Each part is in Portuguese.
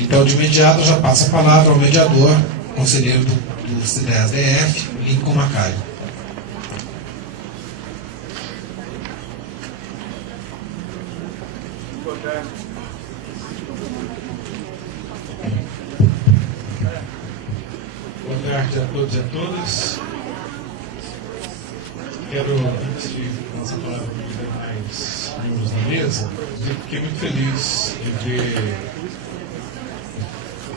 Então, de imediato, eu já passo a palavra ao mediador, conselheiro do CDEAS-DF, Lincoln Macari. Boa tarde a todos e a todas. Quero, antes de lançar a palavra para os demais membros da mesa, dizer que fiquei muito feliz de ver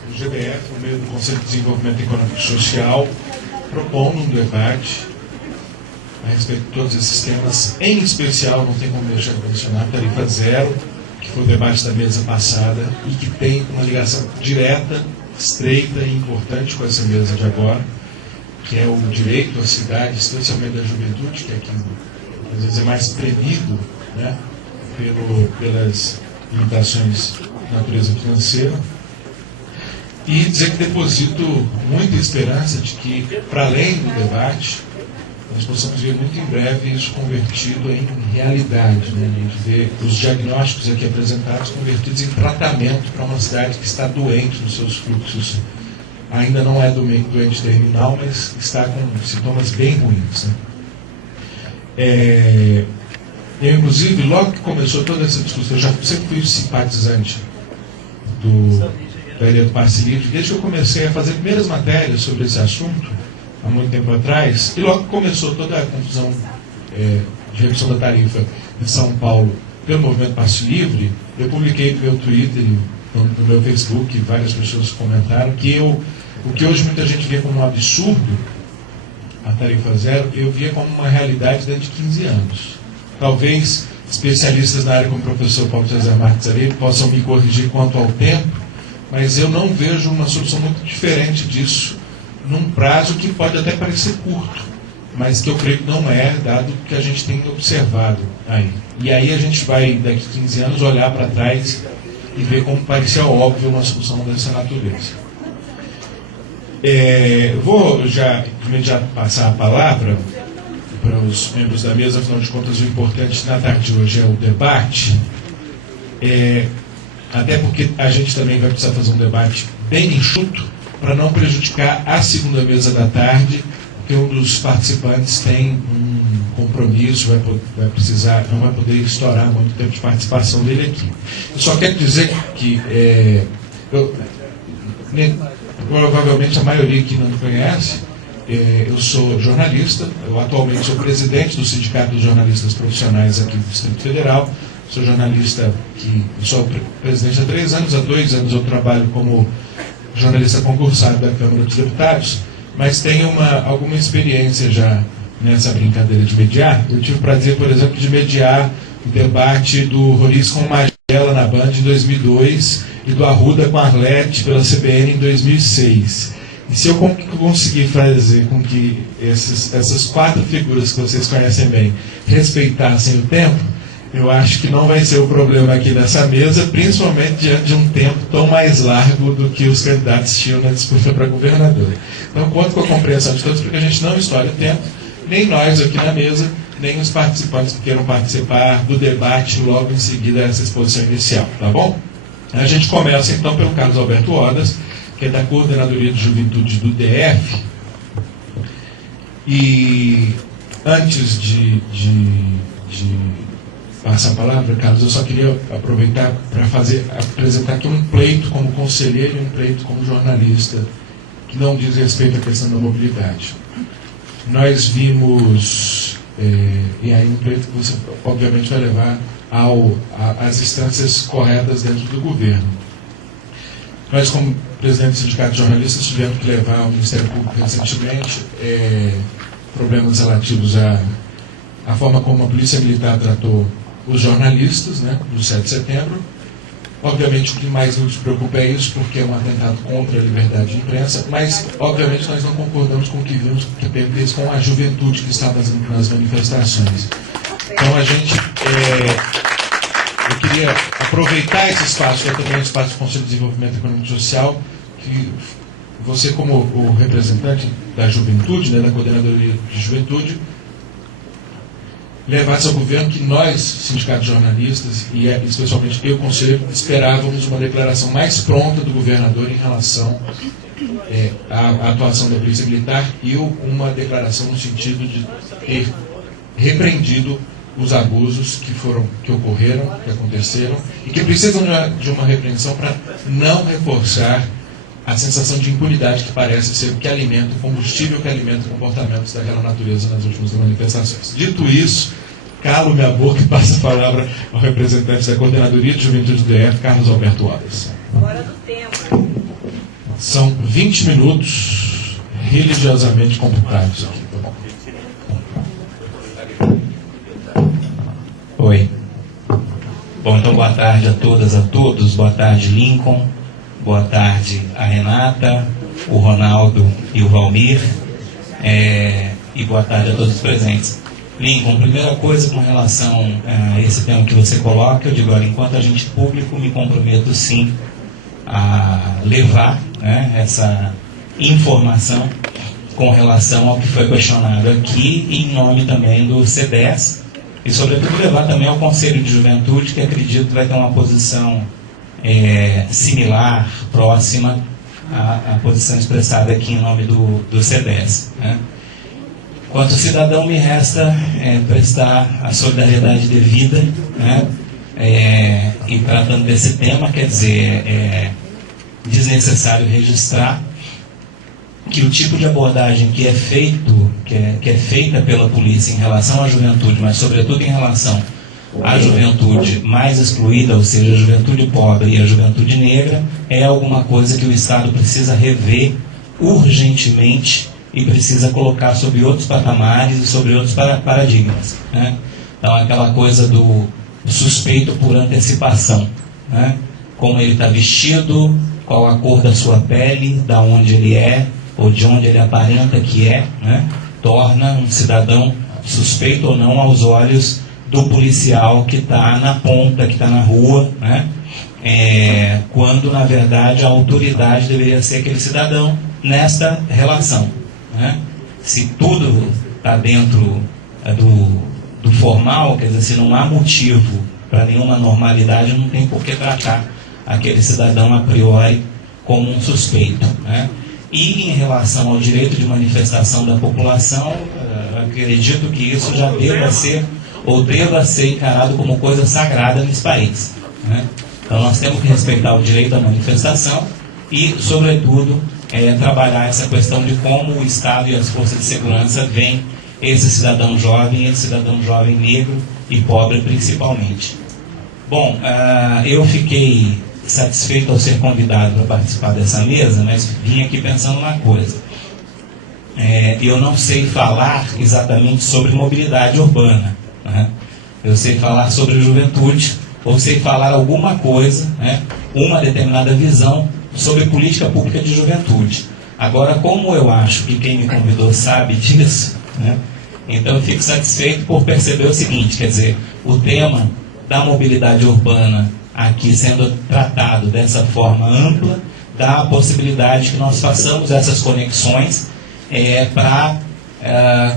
o GDF, o meio do Conselho de Desenvolvimento Econômico e Social, propondo um debate a respeito de todos esses temas, em especial, não tem como deixar de mencionar, tarifa zero, que foi o debate da mesa passada e que tem uma ligação direta, estreita e importante com essa mesa de agora, que é o direito à cidade, especialmente da juventude, que é quem às vezes é mais premido, né, pelas limitações de natureza financeira. E dizer que deposito muita esperança de que, para além do debate, nós possamos ver muito em breve isso convertido em realidade, né? A gente vê os diagnósticos aqui apresentados convertidos em tratamento para uma cidade que está doente nos seus fluxos. Ainda não é doente terminal, mas está com sintomas bem ruins, né? Eu, inclusive, logo que começou toda essa discussão, eu já sempre fui simpatizante da ideia do passe livre, desde que eu comecei a fazer primeiras matérias sobre esse assunto, há muito tempo atrás, e logo que começou toda a confusão de redução da tarifa em São Paulo pelo movimento Passe Livre, eu publiquei no meu Twitter e no meu Facebook, várias pessoas comentaram que o que hoje muita gente vê como um absurdo, a tarifa zero, eu via como uma realidade dentro de 15 anos. Talvez especialistas na área como o professor Paulo César Marques Areia possam me corrigir quanto ao tempo, mas eu não vejo uma solução muito diferente disso num prazo que pode até parecer curto, mas que eu creio que não é, dado o que a gente tem observado aí. E aí a gente vai, daqui a 15 anos, olhar para trás e ver como parecia óbvio uma solução dessa natureza. Vou já de imediato passar a palavra para os membros da mesa, afinal de contas o importante na tarde de hoje é o debate, até porque a gente também vai precisar fazer um debate bem enxuto para não prejudicar a segunda mesa da tarde, porque um dos participantes tem um compromisso, não vai poder estourar muito tempo de participação dele aqui. Eu só quero dizer que provavelmente a maioria aqui não me conhece, eu sou jornalista, eu atualmente sou presidente do Sindicato dos Jornalistas Profissionais aqui do Distrito Federal, sou jornalista sou presidente há 3 anos, há 2 anos eu trabalho como jornalista concursado da Câmara dos Deputados, mas tenho alguma experiência já nessa brincadeira de mediar. Eu tive o prazer, por exemplo, de mediar o debate do Roriz com Magela na Band em 2002 e do Arruda com Arlete pela CBN em 2006. E se eu conseguir fazer com que essas 4 figuras que vocês conhecem bem respeitassem o tempo, eu acho que não vai ser o problema aqui nessa mesa, principalmente diante de um tempo tão mais largo do que os candidatos tinham na disputa para governador. Então, conto com a compreensão de todos, porque a gente não estoura o tempo, nem nós aqui na mesa, nem os participantes que queiram participar do debate logo em seguida a essa exposição inicial, tá bom? A gente começa então pelo Carlos Alberto Odas, que é da Coordenadoria de Juventude do DF. E antes de passar a palavra, Carlos, eu só queria aproveitar para apresentar aqui um pleito como conselheiro e um pleito como jornalista, que não diz respeito à questão da mobilidade. Nós vimos, e aí um pleito que você obviamente vai levar às instâncias corretas dentro do governo. Nós, como presidente do Sindicato de Jornalistas, tivemos que levar ao Ministério Público recentemente problemas relativos à forma como a Polícia Militar tratou os jornalistas, né, no 7 de setembro. Obviamente o que mais nos preocupa é isso, porque é um atentado contra a liberdade de imprensa, mas obviamente nós não concordamos com o que vimos com a juventude que estava nas manifestações. Então eu queria aproveitar esse espaço, que é também um espaço do Conselho de Desenvolvimento Econômico e Social, que você, como o representante da juventude, né, da Coordenadoria de Juventude, levasse ao governo que nós, sindicatos jornalistas, e especialmente eu, conselho, esperávamos uma declaração mais pronta do governador em relação à atuação da Polícia Militar e uma declaração no sentido de ter repreendido os abusos que ocorreram, que aconteceram, e que precisam de uma repreensão para não reforçar a sensação de impunidade que parece ser o que alimenta, o combustível que alimenta comportamentos daquela natureza nas últimas manifestações. Dito isso, calo minha boca e passo a palavra ao representante da Coordenadoria de Juventude do DF, Carlos Alberto Wallace. Fora do tempo. São 20 minutos religiosamente computados aqui. Oi. Bom, então boa tarde a todas, a todos. Boa tarde, Lincoln. Boa tarde a Renata, o Ronaldo e o Valmir. E boa tarde a todos os presentes. Lincoln, primeira coisa com relação a esse tema que você coloca, eu digo, olha, enquanto agente público, me comprometo sim a levar, né, essa informação com relação ao que foi questionado aqui, em nome também do C10, e sobretudo levar também ao Conselho de Juventude, que acredito que vai ter uma posição similar, próxima à posição expressada aqui em nome do C10. Né? Quanto cidadão, me resta prestar a solidariedade devida, né? E tratando desse tema, quer dizer, é desnecessário registrar que o tipo de abordagem que é feita pela polícia em relação à juventude, mas sobretudo em relação à juventude mais excluída, ou seja, a juventude pobre e a juventude negra, é alguma coisa que o Estado precisa rever urgentemente e precisa colocar sobre outros patamares e sobre outros paradigmas. Né? Então, aquela coisa do suspeito por antecipação. Né? Como ele está vestido, qual a cor da sua pele, da onde ele é, ou de onde ele aparenta que é, né? Torna um cidadão suspeito ou não aos olhos do policial que está na ponta, que está na rua, né? Quando, na verdade, a autoridade deveria ser aquele cidadão nesta relação. Né? Se tudo está dentro do formal, quer dizer, se não há motivo para nenhuma normalidade, não tem por que tratar aquele cidadão a priori como um suspeito. Né? E em relação ao direito de manifestação da população, acredito que isso já deva ser encarado como coisa sagrada nesse país. Né? Então nós temos que respeitar o direito à manifestação e, sobretudo, trabalhar essa questão de como o Estado e as forças de segurança veem esse cidadão jovem negro e pobre principalmente. Bom, eu fiquei satisfeito ao ser convidado para participar dessa mesa, mas vim aqui pensando uma coisa. Eu não sei falar exatamente sobre mobilidade urbana. Né? Eu sei falar sobre juventude, ou sei falar alguma coisa, né? Uma determinada visão sobre política pública de juventude. Agora, como eu acho que quem me convidou sabe disso, né? Então eu fico satisfeito por perceber o seguinte, quer dizer, o tema da mobilidade urbana aqui sendo tratado dessa forma ampla, dá a possibilidade que nós façamos essas conexões para,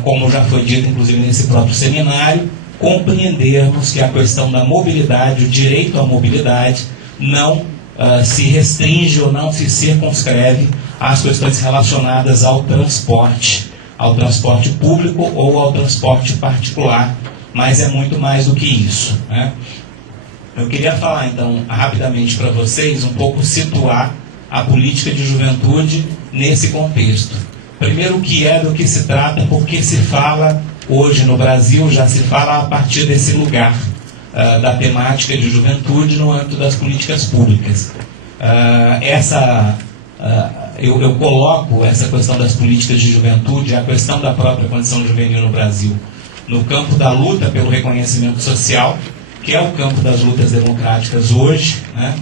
como já foi dito inclusive nesse próprio seminário, compreendermos que a questão da mobilidade, o direito à mobilidade, não se restringe ou não se circunscreve às questões relacionadas ao transporte público ou ao transporte particular, mas é muito mais do que isso. Né? Eu queria falar então rapidamente para vocês, um pouco situar a política de juventude nesse contexto. Primeiro, o que é, do que se trata, porque se fala hoje no Brasil, já se fala a partir desse lugar da temática de juventude no âmbito das políticas públicas. Eu coloco essa questão das políticas de juventude, a questão da própria condição juvenil no Brasil, no campo da luta pelo reconhecimento social, que é o campo das lutas democráticas hoje, né?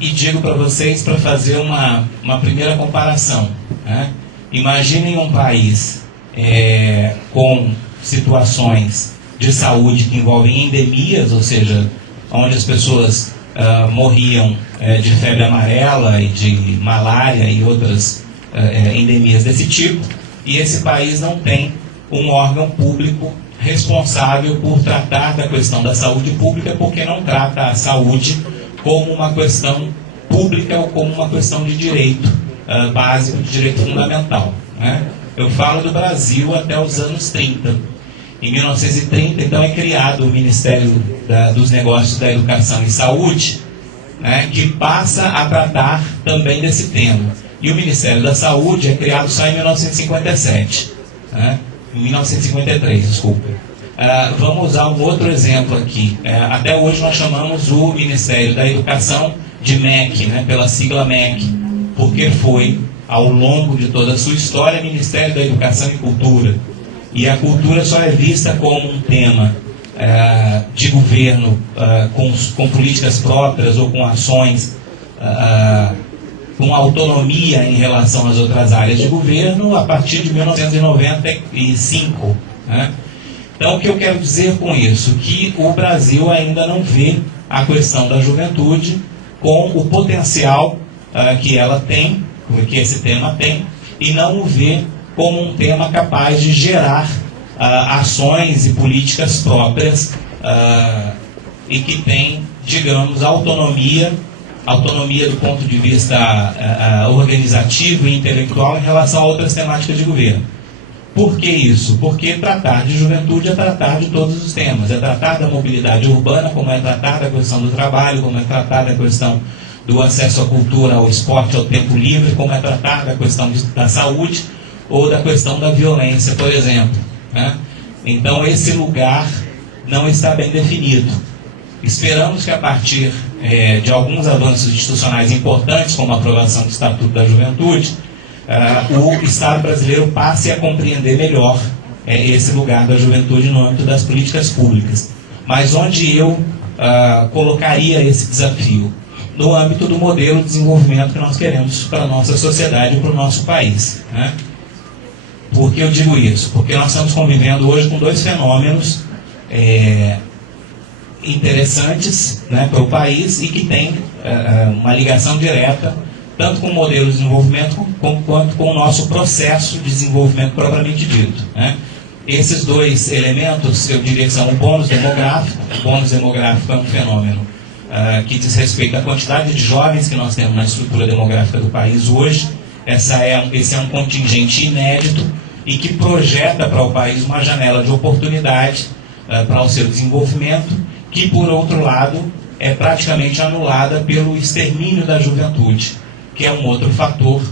E digo para vocês, para fazer uma primeira comparação, né? Imaginem um país com situações de saúde que envolvem endemias, ou seja, onde as pessoas morriam de febre amarela e de malária e outras endemias desse tipo, e esse país não tem um órgão público responsável por tratar da questão da saúde pública, porque não trata a saúde como uma questão pública ou como uma questão de direito básico, de direito fundamental, né? Eu falo do Brasil até os anos 30. Em 1930, então, é criado o Ministério dos Negócios da Educação e Saúde, né, que passa a tratar também desse tema. E o Ministério da Saúde é criado só em 1957, né? Em 1953, desculpa. Vamos usar um outro exemplo aqui. Até hoje nós chamamos o Ministério da Educação de MEC, né, pela sigla MEC, porque foi, ao longo de toda a sua história, Ministério da Educação e Cultura. E a cultura só é vista como um tema de governo com políticas próprias ou com ações com autonomia em relação às outras áreas de governo a partir de 1995. Né? Então, o que eu quero dizer com isso? Que o Brasil ainda não vê a questão da juventude com o potencial que ela tem, que esse tema tem, e não o vê como um tema capaz de gerar ações e políticas próprias e que tem, digamos, autonomia do ponto de vista organizativo e intelectual em relação a outras temáticas de governo. Por que isso? Porque tratar de juventude é tratar de todos os temas, é tratar da mobilidade urbana, como é tratar da questão do trabalho, como é tratar da questão do acesso à cultura, ao esporte, ao tempo livre, como é tratar da questão da saúde ou da questão da violência, por exemplo, né? Então, esse lugar não está bem definido. Esperamos que, a partir de alguns avanços institucionais importantes, como a aprovação do Estatuto da Juventude, o Estado brasileiro passe a compreender melhor esse lugar da juventude no âmbito das políticas públicas. Mas onde eu colocaria esse desafio? No âmbito do modelo de desenvolvimento que nós queremos para a nossa sociedade e para o nosso país, né? Por que eu digo isso? Porque nós estamos convivendo hoje com dois fenômenos interessantes, né, para o país e que têm uma ligação direta tanto com o modelo de desenvolvimento quanto com o nosso processo de desenvolvimento propriamente dito, né? Esses dois elementos, eu diria que são o bônus demográfico. O bônus demográfico é um fenômeno que diz respeito à quantidade de jovens que nós temos na estrutura demográfica do país hoje. Esse é um contingente inédito e que projeta para o país uma janela de oportunidade para o seu desenvolvimento, que, por outro lado, é praticamente anulada pelo extermínio da juventude, que é um outro fator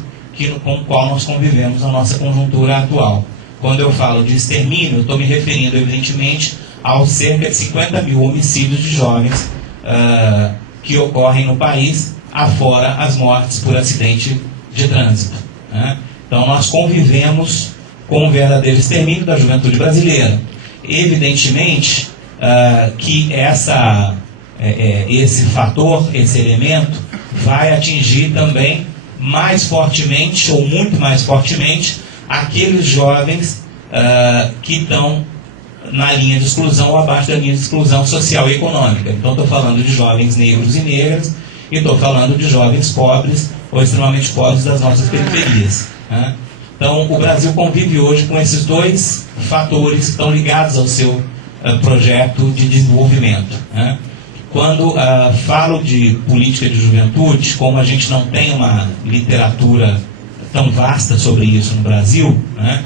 com o qual nós convivemos na nossa conjuntura atual. Quando eu falo de extermínio, eu estou me referindo, evidentemente, aos cerca de 50 mil homicídios de jovens que ocorrem no país, afora as mortes por acidente de trânsito, né? Então, nós convivemos com o verdadeiro extermínio da juventude brasileira. Evidentemente que esse fator, esse elemento, vai atingir também mais fortemente, ou muito mais fortemente, aqueles jovens que estão na linha de exclusão ou abaixo da linha de exclusão social e econômica. Então, estou falando de jovens negros e negras, e estou falando de jovens pobres ou extremamente pobres das nossas periferias, né? Então, o Brasil convive hoje com esses dois fatores que estão ligados ao seu projeto de desenvolvimento, né? Quando falo de política de juventude, como a gente não tem uma literatura tão vasta sobre isso no Brasil, né,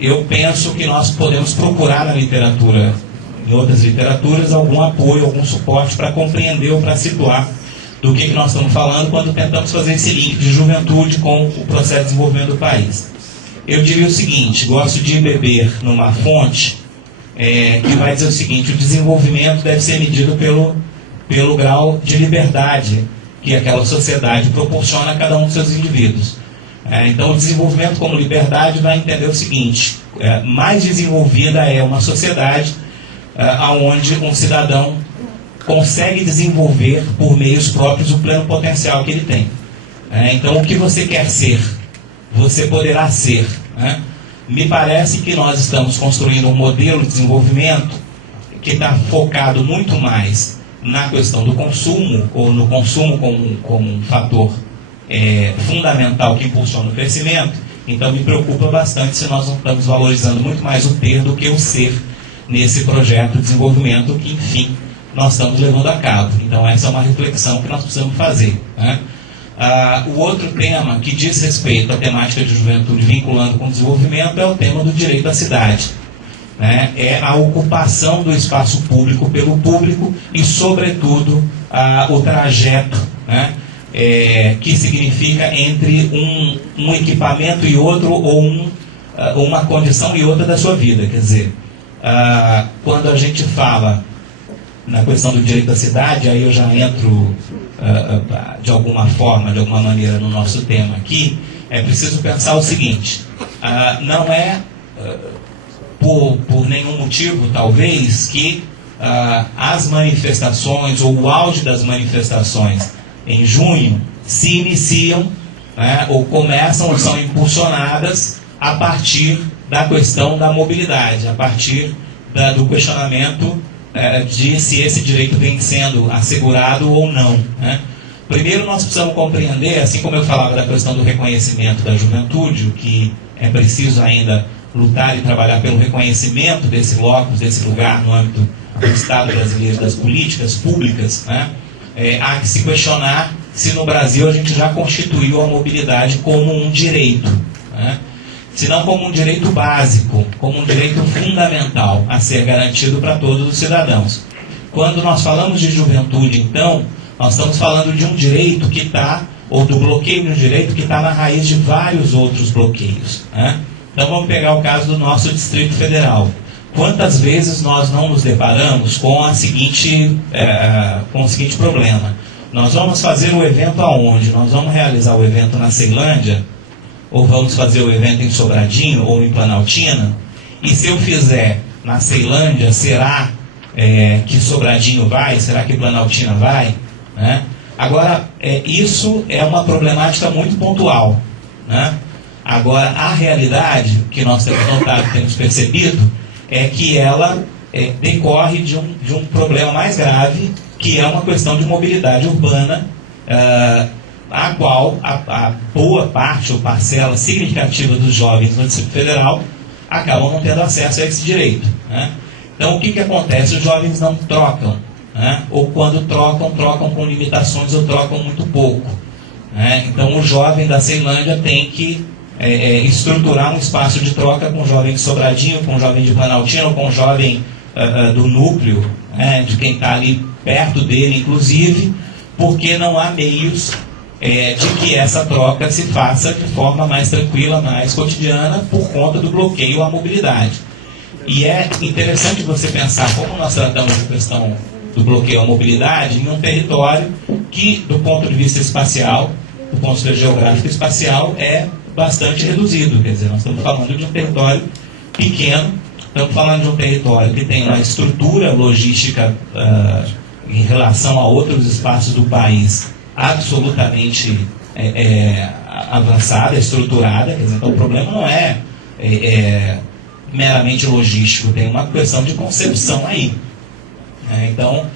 eu penso que nós podemos procurar na literatura, em outras literaturas, algum apoio, algum suporte para compreender ou para situar do que nós estamos falando quando tentamos fazer esse link de juventude com o processo de desenvolvimento do país. Eu diria o seguinte: gosto de beber numa fonte que vai dizer o seguinte: o desenvolvimento deve ser medido pelo grau de liberdade que aquela sociedade proporciona a cada um dos seus indivíduos. Então, o desenvolvimento como liberdade vai entender o seguinte: mais desenvolvida é uma sociedade onde um cidadão consegue desenvolver por meios próprios o pleno potencial que ele tem. Então, o que você quer ser, você poderá ser, né? Me parece que nós estamos construindo um modelo de desenvolvimento que está focado muito mais na questão do consumo, ou no consumo como um fator fundamental que impulsiona o crescimento, Então me preocupa bastante se nós não estamos valorizando muito mais o ter do que o ser nesse projeto de desenvolvimento que, enfim, nós estamos levando a cabo. Então essa é uma reflexão que nós precisamos fazer, né? O outro tema que diz respeito à temática de juventude vinculando com o desenvolvimento é o tema do direito à cidade, né? É a ocupação do espaço público pelo público e, sobretudo, o trajeto, né? Que significa entre um equipamento e outro, ou uma condição e outra da sua vida. Quer dizer, quando a gente fala na questão do direito à cidade, aí eu já entro de alguma forma, de alguma maneira no nosso tema aqui. É preciso pensar o seguinte: não é por nenhum motivo, talvez, que as manifestações ou o auge das manifestações em junho se iniciam, né, ou começam ou são impulsionadas a partir da questão da mobilidade, a partir do questionamento de se esse direito vem sendo assegurado ou não, né? Primeiro nós precisamos compreender, assim como eu falava da questão do reconhecimento da juventude, o que é preciso ainda lutar e trabalhar pelo reconhecimento desse locus, desse lugar no âmbito do Estado brasileiro, das políticas públicas, né? Há que se questionar se no Brasil a gente já constituiu a mobilidade como um direito, né? Se não como um direito básico, como um direito fundamental a ser garantido para todos os cidadãos. Quando nós falamos de juventude, então, nós estamos falando de um direito que está, ou do bloqueio de um direito que está na raiz de vários outros bloqueios, né? Então vamos pegar o caso do nosso Distrito Federal. Quantas vezes nós não nos deparamos com com o seguinte problema? Nós vamos fazer o evento aonde? Nós vamos realizar o evento na Ceilândia, ou vamos fazer o evento em Sobradinho ou em Planaltina, e se eu fizer na Ceilândia, será que Sobradinho vai? Será que Planaltina vai? Né? Agora, isso é uma problemática muito pontual, né? Agora, a realidade que nós temos notado, temos percebido, é que ela decorre de um problema mais grave, que é uma questão de mobilidade urbana, a qual a boa parte ou parcela significativa dos jovens no Distrito Federal acabam não tendo acesso a esse direito, né? Então, o que acontece? Os jovens não trocam, né? Ou quando trocam, trocam com limitações ou trocam muito pouco, né? Então, o jovem da Ceilândia tem que estruturar um espaço de troca com o jovem de Sobradinho, com o jovem de Planaltina, ou com o jovem do núcleo, né? De quem está ali perto dele, inclusive, porque não há meios de que essa troca se faça de forma mais tranquila, mais cotidiana, por conta do bloqueio à mobilidade. E é interessante você pensar como nós tratamos a questão do bloqueio à mobilidade em um território que, do ponto de vista espacial, do ponto de vista geográfico e espacial, é bastante reduzido. Quer dizer, nós estamos falando de um território pequeno, estamos falando de um território que tem uma estrutura logística em relação a outros espaços do país absolutamente avançada, estruturada. Quer dizer, então o problema não é meramente logístico, tem uma questão de concepção aí. Então,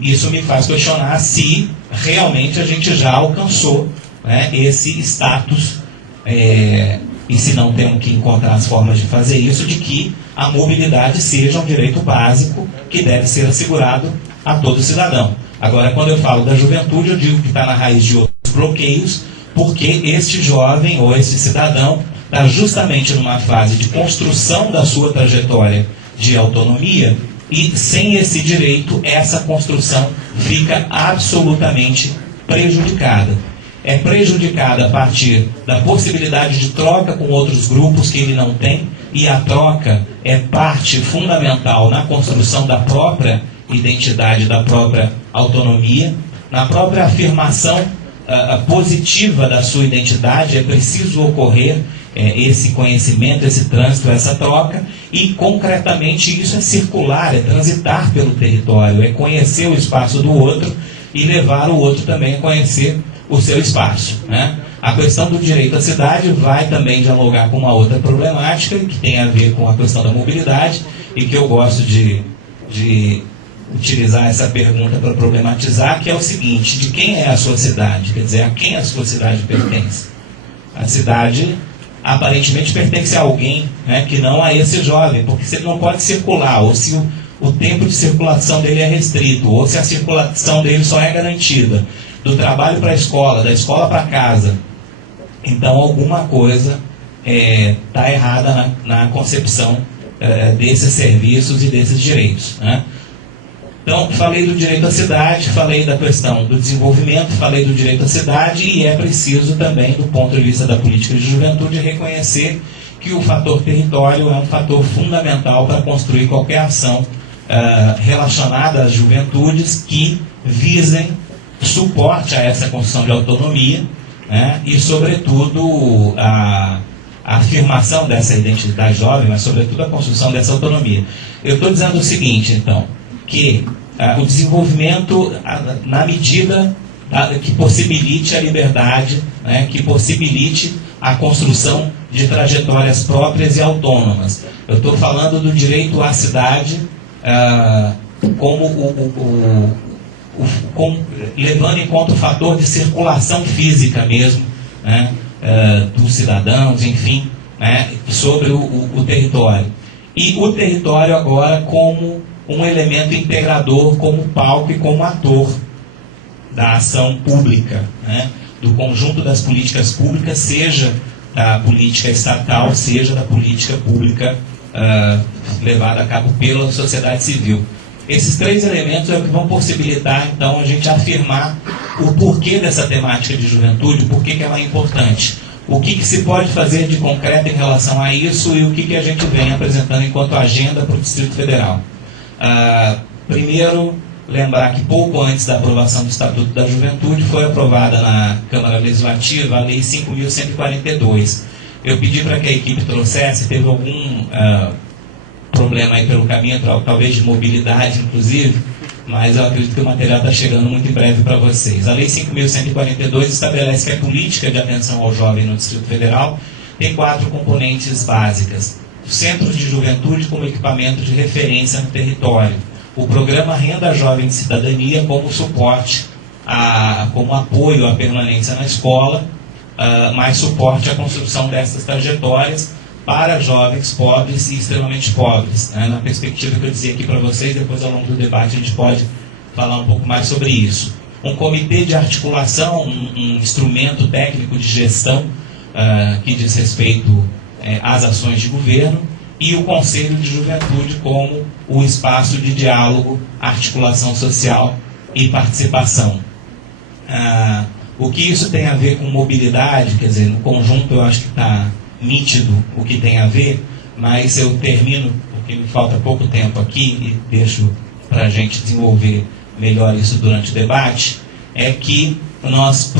isso me faz questionar se realmente a gente já alcançou, né, esse status, e se não temos que encontrar as formas de fazer isso, de que a mobilidade seja um direito básico que deve ser assegurado a todo cidadão. Agora, quando eu falo da juventude, eu digo que está na raiz de outros bloqueios, porque este jovem ou este cidadão está justamente numa fase de construção da sua trajetória de autonomia, e sem esse direito, essa construção fica absolutamente prejudicada. É prejudicada a partir da possibilidade de troca com outros grupos que ele não tem, e a troca é parte fundamental na construção da própria identidade, da própria autonomia, na própria afirmação positiva da sua identidade. É preciso ocorrer esse conhecimento, esse trânsito, essa troca, e concretamente isso é circular, é transitar pelo território, é conhecer o espaço do outro e levar o outro também a conhecer o seu espaço, né? A questão do direito à cidade vai também dialogar com uma outra problemática que tem a ver com a questão da mobilidade, e que eu gosto de utilizar essa pergunta para problematizar, que é o seguinte: de quem é a sua cidade? Quer dizer, a quem a sua cidade pertence? A cidade aparentemente pertence a alguém, né, que não a esse jovem, porque se ele não pode circular, ou se o tempo de circulação dele é restrito, ou se a circulação dele só é garantida do trabalho para a escola, da escola para casa, então alguma coisa está errada na concepção desses serviços e desses direitos, né? Então, falei do direito à cidade, falei da questão do desenvolvimento, falei do direito à cidade, e é preciso também, do ponto de vista da política de juventude, reconhecer que o fator território é um fator fundamental para construir qualquer ação relacionada às juventudes que visem suporte a essa construção de autonomia, né, e, sobretudo, a afirmação dessa identidade jovem, mas, sobretudo, a construção dessa autonomia. Eu estou dizendo o seguinte, então, que o desenvolvimento, na medida que possibilite a liberdade, né, que possibilite a construção de trajetórias próprias e autônomas. Eu estou falando do direito à cidade levando em conta o fator de circulação física mesmo, né, dos cidadãos, enfim, né, sobre o território. E o território agora como um elemento integrador, como palco e como ator da ação pública, né, do conjunto das políticas públicas, seja da política estatal, seja da política pública levada a cabo pela sociedade civil. Esses três elementos é o que vão possibilitar, então, a gente afirmar o porquê dessa temática de juventude, o porquê que ela é importante, o que se pode fazer de concreto em relação a isso e o que a gente vem apresentando enquanto agenda para o Distrito Federal. Primeiro, lembrar que pouco antes da aprovação do Estatuto da Juventude foi aprovada na Câmara Legislativa a Lei 5.142. Eu pedi para que a equipe trouxesse, teve algum problema aí pelo caminho, talvez de mobilidade, inclusive, mas eu acredito que o material está chegando muito em breve para vocês. A Lei 5.142 estabelece que a política de atenção ao jovem no Distrito Federal tem 4 componentes básicas. Centros de juventude como equipamento de referência no território. O programa Renda Jovem de Cidadania como suporte, como apoio à permanência na escola, mais suporte à construção dessas trajetórias para jovens pobres e extremamente pobres, né? Na perspectiva que eu dizia aqui para vocês, depois ao longo do debate a gente pode falar um pouco mais sobre isso. Um comitê de articulação, um instrumento técnico de gestão que diz respeito às ações de governo, e o Conselho de Juventude como o espaço de diálogo, articulação social e participação. O que isso tem a ver com mobilidade, quer dizer, no conjunto eu acho que está nítido o que tem a ver, mas eu termino, porque me falta pouco tempo aqui, e deixo para a gente desenvolver melhor isso durante o debate, é que nós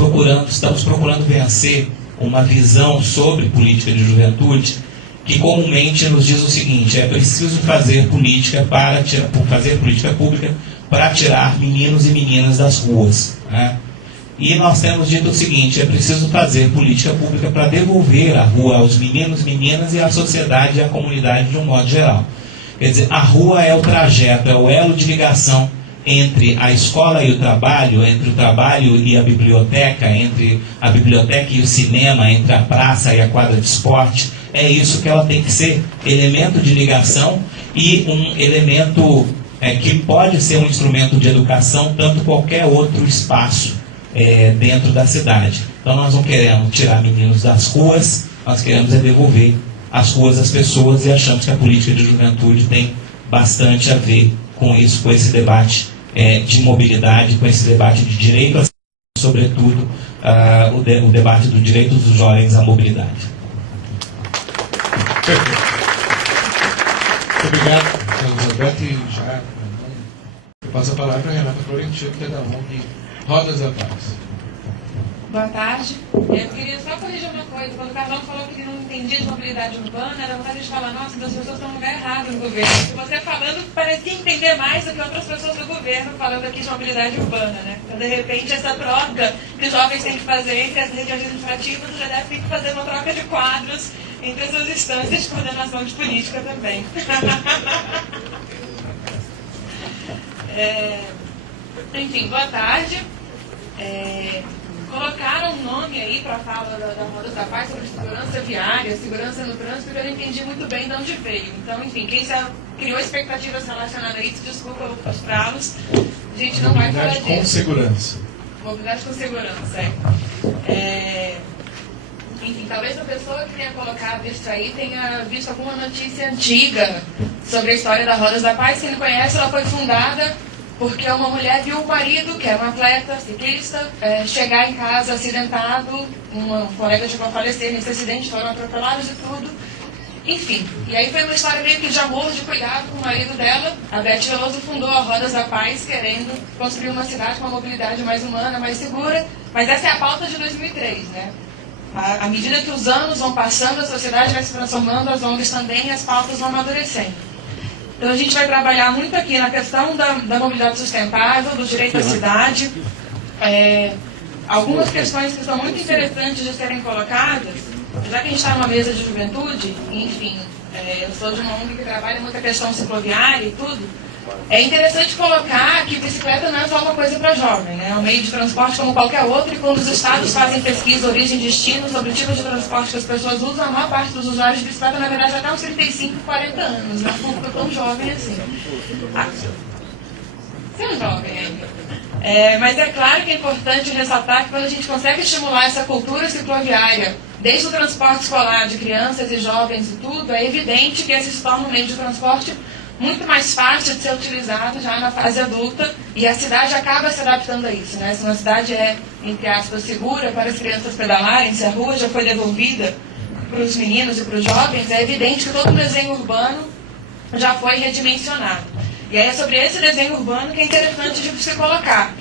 estamos procurando vencer uma visão sobre política de juventude que comumente nos diz o seguinte: é preciso fazer política pública para tirar meninos e meninas das ruas, né? E nós temos dito o seguinte: é preciso fazer política pública para devolver a rua aos meninos, meninas e à sociedade e à comunidade de um modo geral. Quer dizer, a rua é o trajeto, é o elo de ligação entre a escola e o trabalho, entre o trabalho e a biblioteca, entre a biblioteca e o cinema, entre a praça e a quadra de esporte. É isso que ela tem que ser, elemento de ligação e um elemento que pode ser um instrumento de educação, tanto qualquer outro espaço dentro da cidade. Então nós não queremos tirar meninos das ruas, nós queremos devolver as ruas às pessoas, e achamos que a política de juventude tem bastante a ver com isso, com esse debate de mobilidade, com esse debate de direito a, sobretudo, o debate do direito dos jovens à mobilidade. Muito obrigado, Carlos Alberto. E já eu passo a palavra a Renata Florentino, que é da ONG Rodas da Paz. Boa tarde. Eu queria só corrigir uma coisa. Quando o Carlão falou que ele não entendia de mobilidade urbana, era vontade de falar: nossa, as pessoas estão no lugar errado no governo. E você falando parecia entender mais do que outras pessoas do governo falando aqui de mobilidade urbana, né? Então, de repente, essa troca que os jovens têm que fazer entre as regiões administrativas já deve ter que fazer uma troca de quadros entre as suas instâncias de coordenação de política também. Enfim, boa tarde. Colocaram um nome aí ali para a fala da Rodas da Paz sobre segurança viária, segurança no trânsito, eu não entendi muito bem de onde veio. Então, enfim, quem criou expectativas relacionadas a isso, desculpa eu frustrá-los, a gente não vai falar disso. Mobilidade com segurança. Mobilidade com segurança, Enfim, talvez a pessoa que tenha colocado isso aí tenha visto alguma notícia antiga sobre a história da Rodas da Paz. Quem não conhece, ela foi fundada porque uma mulher viu o marido, que era um atleta, ciclista, chegar em casa acidentado, um colega chegou a falecer nesse acidente, foram atropelados e tudo. Enfim, e aí foi uma história meio que de amor, de cuidado com o marido dela. A Beth Veloso fundou a Rodas da Paz, querendo construir uma cidade com uma mobilidade mais humana, mais segura. Mas essa é a pauta de 2003, né? À medida que os anos vão passando, a sociedade vai se transformando, as ONGs também, e as pautas vão amadurecendo. Então a gente vai trabalhar muito aqui na questão da mobilidade sustentável, do direito à cidade. Algumas questões que são muito interessantes de serem colocadas, já que a gente está numa mesa de juventude, enfim, eu sou de uma ONG que trabalha muito a questão cicloviária e tudo. É interessante colocar que bicicleta não é só uma coisa para jovem, né? É um meio de transporte como qualquer outro, e quando os estados fazem pesquisa, origem e destino sobre o tipo de transporte que as pessoas usam, a maior parte dos usuários de bicicleta, na verdade, já está uns 35, 40 anos, não é tão jovem assim. Você é um jovem ainda. Mas é claro que é importante ressaltar que quando a gente consegue estimular essa cultura cicloviária, desde o transporte escolar de crianças e jovens e tudo, é evidente que esse se torna um meio de transporte muito mais fácil de ser utilizado já na fase adulta, e a cidade acaba se adaptando a isso, né? Se uma cidade é, entre aspas, segura para as crianças pedalarem, se a rua já foi devolvida para os meninos e para os jovens, é evidente que todo o desenho urbano já foi redimensionado. E aí é sobre esse desenho urbano que é interessante de se colocar.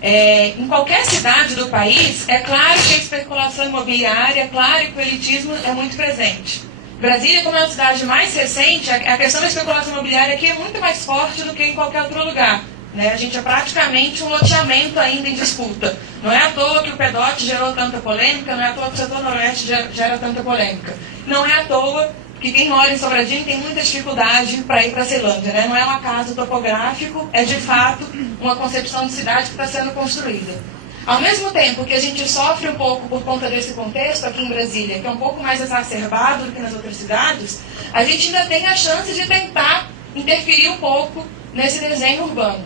Em qualquer cidade do país, é claro que a especulação imobiliária, é claro que o elitismo é muito presente. Brasília, como é uma cidade mais recente, a questão da especulação imobiliária aqui é muito mais forte do que em qualquer outro lugar, né? A gente é praticamente um loteamento ainda em disputa. Não é à toa que o PEDOT gerou tanta polêmica, não é à toa que o setor noroeste gera tanta polêmica. Não é à toa que quem mora em Sobradinho tem muita dificuldade para ir para a Ceilândia, né? Não é um acaso topográfico, é de fato uma concepção de cidade que está sendo construída. Ao mesmo tempo que a gente sofre um pouco por conta desse contexto aqui em Brasília, que é um pouco mais exacerbado do que nas outras cidades, a gente ainda tem a chance de tentar interferir um pouco nesse desenho urbano.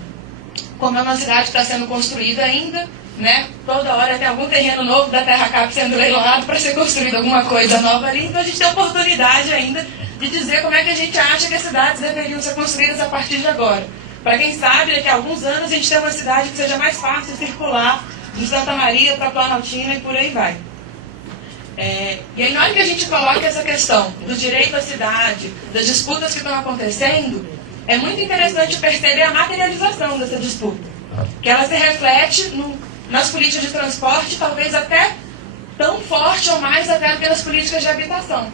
Como é uma cidade que está sendo construída ainda, né? Toda hora tem algum terreno novo da Terra Cap sendo leiloado para ser construída alguma coisa nova ali, então a gente tem a oportunidade ainda de dizer como é que a gente acha que as cidades deveriam ser construídas a partir de agora. Para quem sabe, daqui a alguns anos a gente tem uma cidade que seja mais fácil circular de Santa Maria para Planaltina e por aí vai. E aí, na hora que a gente coloca essa questão do direito à cidade, das disputas que estão acontecendo, é muito interessante perceber a materialização dessa disputa. Que ela se reflete nas políticas de transporte, talvez até tão forte ou mais até do que nas políticas de habitação.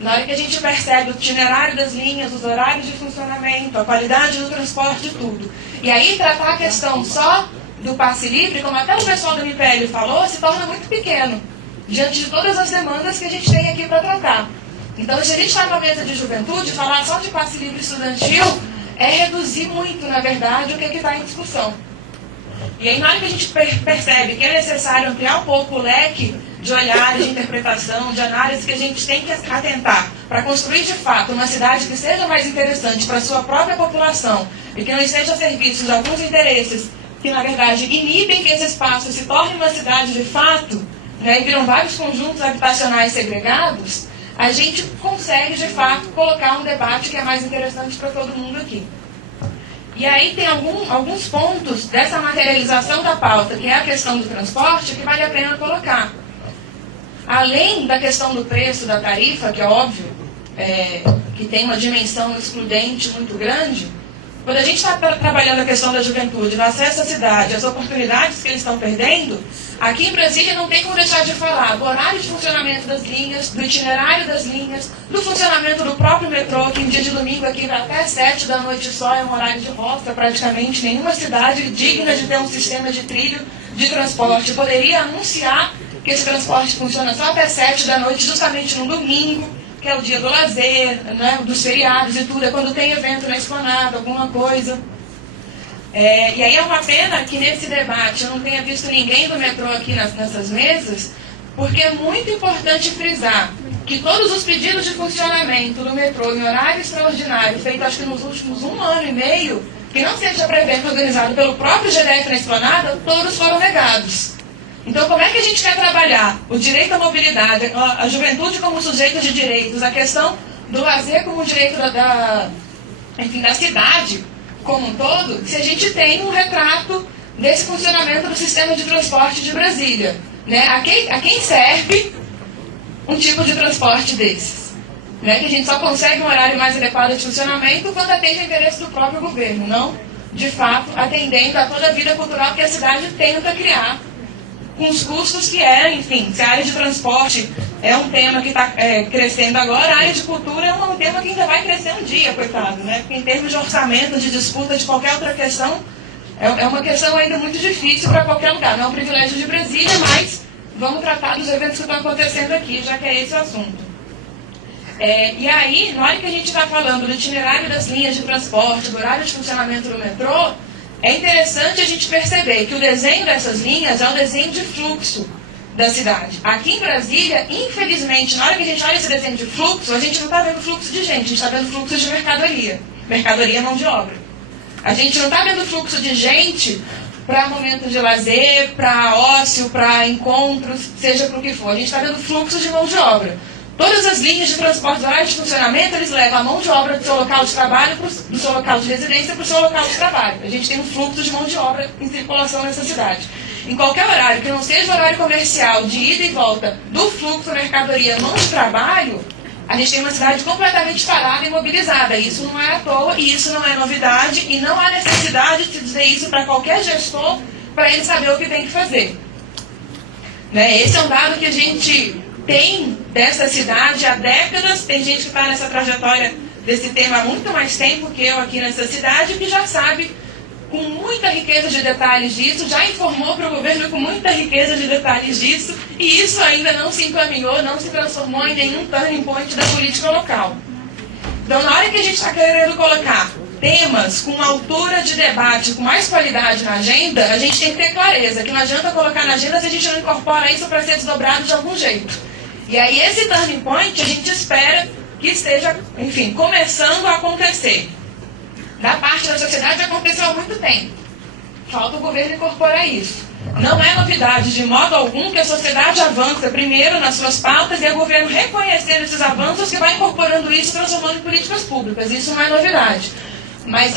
Na hora que a gente percebe o itinerário das linhas, os horários de funcionamento, a qualidade do transporte e tudo. E aí, tratar a questão só do passe livre, como até o pessoal do MPL falou, se torna muito pequeno, diante de todas as demandas que a gente tem aqui para tratar. Então, se a gente está numa mesa de juventude, falar só de passe livre estudantil é reduzir muito, na verdade, o que está em discussão. E aí, na hora que a gente percebe que é necessário ampliar um pouco o leque de olhares, de interpretação, de análise que a gente tem que atentar para construir, de fato, uma cidade que seja mais interessante para a sua própria população e que não esteja a serviço de alguns interesses que, na verdade, inibem que esse espaço se torne uma cidade de fato, né, e viram vários conjuntos habitacionais segregados, a gente consegue, de fato, colocar um debate que é mais interessante para todo mundo aqui. E aí tem alguns pontos dessa materialização da pauta, que é a questão do transporte, que vale a pena colocar. Além da questão do preço da tarifa, que é óbvio, que tem uma dimensão excludente muito grande, quando a gente está trabalhando a questão da juventude, do acesso à cidade, as oportunidades que eles estão perdendo, aqui em Brasília não tem como deixar de falar do horário de funcionamento das linhas, do itinerário das linhas, do funcionamento do próprio metrô, que em dia de domingo aqui vai até 7 da noite só, é um horário de roça, praticamente nenhuma cidade digna de ter um sistema de trilho de transporte poderia anunciar que esse transporte funciona só até 7 da noite, justamente no domingo, que é o dia do lazer, né, dos feriados e tudo, é quando tem evento na Esplanada, alguma coisa. E aí é uma pena que nesse debate eu não tenha visto ninguém do metrô aqui nessas mesas, porque é muito importante frisar que todos os pedidos de funcionamento do metrô em horário extraordinário, feito acho que nos últimos 1 ano e meio, que não seja para evento organizado pelo próprio GDF na Esplanada, todos foram negados. Então, como é que a gente quer trabalhar o direito à mobilidade, a juventude como sujeito de direitos, a questão do lazer como direito da cidade como um todo, se a gente tem um retrato desse funcionamento do sistema de transporte de Brasília? Né? A quem serve um tipo de transporte desses? Né? Que a gente só consegue um horário mais adequado de funcionamento quando atende ao interesse do próprio governo, não, de fato, atendendo a toda a vida cultural que a cidade tenta criar, com os custos que enfim, se a área de transporte é um tema que está crescendo agora, a área de cultura é um tema que ainda vai crescer um dia, coitado, né? Porque em termos de orçamento, de disputa, de qualquer outra questão, é uma questão ainda muito difícil para qualquer lugar. Não é um privilégio de Brasília, mas vamos tratar dos eventos que estão acontecendo aqui, já que é esse o assunto. E aí, na hora que a gente está falando do itinerário das linhas de transporte, do horário de funcionamento do metrô, é interessante a gente perceber que o desenho dessas linhas é um desenho de fluxo da cidade. Aqui em Brasília, infelizmente, na hora que a gente olha esse desenho de fluxo, a gente não está vendo fluxo de gente, a gente está vendo fluxo de mercadoria. Mercadoria é mão de obra. A gente não está vendo fluxo de gente para momentos de lazer, para ócio, para encontros, seja para o que for. A gente está vendo fluxo de mão de obra. Todas as linhas de transporte do horário de funcionamento, eles levam a mão de obra do seu local de trabalho, do seu local de residência para o seu local de trabalho. A gente tem um fluxo de mão de obra em circulação nessa cidade. Em qualquer horário, que não seja o horário comercial de ida e volta do fluxo mercadoria mão de trabalho, a gente tem uma cidade completamente parada e imobilizada. Isso não é à toa, e isso não é novidade, e não há necessidade de dizer isso para qualquer gestor, para ele saber o que tem que fazer. Né? Esse é um dado que a gente tem dessa cidade há décadas. Tem gente que está nessa trajetória desse tema há muito mais tempo que eu aqui nessa cidade, que já sabe com muita riqueza de detalhes disso, já informou para o governo com muita riqueza de detalhes disso, e isso ainda não se encaminhou, não se transformou em nenhum turning point da política local. Então, na hora que a gente está querendo colocar temas com altura de debate, com mais qualidade na agenda, a gente tem que ter clareza, que não adianta colocar na agenda se a gente não incorpora isso para ser desdobrado de algum jeito. E aí esse turning point a gente espera que esteja, enfim, começando a acontecer. Da parte da sociedade já aconteceu há muito tempo. Falta o governo incorporar isso. Não é novidade de modo algum que a sociedade avança primeiro nas suas pautas e é o governo reconhecendo esses avanços que vai incorporando isso e transformando em políticas públicas. Isso não é novidade. Mas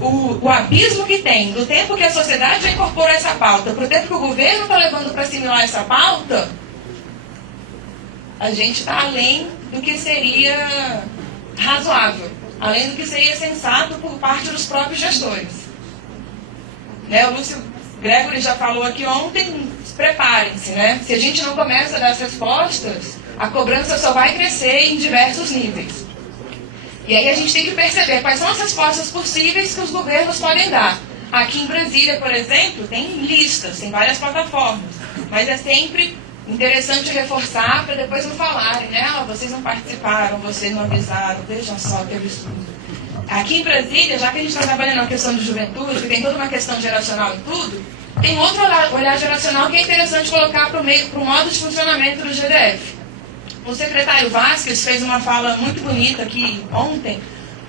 o abismo que tem do tempo que a sociedade já incorporou essa pauta para o tempo que o governo está levando para assimilar essa pauta, a gente está além do que seria razoável, além do que seria sensato por parte dos próprios gestores. Né? O Lúcio Gregory já falou aqui ontem, preparem-se, né? Se a gente não começa a dar as respostas, a cobrança só vai crescer em diversos níveis. E aí a gente tem que perceber quais são as respostas possíveis que os governos podem dar. Aqui em Brasília, por exemplo, tem listas, tem várias plataformas, mas é sempre interessante reforçar para depois não falarem, né? Vocês não participaram, vocês não avisaram, vejam só que absurdo. Aqui em Brasília, já que a gente está trabalhando na questão de juventude, que tem toda uma questão geracional e tudo, tem outro olhar geracional que é interessante colocar para o modo de funcionamento do GDF. O secretário Vasquez fez uma fala muito bonita aqui ontem,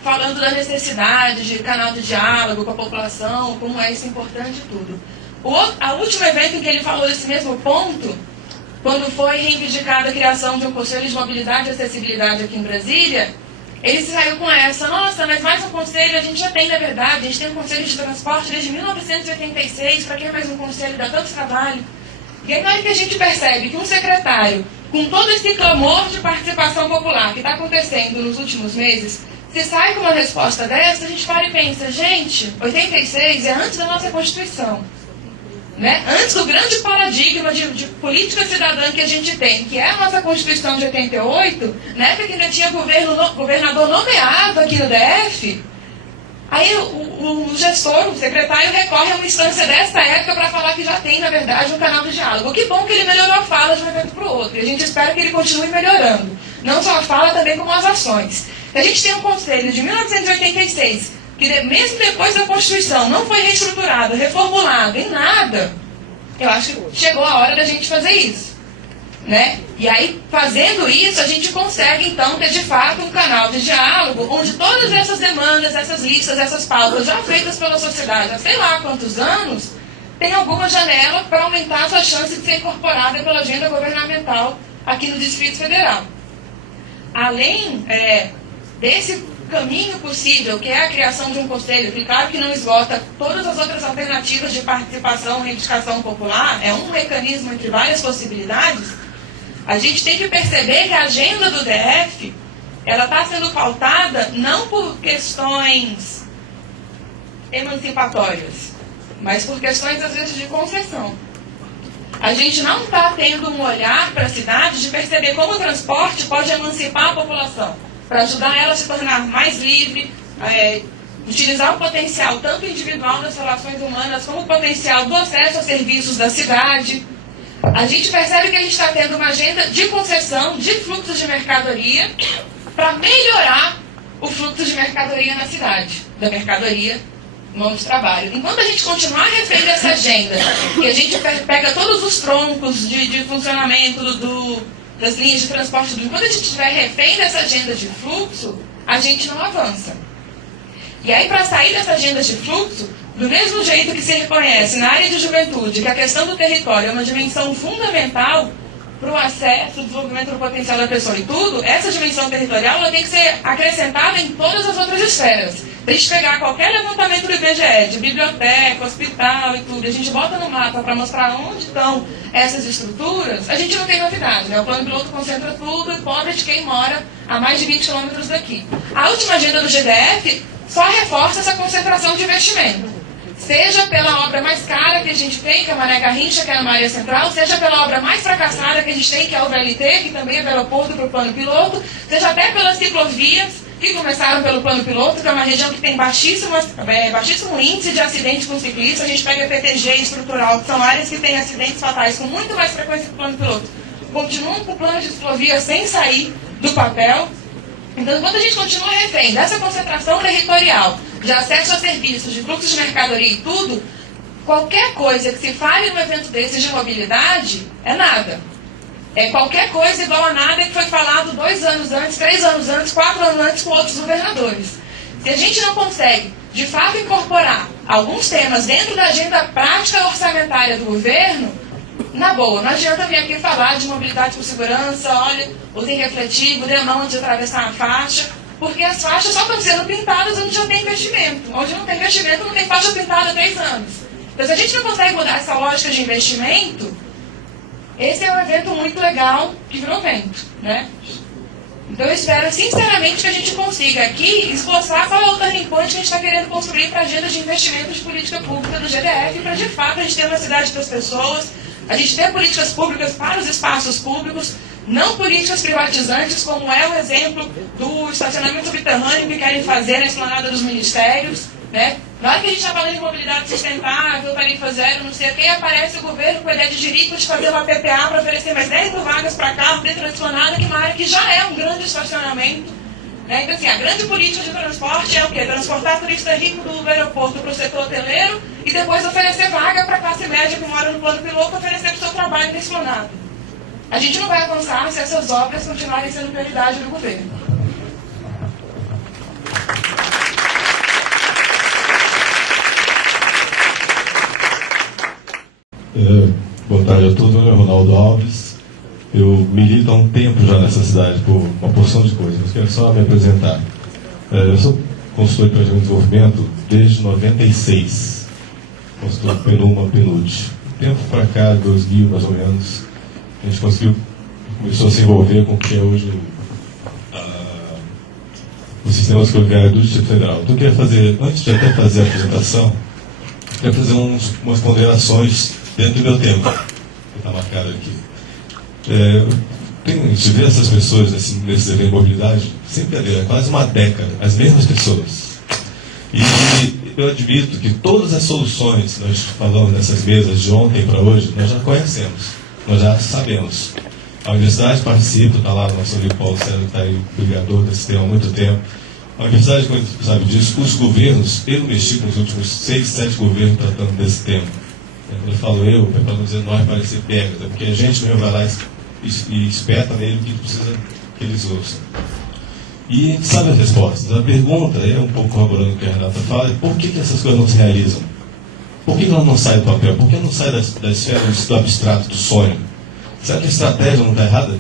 falando da necessidade de canal de diálogo com a população, como é isso importante e tudo. O último evento em que ele falou desse mesmo ponto, quando foi reivindicada a criação de um Conselho de Mobilidade e Acessibilidade aqui em Brasília, ele saiu com essa: nossa, mas mais um conselho a gente já tem, na verdade, a gente tem um Conselho de Transporte desde 1986, para que mais um conselho dá tanto trabalho? E aí, na hora que a gente percebe que um secretário, com todo esse clamor de participação popular que está acontecendo nos últimos meses, se sai com uma resposta dessa, a gente para e pensa, gente, 86 é antes da nossa Constituição. Né? Antes do grande paradigma de política cidadã que a gente tem, que é a nossa Constituição de 88, na época que ainda tinha governador nomeado aqui no DF, aí o gestor, o secretário, recorre a uma instância dessa época para falar que já tem, na verdade, um canal de diálogo. Que bom que ele melhorou a fala de um evento para o outro, e a gente espera que ele continue melhorando. Não só a fala, também como as ações. A gente tem um conselho de 1986, que mesmo depois da Constituição não foi reestruturado, reformulado, em nada. Eu acho que chegou a hora da gente fazer isso. né? E aí, fazendo isso, a gente consegue, então, ter de fato um canal de diálogo onde todas essas demandas, essas listas, essas pautas já feitas pela sociedade há sei lá quantos anos, tem alguma janela para aumentar a sua chance de ser incorporada pela agenda governamental aqui no Distrito Federal. Além desse caminho possível, que é a criação de um conselho, que claro que não esgota todas as outras alternativas de participação e reivindicação popular, é um mecanismo entre várias possibilidades, a gente tem que perceber que a agenda do DF, ela está sendo pautada não por questões emancipatórias, mas por questões, às vezes, de concessão. A gente não está tendo um olhar para a cidade de perceber como o transporte pode emancipar a população, para ajudar ela a se tornar mais livre, utilizar o potencial tanto individual das relações humanas, como o potencial do acesso a serviços da cidade. A gente percebe que a gente está tendo uma agenda de concessão, de fluxos de mercadoria, para melhorar o fluxo de mercadoria na cidade, da mercadoria mão de trabalho. Enquanto a gente continuar refém dessa agenda, e a gente pega todos os troncos de funcionamento das linhas de transporte, enquanto a gente estiver refém dessa agenda de fluxo, a gente não avança. E aí, para sair dessa agenda de fluxo, do mesmo jeito que se reconhece na área de juventude que a questão do território é uma dimensão fundamental para o acesso, o desenvolvimento do potencial da pessoa e tudo, essa dimensão territorial ela tem que ser acrescentada em todas as outras esferas. A gente pegar qualquer levantamento do IBGE, de biblioteca, hospital e tudo, e a gente bota no mapa para mostrar onde estão essas estruturas, a gente não tem novidade, né? O plano piloto concentra tudo e pobre de quem mora a mais de 20 quilômetros daqui. A última agenda do GDF só reforça essa concentração de investimento. Seja pela obra mais cara que a gente tem, que é a Mané Garrincha, que é na área central, seja pela obra mais fracassada que a gente tem, que é o VLT, que também é do aeroporto para o plano piloto, seja até pelas ciclovias, que começaram pelo plano piloto, que é uma região que tem baixíssimo índice de acidentes com ciclistas. A gente pega PTG estrutural, que são áreas que têm acidentes fatais com muito mais frequência que o plano piloto. Continuam com o plano de ciclovia sem sair do papel. Então, enquanto a gente continua refém dessa concentração territorial, de acesso a serviços, de fluxo de mercadoria e tudo, qualquer coisa que se fale num evento desse de mobilidade é nada. É qualquer coisa igual a nada que foi falado 2 anos antes, 3 anos antes, 4 anos antes com outros governadores. Se a gente não consegue, de fato, incorporar alguns temas dentro da agenda prática orçamentária do governo, na boa, não adianta vir aqui falar de mobilidade com segurança, olha, usem refletivo, dê a mão antes de atravessar a faixa, porque as faixas só estão sendo pintadas onde já tem investimento. Onde não tem investimento, não tem faixa pintada há 3 anos. Então, se a gente não consegue mudar essa lógica de investimento, esse é um evento muito legal que virou vento, né? Então, eu espero, sinceramente, que a gente consiga aqui esboçar qual é o turning point que a gente está querendo construir para a agenda de investimento de política pública do GDF, para, de fato, a gente ter uma cidade para as pessoas, a gente ter políticas públicas para os espaços públicos, não políticas privatizantes, como é o exemplo do estacionamento subterrâneo que querem fazer na esplanada dos ministérios, né? Na hora que a gente está falando de mobilidade sustentável, tarifa zero, não sei o que, aparece o governo com a ideia de Jerico de fazer uma PPA para oferecer mais 10 mil vagas para carro dentro da esplanada, que é uma área que já é um grande estacionamento. Né? Então, assim, a grande política de transporte é o quê? Transportar turista rico do aeroporto para o setor hoteleiro e depois oferecer vaga para a classe média que mora no plano piloto, oferecer para o seu trabalho na esplanada. A gente não vai avançar se essas obras continuarem sendo prioridade do governo. Boa tarde a todos, meu nome é Ronaldo Alves. Eu milito há um tempo já nessa cidade por uma porção de coisas, mas quero só me apresentar. Eu sou consultor de planejamento de desenvolvimento desde 96, consultor PNUD. Tempo para cá, 2000 mais ou menos, a gente começou a se envolver com o que é hoje o sistema ferroviário do Distrito Federal. Então eu queria fazer, antes de até fazer a apresentação, eu queria fazer umas ponderações dentro do meu tempo, que está marcado aqui. A gente vê essas pessoas nesses eventos de mobilidade, sem brincadeira, quase uma década, as mesmas pessoas. E eu admito que todas as soluções que nós falamos nessas mesas de ontem para hoje, nós já conhecemos, nós já sabemos. A universidade participa, está lá o nosso amigo Paulo César, que está aí, brigador desse tema há muito tempo. A universidade, como sabe disso, os governos, eu mexi com os últimos 6, 7 governos tratando desse tema. Quando eu falo eu, para não dizer nós, parecer pegas, porque a gente mesmo vai lá e espeta nele o que precisa que eles ouçam. E a gente sabe as respostas. A pergunta, é um pouco corroborando o que a Renata fala, é por que essas coisas não se realizam? Por que ela não sai do papel? Por que não sai da esfera do abstrato, do sonho? Será que a estratégia não está errada?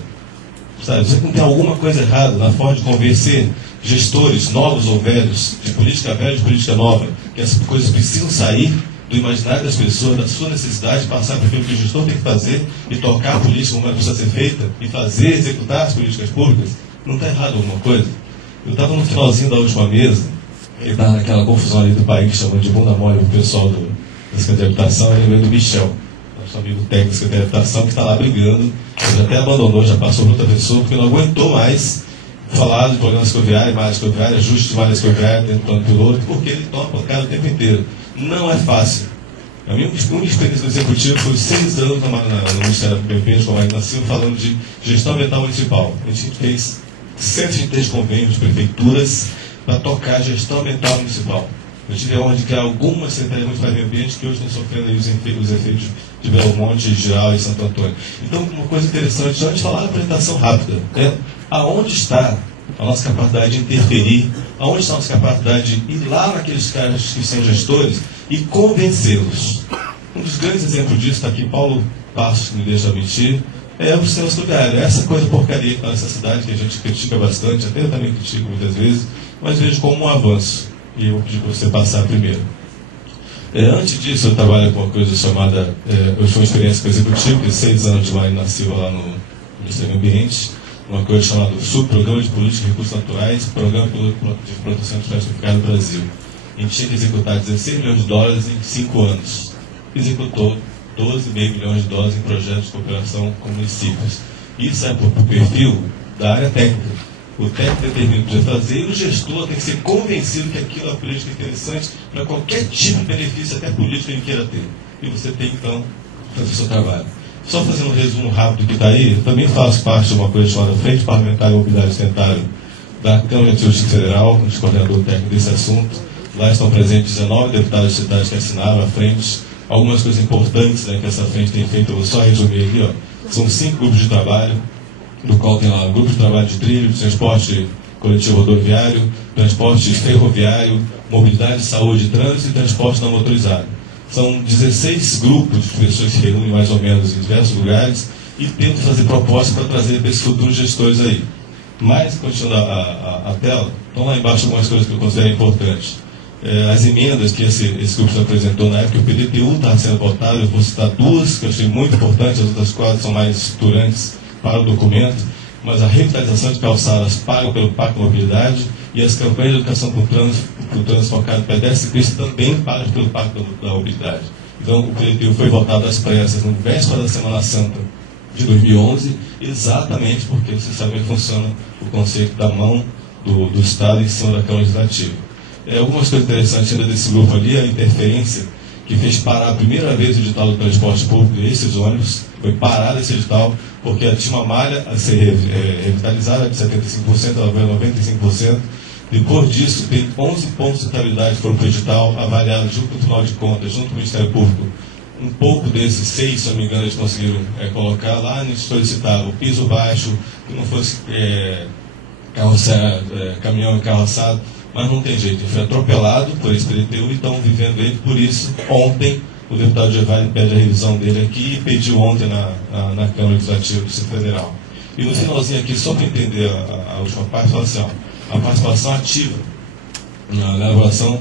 Sabe? Será que não tem alguma coisa errada na forma de convencer gestores, novos ou velhos, de política velha e de política nova, que essas coisas precisam sair do imaginário das pessoas, da sua necessidade, passar para aquilo que o gestor tem que fazer e tocar a política como ela precisa ser feita e fazer, executar as políticas públicas? Não está errado alguma coisa? Eu estava no finalzinho da última mesa, e estava naquela confusão ali do país que chama de bunda mole o pessoal da Secretaria de Habitação, e lembrei do Michel, nosso amigo técnico da Secretaria de Habitação, que está lá brigando, ele até abandonou, já passou para outra pessoa, porque não aguentou mais falar de programas escoviários, malha escoviária, ajuste de malha escoviária dentro do plano piloto, porque ele toma pancada o tempo inteiro. Não é fácil. A minha experiência no executivo foi 6 anos no Ministério do Meio Ambiente, como ainda nasceu, falando de gestão ambiental municipal. A gente fez 103 convênios de prefeituras para tocar a gestão ambiental municipal. Eu tive a honra de criar algumas secretarias municipais de meio ambiente que hoje estão sofrendo aí os efeitos de Belo Monte, Giral e Santo Antônio. Então, uma coisa interessante, antes de falar da apresentação rápida, é aonde está a nossa capacidade de interferir, aonde está a nossa capacidade de ir lá naqueles caras que são gestores e convencê-los. Um dos grandes exemplos disso está aqui, Paulo Passos, que me deixa mentir, é o sistema escoviário. Essa coisa porcaria que está nessa cidade, que a gente critica bastante, até eu também critico muitas vezes, mas vejo como um avanço. E eu vou pedir para você passar primeiro. Antes disso, eu trabalho com uma coisa chamada, eu tive uma experiência com o executivo, de 6 anos de Marina Silva lá no Ministério do Ambiente, uma coisa chamada Subprograma de Política de Recursos Naturais, Programa de Proteção de Floresta do Brasil. A gente tinha que executar 16 milhões de dólares em 5 anos. Executou 12,5 milhões de dólares em projetos de cooperação com municípios. Isso é por perfil da área técnica. O técnico determina o que precisa fazer e o gestor tem que ser convencido que aquilo é uma política interessante para qualquer tipo de benefício, até político que ele queira ter. E você tem, então, fazer o seu trabalho. Só fazendo um resumo rápido do que está aí, eu também faço parte de uma coisa chamada Frente Parlamentar de Mobilidade Sustentável da Câmara de Justiça Federal, como coordenador técnico desse assunto. Lá estão presentes 19 deputados de cidades que assinaram a frente. Algumas coisas importantes, né, que essa frente tem feito, eu vou só resumir aqui. Ó. São 5 grupos de trabalho, do qual tem lá grupo de trabalho de trilho, de transporte coletivo rodoviário, transporte ferroviário, mobilidade, saúde e trânsito e transporte não motorizado. São 16 grupos de pessoas que se reúnem mais ou menos em diversos lugares e tentam fazer propostas para trazer para esses futuros gestores aí. Mas, continuando a tela, estão lá embaixo algumas coisas que eu considero importantes. As emendas que esse grupo se apresentou na época, o PDTU está sendo votado, eu vou citar 2 que eu achei muito importantes, as outras 4 são mais estruturantes para o documento, mas a revitalização de calçadas paga pelo Pacto de Mobilidade e as campanhas de educação para o trânsito focado em pedestres e ciclistas também pagam pelo Pacto da Mobilidade. Então, o PDTU foi votado às pressas no véspera da Semana Santa de 2011, exatamente porque você sabe como funciona o conceito da mão do Estado em cima da Câmara Legislativa. Algumas coisas interessantes ainda desse grupo ali, a interferência que fez parar a primeira vez o edital do transporte público, esses ônibus, foi parado esse edital, porque tinha uma malha a ser revitalizada de 75%, ela veio a 95%. Depois disso, tem 11 pontos de estabilidade que foram para o edital, avaliados junto com o Tribunal de Contas, junto com o Ministério Público. Um pouco desses 6, se não me engano, eles conseguiram colocar lá, eles solicitavam o piso baixo, que não fosse caminhão encarroçado, mas não tem jeito, ele foi atropelado por esse PDTU e estão vivendo ele. Por isso, ontem, o deputado Gevalle pede a revisão dele aqui e pediu ontem na Câmara Legislativa do Distrito Federal. E no finalzinho aqui, só para entender a última parte, fala assim, a participação ativa na elaboração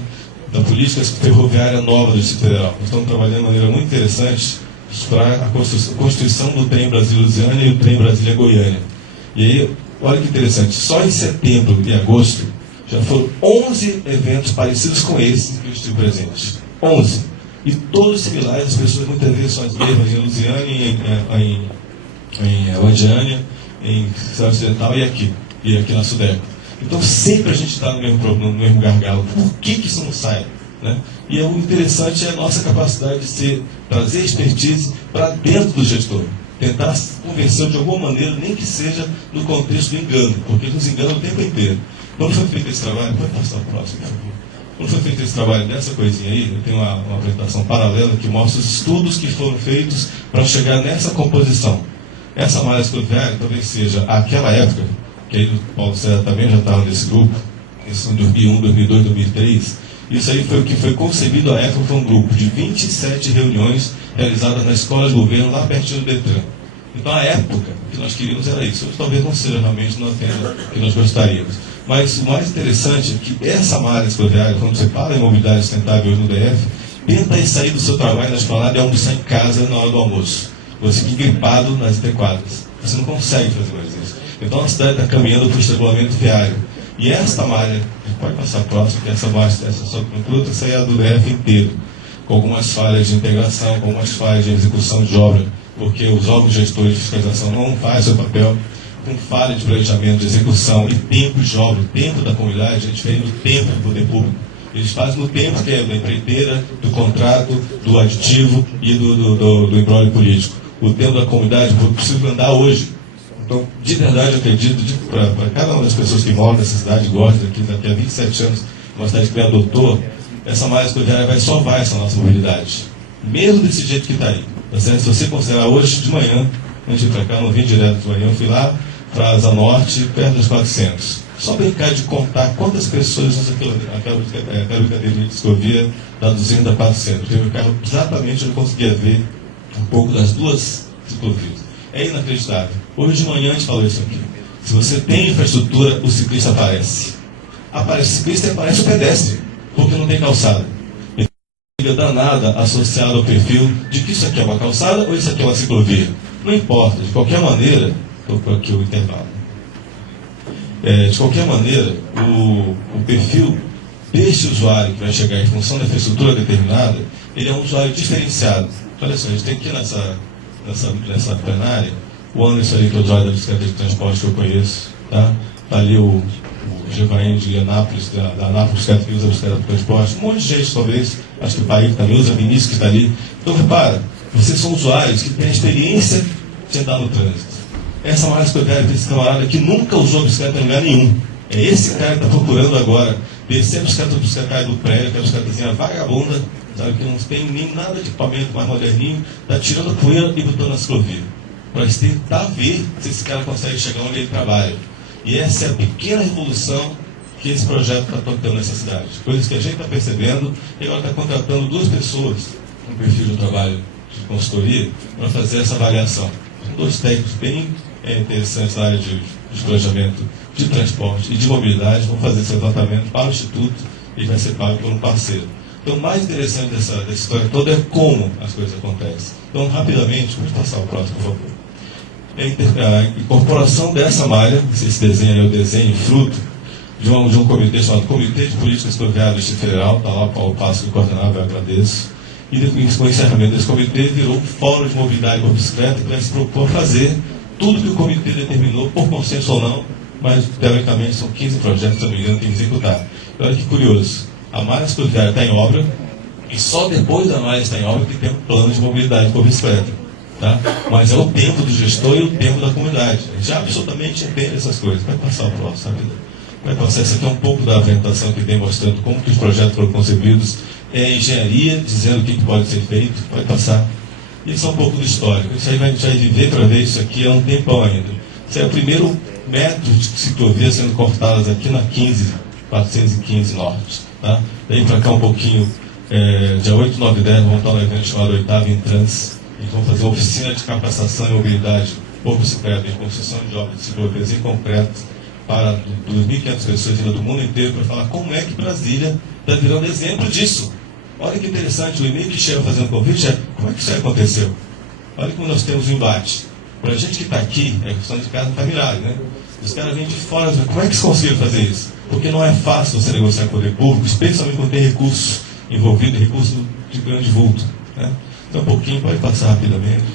da política ferroviária nova do Distrito Federal. Nós estamos trabalhando de maneira muito interessante para a constituição do trem Brasília-Lusiânia e o trem Brasília-Goiânia. E aí, olha que interessante, só em setembro e agosto já foram 11 eventos parecidos com esse que eu estive presente. 11. E todos similares, as pessoas muitas vezes são as mesmas, em Lusiânia, em Avandiânia, em Cidade Ocidental e aqui na Sudeco. Então sempre a gente está no mesmo gargalo. Por que isso não sai? Né? E o interessante é a nossa capacidade de trazer expertise para dentro do gestor. Tentar convencer de alguma maneira, nem que seja no contexto do engano, porque nos enganam o tempo inteiro. Quando foi feito esse trabalho, pode passar o próximo, por favor. Quando foi feito esse trabalho dessa coisinha aí, eu tenho uma apresentação paralela que mostra os estudos que foram feitos para chegar nessa composição. Essa malha cicloviária talvez seja aquela época, que aí o Paulo César também já estava nesse grupo, isso em 2001, 2002, 2003, isso aí foi o que foi concebido à época, foi um grupo de 27 reuniões realizadas na escola de governo, lá pertinho do Detran. Então, a época que nós queríamos era isso. Hoje talvez não seja realmente na tenda que nós gostaríamos. Mas o mais interessante é que essa malha cicloviária, quando você fala em mobilidade sustentável hoje no DF, tenta aí sair do seu trabalho na esplanada e almoçar em casa na hora do almoço. Você fica gripado nas interquadras. Você não consegue fazer mais isso. Então, a cidade está caminhando para o estrangulamento viário. E esta malha, a gente pode passar próximo, que essa só concluta, essa aí é a do DF inteiro, com algumas falhas de integração, com algumas falhas de execução de obra, porque os órgãos gestores de fiscalização não fazem seu papel, com falha de planejamento, de execução e tempo de obra. O tempo da comunidade é diferente do tempo do poder público. Eles fazem no tempo que é da empreiteira, do contrato, do aditivo e do embrólio político. O tempo da comunidade, eu preciso andar hoje. Então, de verdade, eu acredito, para cada uma das pessoas que moram nessa cidade, gostam daqui há 27 anos, uma cidade que me adotou, essa malha cicloviária vai salvar essa nossa mobilidade. Mesmo desse jeito que está aí. Tá certo? Se você considerar hoje de manhã, antes de ir para cá, não vim direto de manhã, eu fui lá para a Asa Norte, perto dos 400. Só brincar de contar quantas pessoas usam aquela brincadeirinha de ciclovia da 200 a 400. Eu carro exatamente onde eu conseguia ver um pouco das duas ciclovias. É inacreditável. Hoje de manhã a gente falou isso aqui. Se você tem infraestrutura, o ciclista aparece. Aparece o ciclista e aparece o pedestre, porque não tem calçada. Então, é danada associada ao perfil de que isso aqui é uma calçada ou isso aqui é uma ciclovia. Não importa, de qualquer maneira, estou por aqui o intervalo. De qualquer maneira, o perfil deste usuário que vai chegar em função da infraestrutura determinada, ele é um usuário diferenciado. Olha só, a gente tem aqui nessa plenária, o Anderson ali, que é o usuário da bicicleta de transporte que eu conheço, tá? Tá ali o Gevain de Anápolis, da Anápolis, que usa a bicicleta de transporte, um monte de gente talvez, acho que o Paí também usa, Vinícius que está ali. Então repara, vocês são usuários que têm a experiência de andar no trânsito. Essa malha cicloviária para esse camarada que nunca usou bicicleta em lugar nenhum. É esse cara que está procurando agora descer a bicicleta do prédio, que é a bicicletazinha vagabunda, sabe, que não tem nem nada de equipamento mais moderninho, está tirando a poeira e botando na ciclovia. Para tentar ver se esse cara consegue chegar onde ele trabalha. E essa é a pequena revolução que esse projeto está tocando nessa cidade. Coisas que a gente está percebendo e agora está contratando 2 pessoas com perfil de trabalho de consultoria para fazer essa avaliação. São 2 técnicos bem interessantes na área de planejamento de transporte e de mobilidade, vão fazer esse levantamento para o Instituto e vai ser pago por um parceiro. Então, o mais interessante dessa história toda é como as coisas acontecem. Então, rapidamente, vamos passar o próximo, por favor. A incorporação dessa malha, esse desenho aí é o desenho fruto de um comitê chamado Comitê de Políticas Cicloviárias do Distrito Federal, está lá o Paulo Passo que coordenava, eu agradeço. E com o encerramento desse comitê virou um fórum de mobilidade por bicicleta que vai se propor fazer tudo que o comitê determinou, por consenso ou não, mas teoricamente são 15 projetos, se não me engano, que tem que executar. Olha que curioso, a malha cicloviária está em obra e só depois da malha estar em obra que tem um plano de mobilidade por bicicleta. Tá? Mas é o tempo do gestor e o tempo da comunidade. A gente absolutamente entende essas coisas. Vai passar o próximo, sabe? Vai passar. Essa aqui é um pouco da apresentação que vem mostrando como que os projetos foram concebidos. É engenharia, dizendo o que pode ser feito. Vai passar. Isso é um pouco do histórico. Isso aí a gente vai viver para ver isso aqui há um tempão ainda. Esse é o primeiro método de ciclovias sendo cortadas aqui na 415 Norte. Tá? Daí para cá um pouquinho, dia 8, 9 e 10, vamos estar no evento chamado Oitavo em Trans. E vamos fazer uma oficina de capacitação e mobilidade por bicicleta, em construção de obras de ciclovias em concreto para 2.500 pessoas do mundo inteiro para falar como é que Brasília está virando exemplo disso. Olha que interessante, o e-mail que chega fazendo convite é como é que isso aí aconteceu? Olha como nós temos um embate. Para a gente que está aqui, é questão de casa está mirado, né? Os caras vêm de fora, como é que eles conseguiram fazer isso? Porque não é fácil você negociar com o poder público, especialmente quando tem recurso envolvido, recurso de grande vulto, né? Então, um pouquinho, pode passar rapidamente.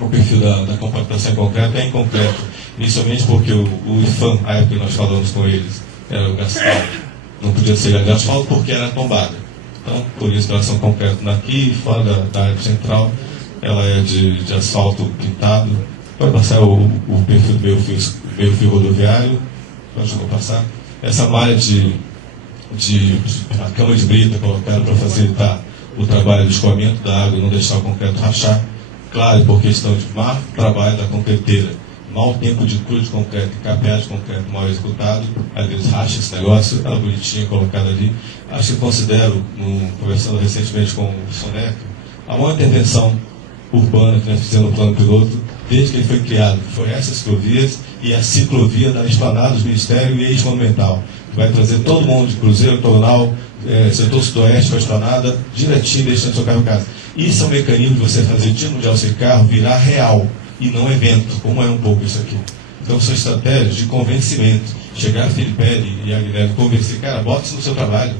O perfil da compactação em concreto é incompleto, inicialmente porque o IFAM, a época que nós falamos com eles, era o asfalto. Não podia ser de asfalto porque era tombada. Então, por isso, elas são concretas daqui, fora da área central, ela é de asfalto pintado. Pode passar o perfil do meio fio rodoviário. Pode passar. Essa malha a cama de brita colocada para facilitar o trabalho de escoamento da água e não deixar o concreto rachar. claro, por questão de má trabalho da concreteira, mau tempo de cruz de concreto e capeado de concreto mal executado, às vezes racha esse negócio, ela bonitinha colocada ali. Acho que considero, conversando recentemente com o Soneca, a maior intervenção urbana que nós fizemos no plano piloto, desde que ele foi criado, que foi essas ciclovias e a ciclovia da esplanada do Ministério e eixo monumental. Vai trazer todo mundo de Cruzeiro, Tornal, setor sudoeste, para a esplanada, direitinho, deixando seu carro em casa. Isso é um mecanismo de você fazer dia mundial sem carro virar real e não evento, como é um pouco isso aqui. Então são estratégias de convencimento. Chegar a Felipe e a Guilherme convencer, cara, bota isso no seu trabalho.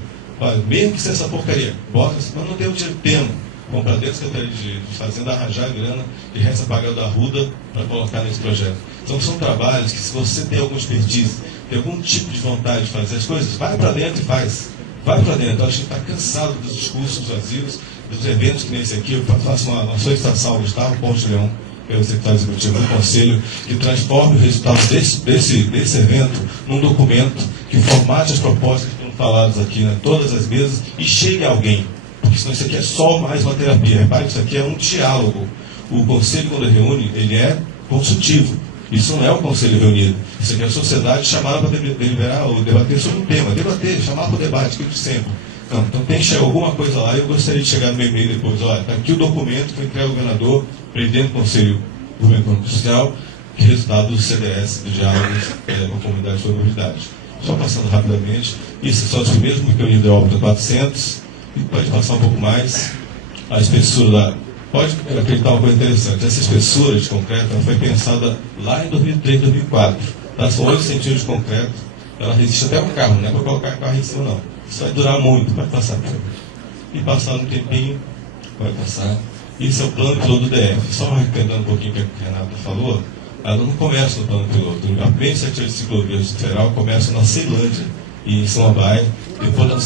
Mesmo que seja essa porcaria, bota isso, mas não tem o dinheiro tendo. Comprar dentro da Secretaria de Fazenda, arranjar a grana e resta pagar da Arruda para colocar nesse projeto. Então são trabalhos que, se você tem alguma expertise, tem algum tipo de vontade de fazer as coisas, vai para dentro e faz. Vai para dentro. A gente está cansado dos discursos vazios, dos eventos que nem esse aqui. Eu faço uma solicitação ao Gustavo Ponte Leão, que é o secretário executivo do Conselho, que transforme o resultado desse evento num documento que formate as propostas que foram faladas aqui, né, todas as mesas, e chegue a alguém. Porque senão isso aqui é só mais uma terapia. Repare que isso aqui é um diálogo. O Conselho, quando reúne, ele é consultivo. Isso não é o Conselho reunido. Isso aqui é a sociedade chamada para deliberar ou debater sobre um tema. Debater, chamar para o debate, que de sempre. Não, então tem que chegar alguma coisa lá. Eu gostaria de chegar no meu e-mail depois. Olha, está aqui o documento que foi entregue ao governador, presidente do Conselho Econômico Social, que é resultado do CDS, do diálogo com a comunidade sobre mobilidade. Só passando rapidamente. Isso é só os primeiros, porque o nível de obra é 400. Pode passar um pouco mais. A espessura lá, pode acreditar uma coisa interessante, essa espessura de concreto foi pensada lá em 2003, 2004. Ela são 8 centímetros de concreto, ela resiste até um carro, não é para colocar carro em cima não. Isso vai durar muito, vai passar. E passar um tempinho, vai passar. Isso é o plano piloto do DF. Só recordando um pouquinho o que a Renata falou, ela não começa no plano piloto. A primeira iniciativa de ciclovia federal começa na Ceilândia e em São Paulo, depois na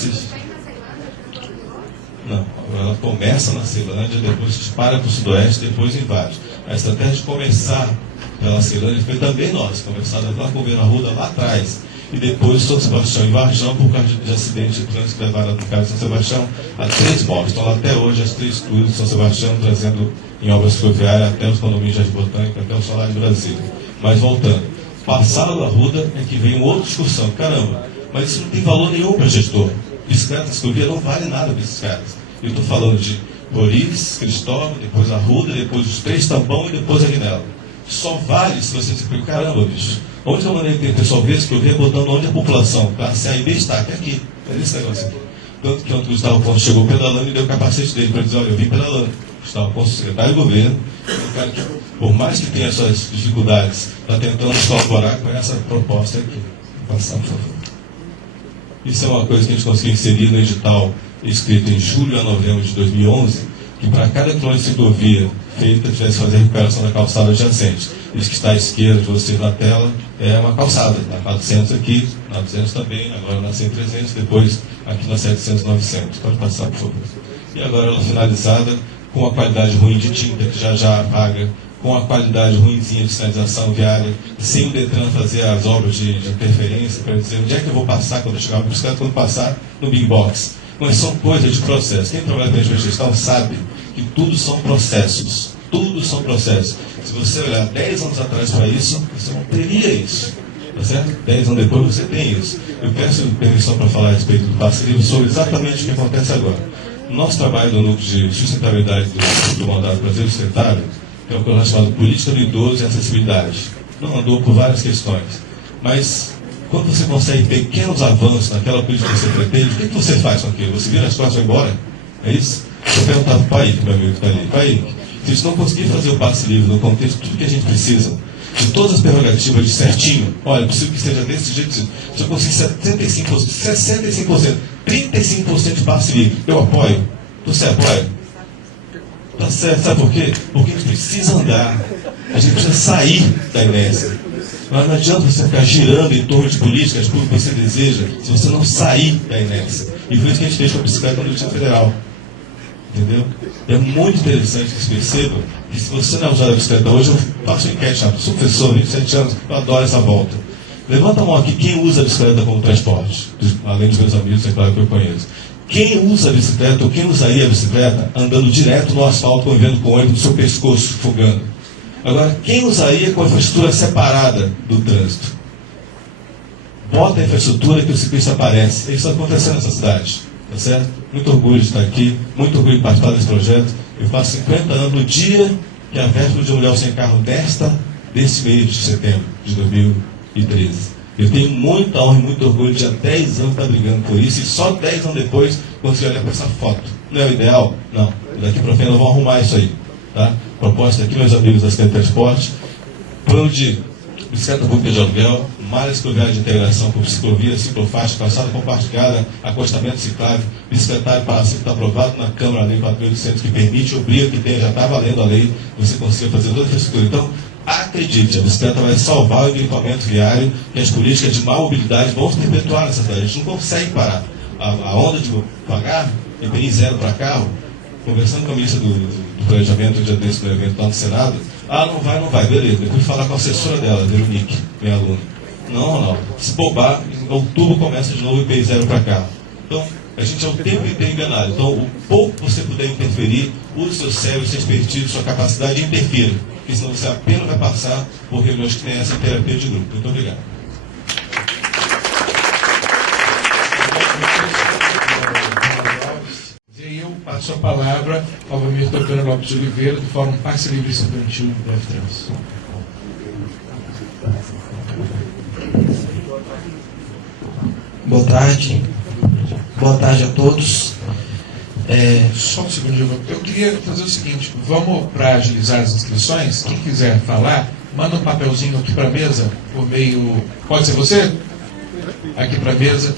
Não, ela começa na Ceilândia, depois dispara para o sudoeste, depois invade. A estratégia de começar pela Ceilândia foi também nossa, começada lá com o governo Arruda lá atrás. E depois São Sebastião e Varjão, por causa de acidentes de trânsito que levaram no caso de São Sebastião a 3 mortes. Estão lá até hoje as 3 cruzes de São Sebastião, trazendo em obras ferroviárias até os condomínios de Botânica, até o Salário de Brasília. Mas voltando, passado da Arruda é que vem uma outra discussão. Caramba, mas isso não tem valor nenhum para o gestor. Bicicleta, ciclovia não vale nada para esses caras. Eu estou falando de Roriz, Cristóvão, depois Arruda, depois os 3 Tampão e depois Aguinaldo. Só vale se você se perguntar, caramba, bicho, onde eu mandei ter o pessoal ver ciclovia botando onde a população, classe A e B está, que é aqui, é esse negócio aqui. Tanto que ontem o Gustavo Ponte chegou pedalando e deu o capacete dele para dizer, olha, eu vim pedalando. Gustavo Ponte, secretário do governo, um cara que, por mais que tenha suas dificuldades, está tentando colaborar com essa proposta aqui. Vou passar, por favor. Isso é uma coisa que a gente conseguiu inserir no edital escrito em julho a novembro de 2011, que para cada quilômetro de ciclovia feita, tivesse que fazer a recuperação da calçada adjacente. Isso que está à esquerda de vocês na tela é uma calçada, na 400 aqui, na 200 também, agora na 100, 300, depois aqui na 700, 900. Pode passar, por favor. E agora ela finalizada com a qualidade ruim de tinta, que já apaga, com a qualidade ruimzinha de sinalização viária, sem o Detran fazer as obras de interferência, para dizer onde é que eu vou passar quando eu chegar na bicicleta, quando passar no Big Box. Mas são coisas de processo. Quem trabalha com a gestão sabe que tudo são processos. Tudo são processos. Se você olhar 10 anos atrás para isso, você não teria isso. Tá certo? 10 anos depois você tem isso. Eu peço permissão para falar a respeito do passe livre sobre exatamente o que acontece agora. O nosso trabalho no núcleo de sustentabilidade do mandato brasileiro secretário é o que eu chamado política do idoso e acessibilidade. Não andou por várias questões. Mas quando você consegue pequenos avanços naquela política que você pretende, o que você faz com aquilo? Você vira as costas e vai embora? É isso? Eu perguntava para o Paik, meu amigo que está ali. Paik, se a gente não conseguir fazer o passe livre no contexto de tudo que a gente precisa, de todas as prerrogativas de certinho, olha, eu preciso que seja desse jeito. Se eu conseguir 65%, 35% de passe livre, eu apoio. Você apoia? Tá certo, sabe por quê? Porque a gente precisa andar, a gente precisa sair da inércia. Mas não adianta você ficar girando em torno de políticas que você deseja se você não sair da inércia. E foi isso que a gente fez com a bicicleta no Distrito Federal. Entendeu? É muito interessante que você perceba que se você não usar a bicicleta hoje, eu faço uma enquete, sou professor, 27 anos, eu adoro essa volta. Levanta a mão aqui, quem usa a bicicleta como transporte? Além dos meus amigos, é claro que eu conheço. quem usa a bicicleta, ou quem usaria a bicicleta, andando direto no asfalto, convivendo com o ônibus, no seu pescoço, sufocando. Agora, quem usaria com a infraestrutura separada do trânsito? Bota a infraestrutura que o ciclista aparece. Isso está acontecendo nessa cidade. Tá certo? Muito orgulho de estar aqui, muito orgulho de participar desse projeto. Eu faço 50 anos no dia que é a véspera de Mulher Sem Carro desse mês de setembro de 2013. Eu tenho muita honra e muito orgulho de há 10 anos estar brigando por isso, e só 10 anos depois consegui olhar para essa foto. Não é o ideal? Não. Daqui para frente nós vamos arrumar isso aí. Tá? Proposta aqui, meus amigos da Secretaria de Transporte, plano de bicicleta pública de aluguel, malha cicloviária de integração com ciclovia, ciclofaixa, calçada compartilhada, acostamento ciclável, bicicletário paraciclo está aprovado na Câmara, a Lei 4.800, que permite, obriga que tenha, já está valendo a lei, você consiga fazer toda a infraestrutura. Então, acredite, a bicicleta vai salvar o equipamento viário, e as políticas de má mobilidade vão se perpetuar nessa cidade. A gente não consegue parar. A onda de pagar IPI zero para carro, conversando com a ministra do Planejamento um dia desse no evento lá no Senado, não vai, beleza. Depois falar com a assessora dela, Veronique, minha aluna. Não, Ronaldo, se bobar, em outubro começa de novo o IPI zero para carro. Então, a gente é o tempo inteiro enganado. Então, o pouco que você puder interferir, use seu cérebro, sua expertise, sua capacidade e interfira. Porque senão você apenas vai passar por reuniões que tem essa terapia de grupo. Muito obrigado. E eu passo a palavra ao Valmir Tocano Lopes de Oliveira, do Fórum Passe Livre Estudantil do DevTrans. Boa tarde. Boa tarde a todos. Só um segundo, eu queria fazer o seguinte, vamos para agilizar as inscrições, quem quiser falar, manda um papelzinho aqui para a mesa, por meio... Pode ser você? Aqui para a mesa.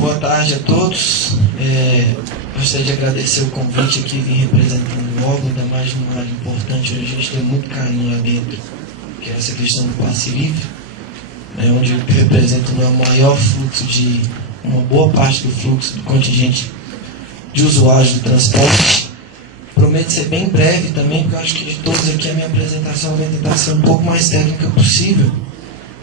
Boa tarde a todos. Gostaria de agradecer o convite aqui, vim representando o órgão, ainda mais numa área importante, onde a gente tem muito carinho lá dentro, que é essa questão do passe livre, onde eu represento o maior fluxo de uma boa parte do fluxo do contingente de usuários do transporte. Prometo ser bem breve também, porque eu acho que de todos aqui a minha apresentação vai tentar ser um pouco mais técnica possível.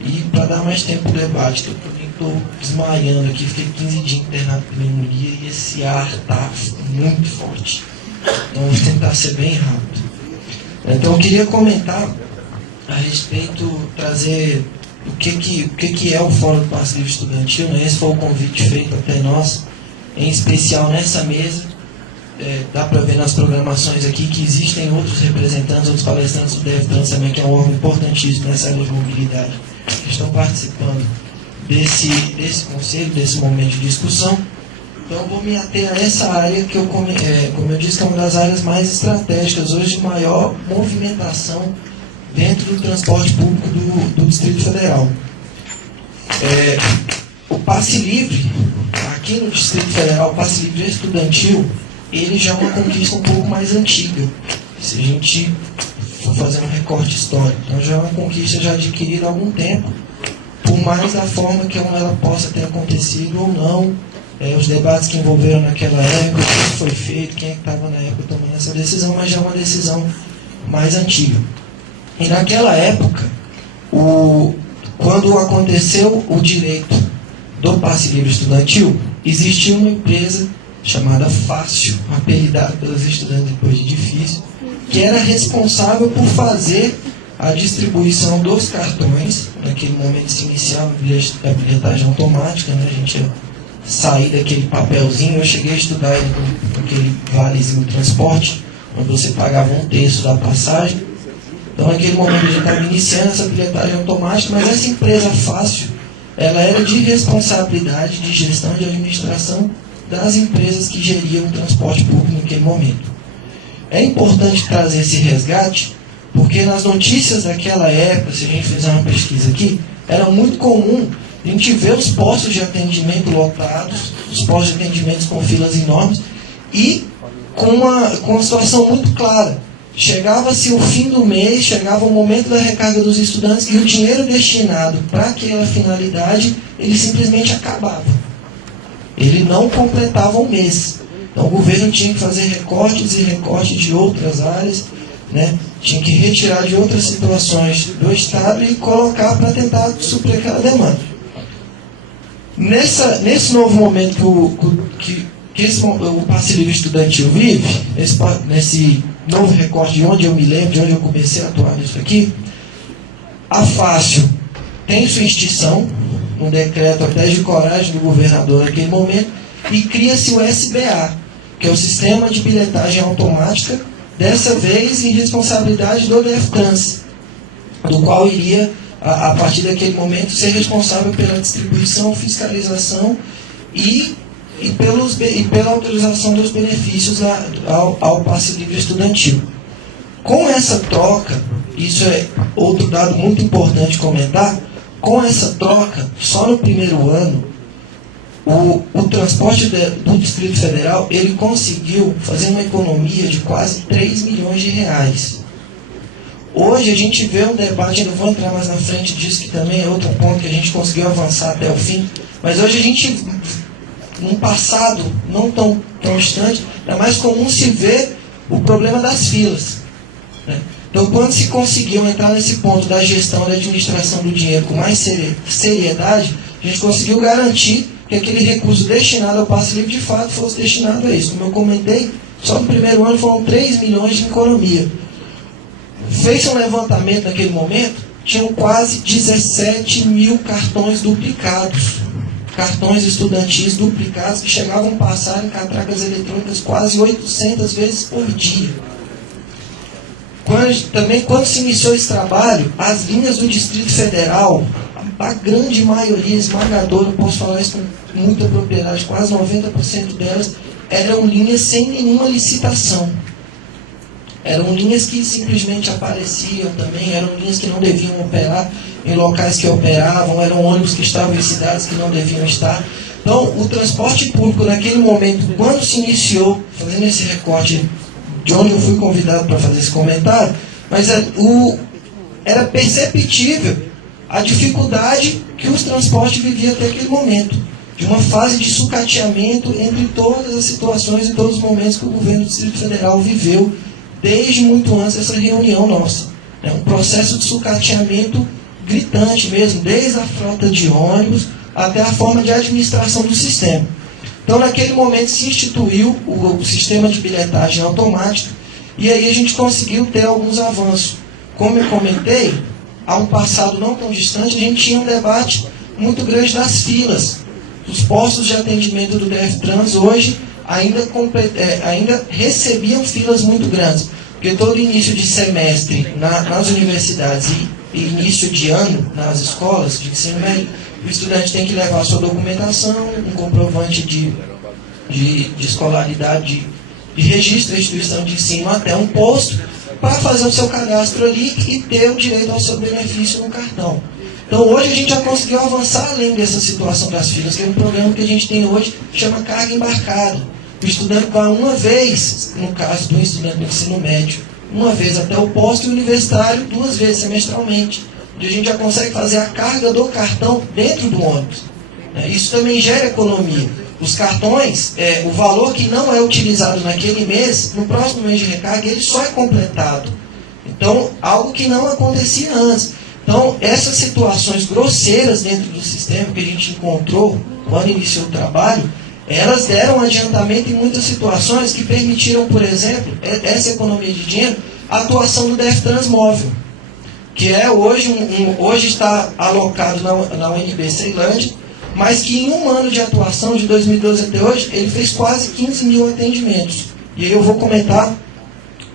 E para dar mais tempo para o debate, eu também estou desmaiando aqui, fiquei 15 dias internado com pneumonia e esse ar está muito forte. Então vou tentar ser bem rápido. Então eu queria comentar a respeito, trazer o que é o Fórum do Passe Livre Estudantil, né? Esse foi o convite feito até nós, em especial nessa mesa. Dá para ver nas programações aqui que existem outros representantes, outros palestrantes do DevTrans também, que é um órgão importantíssimo nessa área de mobilidade, que estão participando desse conselho, desse momento de discussão. Então eu vou me ater a essa área que, como eu disse, que é uma das áreas mais estratégicas hoje de maior movimentação dentro do transporte público do Distrito Federal. O passe livre, aqui no Distrito Federal, o passe livre estudantil, ele já é uma conquista um pouco mais antiga, se a gente for fazer um recorte histórico. Então já é uma conquista já adquirida há algum tempo, por mais da forma que ela possa ter acontecido ou não, os debates que envolveram naquela época, o que foi feito, quem é que estava na época tomando essa decisão, mas já é uma decisão mais antiga. E naquela época, quando aconteceu o direito do passe livre estudantil, existia uma empresa chamada Fácil, apelidada pelos estudantes depois de difícil, que era responsável por fazer a distribuição dos cartões. Naquele momento se iniciava a bilhetagem automática, né? A gente ia sair daquele papelzinho. Eu cheguei a estudar ele com aquele valezinho do transporte, onde você pagava 1/3 da passagem. Então naquele momento a gente estava iniciando essa bilhetagem automática, mas essa empresa Fácil, ela era de responsabilidade de gestão e de administração das empresas que geriam o transporte público naquele momento. É importante trazer esse resgate, porque nas notícias daquela época, se a gente fizer uma pesquisa aqui, era muito comum a gente ver os postos de atendimento lotados, os postos de atendimento com filas enormes, e com uma situação muito clara. Chegava-se o fim do mês, chegava o momento da recarga dos estudantes, e o dinheiro destinado para aquela finalidade, ele simplesmente acabava. Ele não completava o mês. Então o governo tinha que fazer recortes e recortes de outras áreas, né? Tinha que retirar de outras situações do Estado e colocar para tentar suprir aquela demanda. Nesse novo momento o passe livre estudantil vive, nesse novo recorte de onde eu me lembro, de onde eu comecei a atuar nisso aqui, a Fácil tem sua extinção, um decreto até de coragem do governador naquele momento, e cria-se o SBA, que é o Sistema de Bilhetagem Automática, dessa vez em responsabilidade do DEFTRANS, do qual iria, a partir daquele momento, ser responsável pela distribuição, fiscalização e pela autorização dos benefícios ao passe livre estudantil. Com essa troca, isso é outro dado muito importante comentar, com essa troca, só no primeiro ano, o transporte do Distrito Federal, ele conseguiu fazer uma economia de quase 3 milhões de reais. Hoje a gente vê um debate, ainda vou entrar mais na frente disso, que também é outro ponto que a gente conseguiu avançar até o fim, mas hoje a gente, num passado não tão distante, é mais comum se ver o problema das filas, né? Então, quando se conseguiu entrar nesse ponto da gestão e da administração do dinheiro com mais seriedade, a gente conseguiu garantir que aquele recurso destinado ao passe livre, de fato, fosse destinado a isso. Como eu comentei, só no primeiro ano foram 3 milhões de economia. Fez um levantamento naquele momento, tinham quase 17 mil cartões duplicados. Cartões estudantis duplicados que chegavam a passar em catracas eletrônicas quase 800 vezes por dia. Quando se iniciou esse trabalho, as linhas do Distrito Federal, a grande maioria esmagadora, eu posso falar isso com muita propriedade, quase 90% delas, eram linhas sem nenhuma licitação. Eram linhas que simplesmente apareciam também, eram linhas que não deviam operar em locais que operavam, eram ônibus que estavam em cidades que não deviam estar. Então, o transporte público, naquele momento, quando se iniciou, fazendo esse recorte de onde eu fui convidado para fazer esse comentário, mas era perceptível a dificuldade que os transportes viviam até aquele momento, de uma fase de sucateamento entre todas as situações e todos os momentos que o governo do Distrito Federal viveu, desde muito antes dessa reunião nossa. É um processo de sucateamento gritante mesmo, desde a frota de ônibus até a forma de administração do sistema. Então, naquele momento, se instituiu o sistema de bilhetagem automática, e aí a gente conseguiu ter alguns avanços. Como eu comentei, há um passado não tão distante, a gente tinha um debate muito grande das filas. Os postos de atendimento do DEFTRANS hoje ainda recebiam filas muito grandes, porque todo início de semestre nas universidades e início de ano nas escolas de ensino médio, o estudante tem que levar sua documentação, um comprovante de escolaridade, de registro da instituição de ensino até um posto, para fazer o seu cadastro ali e ter o direito ao seu benefício no cartão. Então, hoje a gente já conseguiu avançar além dessa situação das filas, que é um programa que a gente tem hoje, que chama carga embarcada. O estudante vai uma vez, no caso do estudante do ensino médio, uma vez até o posto, e o universitário 2 vezes semestralmente, onde a gente já consegue fazer a carga do cartão dentro do ônibus. Isso também gera economia. Os cartões, o valor que não é utilizado naquele mês, no próximo mês de recarga, ele só é completado. Então, algo que não acontecia antes. Então, essas situações grosseiras dentro do sistema que a gente encontrou quando iniciou o trabalho, elas deram um adiantamento em muitas situações que permitiram, por exemplo, essa economia de dinheiro, a atuação do DEFTRANS móvel, que é hoje está alocado na UNB Ceilândia, mas que em um ano de atuação, de 2012 até hoje, ele fez quase 15 mil atendimentos. E aí eu vou comentar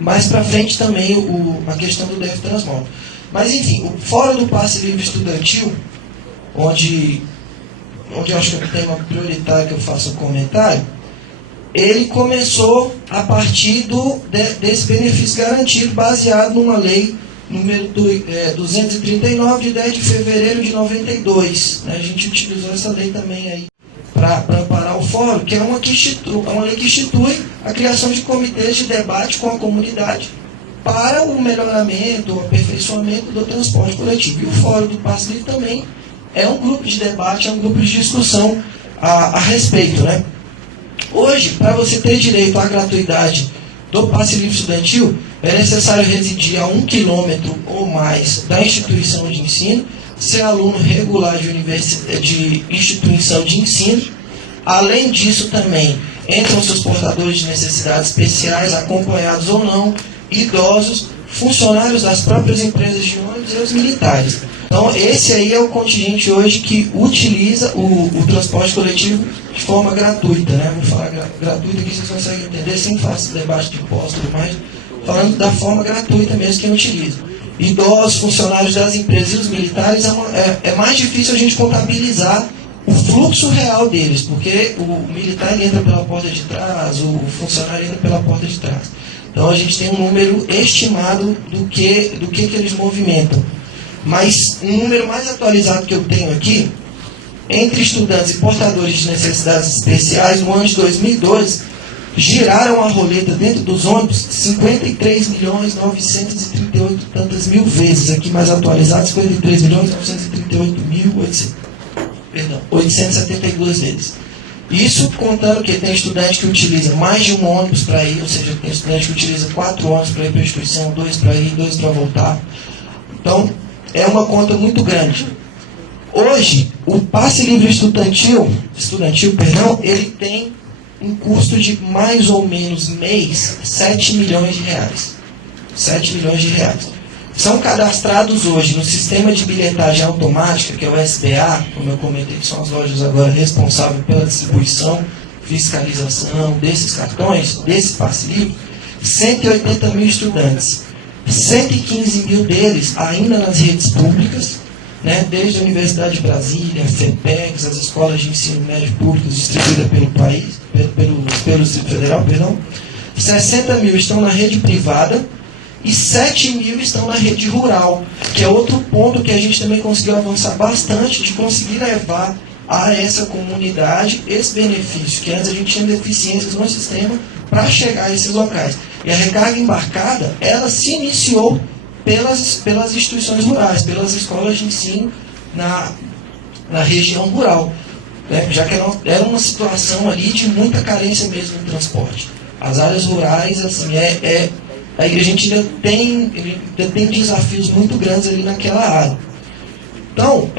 mais para frente também a questão do DEFTRANS móvel. Mas enfim, fora do passe livre estudantil, onde eu acho que é o tema prioritário que eu faço o comentário, ele começou a partir desse benefício garantido, baseado numa lei número 239, de 10 de fevereiro de 92. A gente utilizou essa lei também aí para amparar o fórum, que é uma lei que institui a criação de comitês de debate com a comunidade para o melhoramento, o aperfeiçoamento do transporte coletivo. E o Fórum do Passe Livre também é um grupo de debate, é um grupo de discussão a respeito. Hoje, para você ter direito à gratuidade do passe livre estudantil, é necessário residir a 1 quilômetro ou mais da instituição de ensino, ser aluno regular de instituição de ensino. Além disso, também entram seus portadores de necessidades especiais, acompanhados ou não, idosos, funcionários das próprias empresas de ônibus e os militares. Então, esse aí é o contingente hoje que utiliza o transporte coletivo de forma gratuita, né? Vou falar gratuita que vocês conseguem entender, sem fazer debate de imposto e tudo mais, falando da forma gratuita mesmo que utiliza. Idosos, funcionários das empresas e os militares, é mais difícil a gente contabilizar o fluxo real deles, porque o militar ele entra pela porta de trás, o funcionário entra pela porta de trás. Então, a gente tem um número estimado do que eles movimentam. Mas um número mais atualizado que eu tenho aqui, entre estudantes e portadores de necessidades especiais, no ano de 2012, giraram a roleta dentro dos ônibus 53.938 tantas mil vezes. Aqui mais atualizado, 53.938.872 vezes. Isso contando que tem estudante que utiliza mais de um ônibus para ir, ou seja, tem estudante que utiliza 4 ônibus para ir para a instituição, 2 para ir, 2 para voltar. Então, é uma conta muito grande. Hoje, o passe livre estudantil, ele tem um custo de mais ou menos mês 7 milhões de reais. 7 milhões de reais. São cadastrados hoje no sistema de bilhetagem automática, que é o SBA, como eu comentei, que são as lojas agora responsáveis pela distribuição, fiscalização desses cartões, desse passe livre, 180 mil estudantes. 115 mil deles ainda nas redes públicas, né, desde a Universidade de Brasília, a FEPEX, as escolas de ensino médio públicas distribuídas pelo país, pelo Distrito Federal, 60 mil estão na rede privada e 7 mil estão na rede rural, que é outro ponto que a gente também conseguiu avançar bastante, de conseguir levar a essa comunidade esse benefício, que antes a gente tinha deficiências no sistema para chegar a esses locais. E a recarga embarcada, ela se iniciou pelas instituições rurais, pelas escolas de ensino na região rural, né? Já que era uma situação ali de muita carência mesmo no transporte. As áreas rurais, assim, a gente ainda tem desafios muito grandes ali naquela área. Então,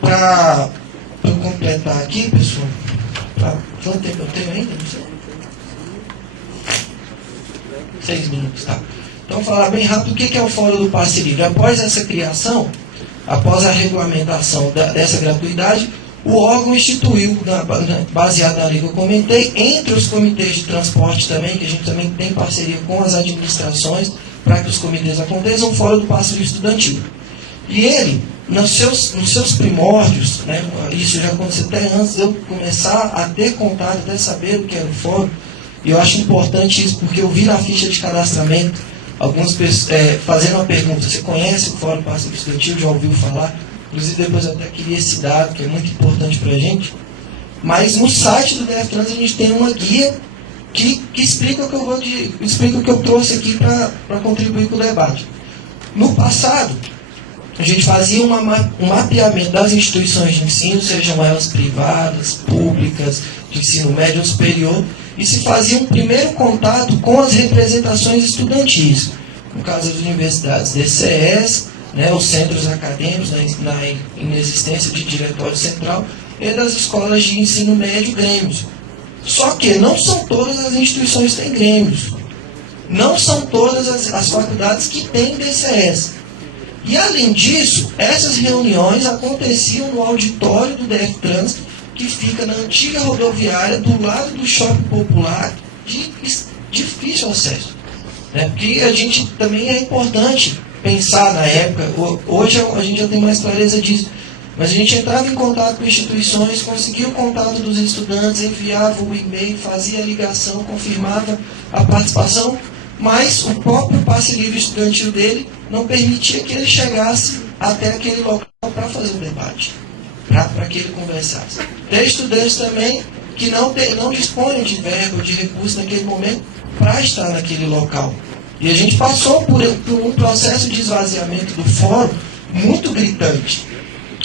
para eu completar aqui, pessoal, quanto tempo eu tenho ainda? Não sei. 6 minutos, tá? Então, falar bem rápido o que é o Fórum do Passe Livre. Após essa criação, após a regulamentação dessa gratuidade, o órgão instituiu, baseado na lei que eu comentei, entre os comitês de transporte também, que a gente também tem parceria com as administrações, para que os comitês aconteçam, o Fórum do Passe Livre Estudantil. E ele, nos seus primórdios, né, isso já aconteceu até antes de eu começar a ter contato, até saber o que era o fórum, e eu acho importante isso, porque eu vi na ficha de cadastramento, algumas pessoas fazendo uma pergunta, você conhece o Fórum Passe Livre Estudantil, já ouviu falar? Inclusive depois eu até queria esse dado, que é muito importante para a gente. Mas no site do DFTrans a gente tem uma guia que explica o que eu trouxe aqui para contribuir com o debate. No passado, a gente fazia um mapeamento das instituições de ensino, sejam elas privadas, públicas, de ensino médio ou superior, e se fazia um primeiro contato com as representações estudantis, no caso das universidades DCEs, né, os centros acadêmicos, na inexistência de diretório central, e das escolas de ensino médio, grêmios. Só que não são todas as instituições que têm grêmios. Não são todas as faculdades que têm DCEs. E, além disso, essas reuniões aconteciam no auditório do DFTrans, que fica na antiga rodoviária, do lado do shopping popular, de difícil acesso. Né? Porque a gente também é importante pensar na época, hoje a gente já tem mais clareza disso, mas a gente entrava em contato com instituições, conseguia o contato dos estudantes, enviava o e-mail, fazia a ligação, confirmava a participação, mas o próprio passe livre estudantil dele não permitia que ele chegasse até aquele local para fazer o debate, para que ele conversasse. Tem estudantes também que não dispõem de verba ou de recursos naquele momento para estar naquele local. E a gente passou por um processo de esvaziamento do fórum muito gritante.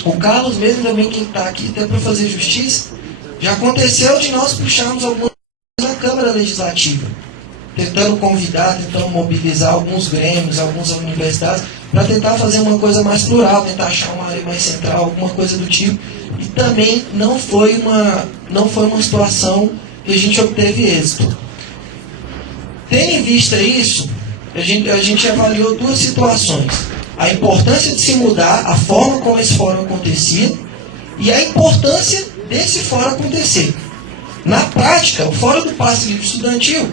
O Carlos mesmo também, que está aqui até para fazer justiça, já aconteceu de nós puxarmos algumas coisas na Câmara Legislativa. tentando convidar, tentando mobilizar alguns grêmios, algumas universidades, para tentar fazer uma coisa mais plural, tentar achar uma área mais central, alguma coisa do tipo. E também não foi uma situação que a gente obteve êxito. Tendo em vista isso, a gente avaliou duas situações. A importância de se mudar a forma como esse fórum acontecia e a importância desse fórum acontecer. Na prática, o Fórum do Passe Livre Estudantil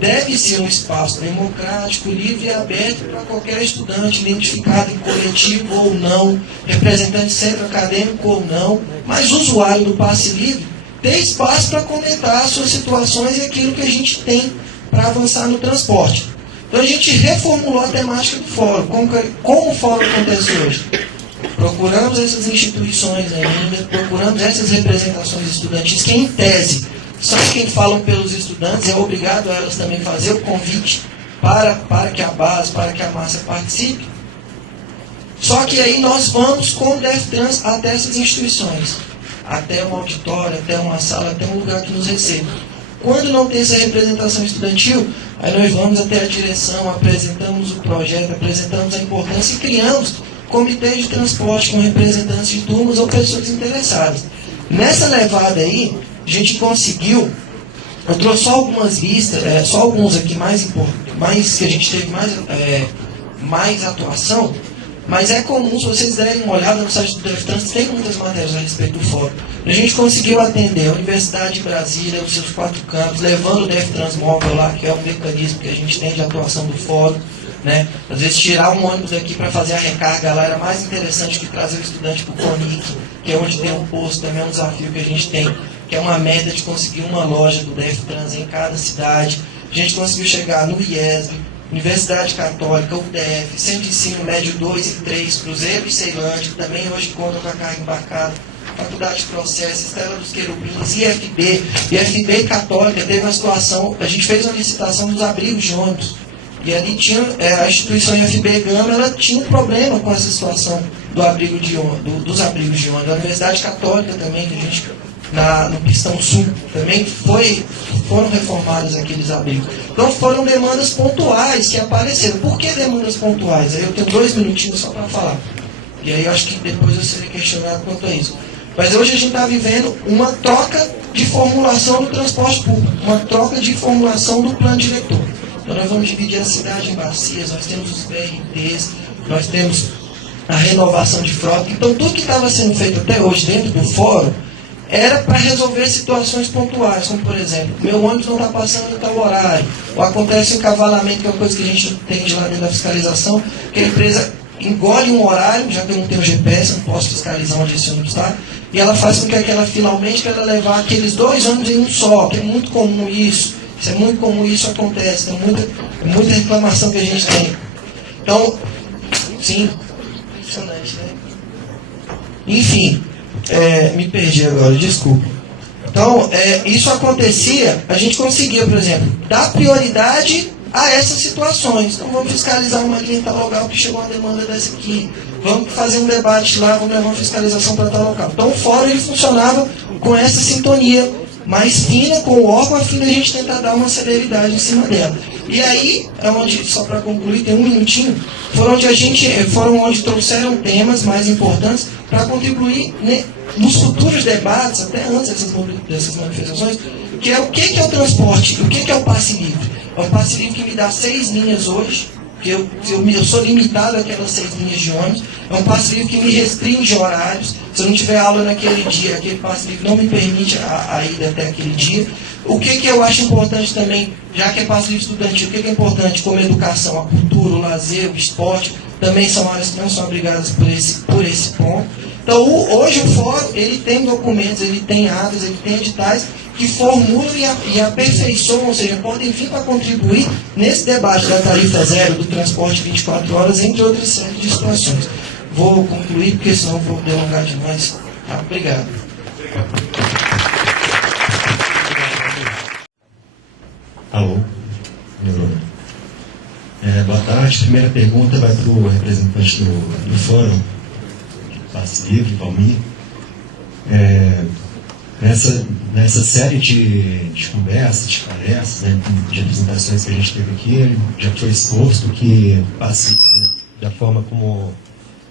deve ser um espaço democrático, livre e aberto para qualquer estudante, identificado em coletivo ou não, representante de centro acadêmico ou não, mas usuário do Passe Livre, ter espaço para comentar as suas situações e aquilo que a gente tem para avançar no transporte. Então a gente reformulou a temática do fórum. Como o fórum acontece hoje? Procuramos essas instituições ainda, procuramos essas representações estudantis que, em tese, são quem falam pelos estudantes, é obrigado a elas também fazer o convite para que a base, para que a massa participe. Só que aí nós vamos com o DefTrans até essas instituições, até um auditório, até uma sala, até um lugar que nos receba. Quando não tem essa representação estudantil, aí nós vamos até a direção, apresentamos o projeto, apresentamos a importância e criamos comitês de transporte com representantes de turmas ou pessoas interessadas. Nessa levada aí, a gente conseguiu, eu trouxe só algumas listas, só alguns aqui mais que a gente teve mais atuação, mas é comum, se vocês derem uma olhada no site do DefTrans, tem muitas matérias a respeito do fórum. A gente conseguiu atender a Universidade de Brasília, os seus 4 campos, levando o DefTrans móvel lá, que é um mecanismo que a gente tem de atuação do fórum. Né? Às vezes tirar um ônibus daqui para fazer a recarga lá era mais interessante que trazer o estudante para o CONIC, que é onde tem um posto, também é um desafio que a gente tem, que é uma meta de conseguir uma loja do DefTrans em cada cidade. A gente conseguiu chegar no IESB, Universidade Católica, UDF, Centro de Ensino Médio 2 e 3, Cruzeiro e Ceilândia, que também hoje conta com a carga embarcada, Faculdade de Processo, Estela dos Querubins, IFB e Católica teve uma situação, a gente fez uma licitação dos abrigos de ônibus. E ali tinha, a instituição IFB Gama, ela tinha um problema com essa situação dos abrigos de ônibus. A Universidade Católica também, que a gente, no Pistão Sul, também foram reformados aqueles abrigos. Então foram demandas pontuais que apareceram. Por que demandas pontuais? Aí eu tenho 2 minutinhos só para falar. E aí eu acho que depois eu serei questionado quanto a isso. Mas hoje a gente está vivendo uma troca de formulação do transporte público, uma troca de formulação do plano diretor. Então nós vamos dividir a cidade em bacias, nós temos os BRTs, nós temos a renovação de frota. Então tudo que estava sendo feito até hoje dentro do fórum era para resolver situações pontuais, como por exemplo, meu ônibus não está passando em tal horário, ou acontece um encavalamento, que é uma coisa que a gente entende lá dentro da fiscalização, que a empresa engole um horário, já que eu não tenho GPS, não posso fiscalizar onde esse ônibus está, e ela faz com que ela finalmente queira levar aqueles 2 ônibus em um só, que é muito comum isso. Isso é muito comum, isso acontece, tem muita reclamação que a gente tem. Então, sim, impressionante, né? Enfim, me perdi agora, desculpa. Então, isso acontecia, a gente conseguia, por exemplo, dar prioridade a essas situações. Então, vamos fiscalizar uma linha em tal local que chegou uma demanda dessa aqui. Vamos fazer um debate lá, vamos levar uma fiscalização para tal local. Então, o fórum ele funcionava com essa sintonia mais fina com o órgão, a fim de a gente tentar dar uma celeridade em cima dela. E aí, só para concluir, tem 1 minutinho, foram onde trouxeram temas mais importantes para contribuir nos futuros debates, até antes dessas manifestações, que é o que é o transporte, o que é o passe livre. É um passe livre que me dá 6 linhas hoje, que eu sou limitado àquelas 6 linhas de ônibus. É um passe livre que me restringe horários. Se eu não tiver aula naquele dia, aquele passe livre não me permite a ida até aquele dia. O que eu acho importante também, já que é passe livre estudantil, o que é importante como educação, a cultura, o lazer, o esporte, também são áreas que não são abrigadas por esse ponto. Então, hoje o fórum, ele tem documentos, ele tem atas, ele tem editais que formulam e aperfeiçoam, ou seja, podem vir para contribuir nesse debate da tarifa zero, do transporte 24 horas, entre outras séries de situações. Vou concluir, porque senão vou delongar demais. Obrigado. Alô? Boa tarde. Primeira pergunta vai para o representante do fórum, Passe Livre, Valmir. Nessa série de conversas, de palestras, né, de apresentações que a gente teve aqui, já foi exposto que da forma como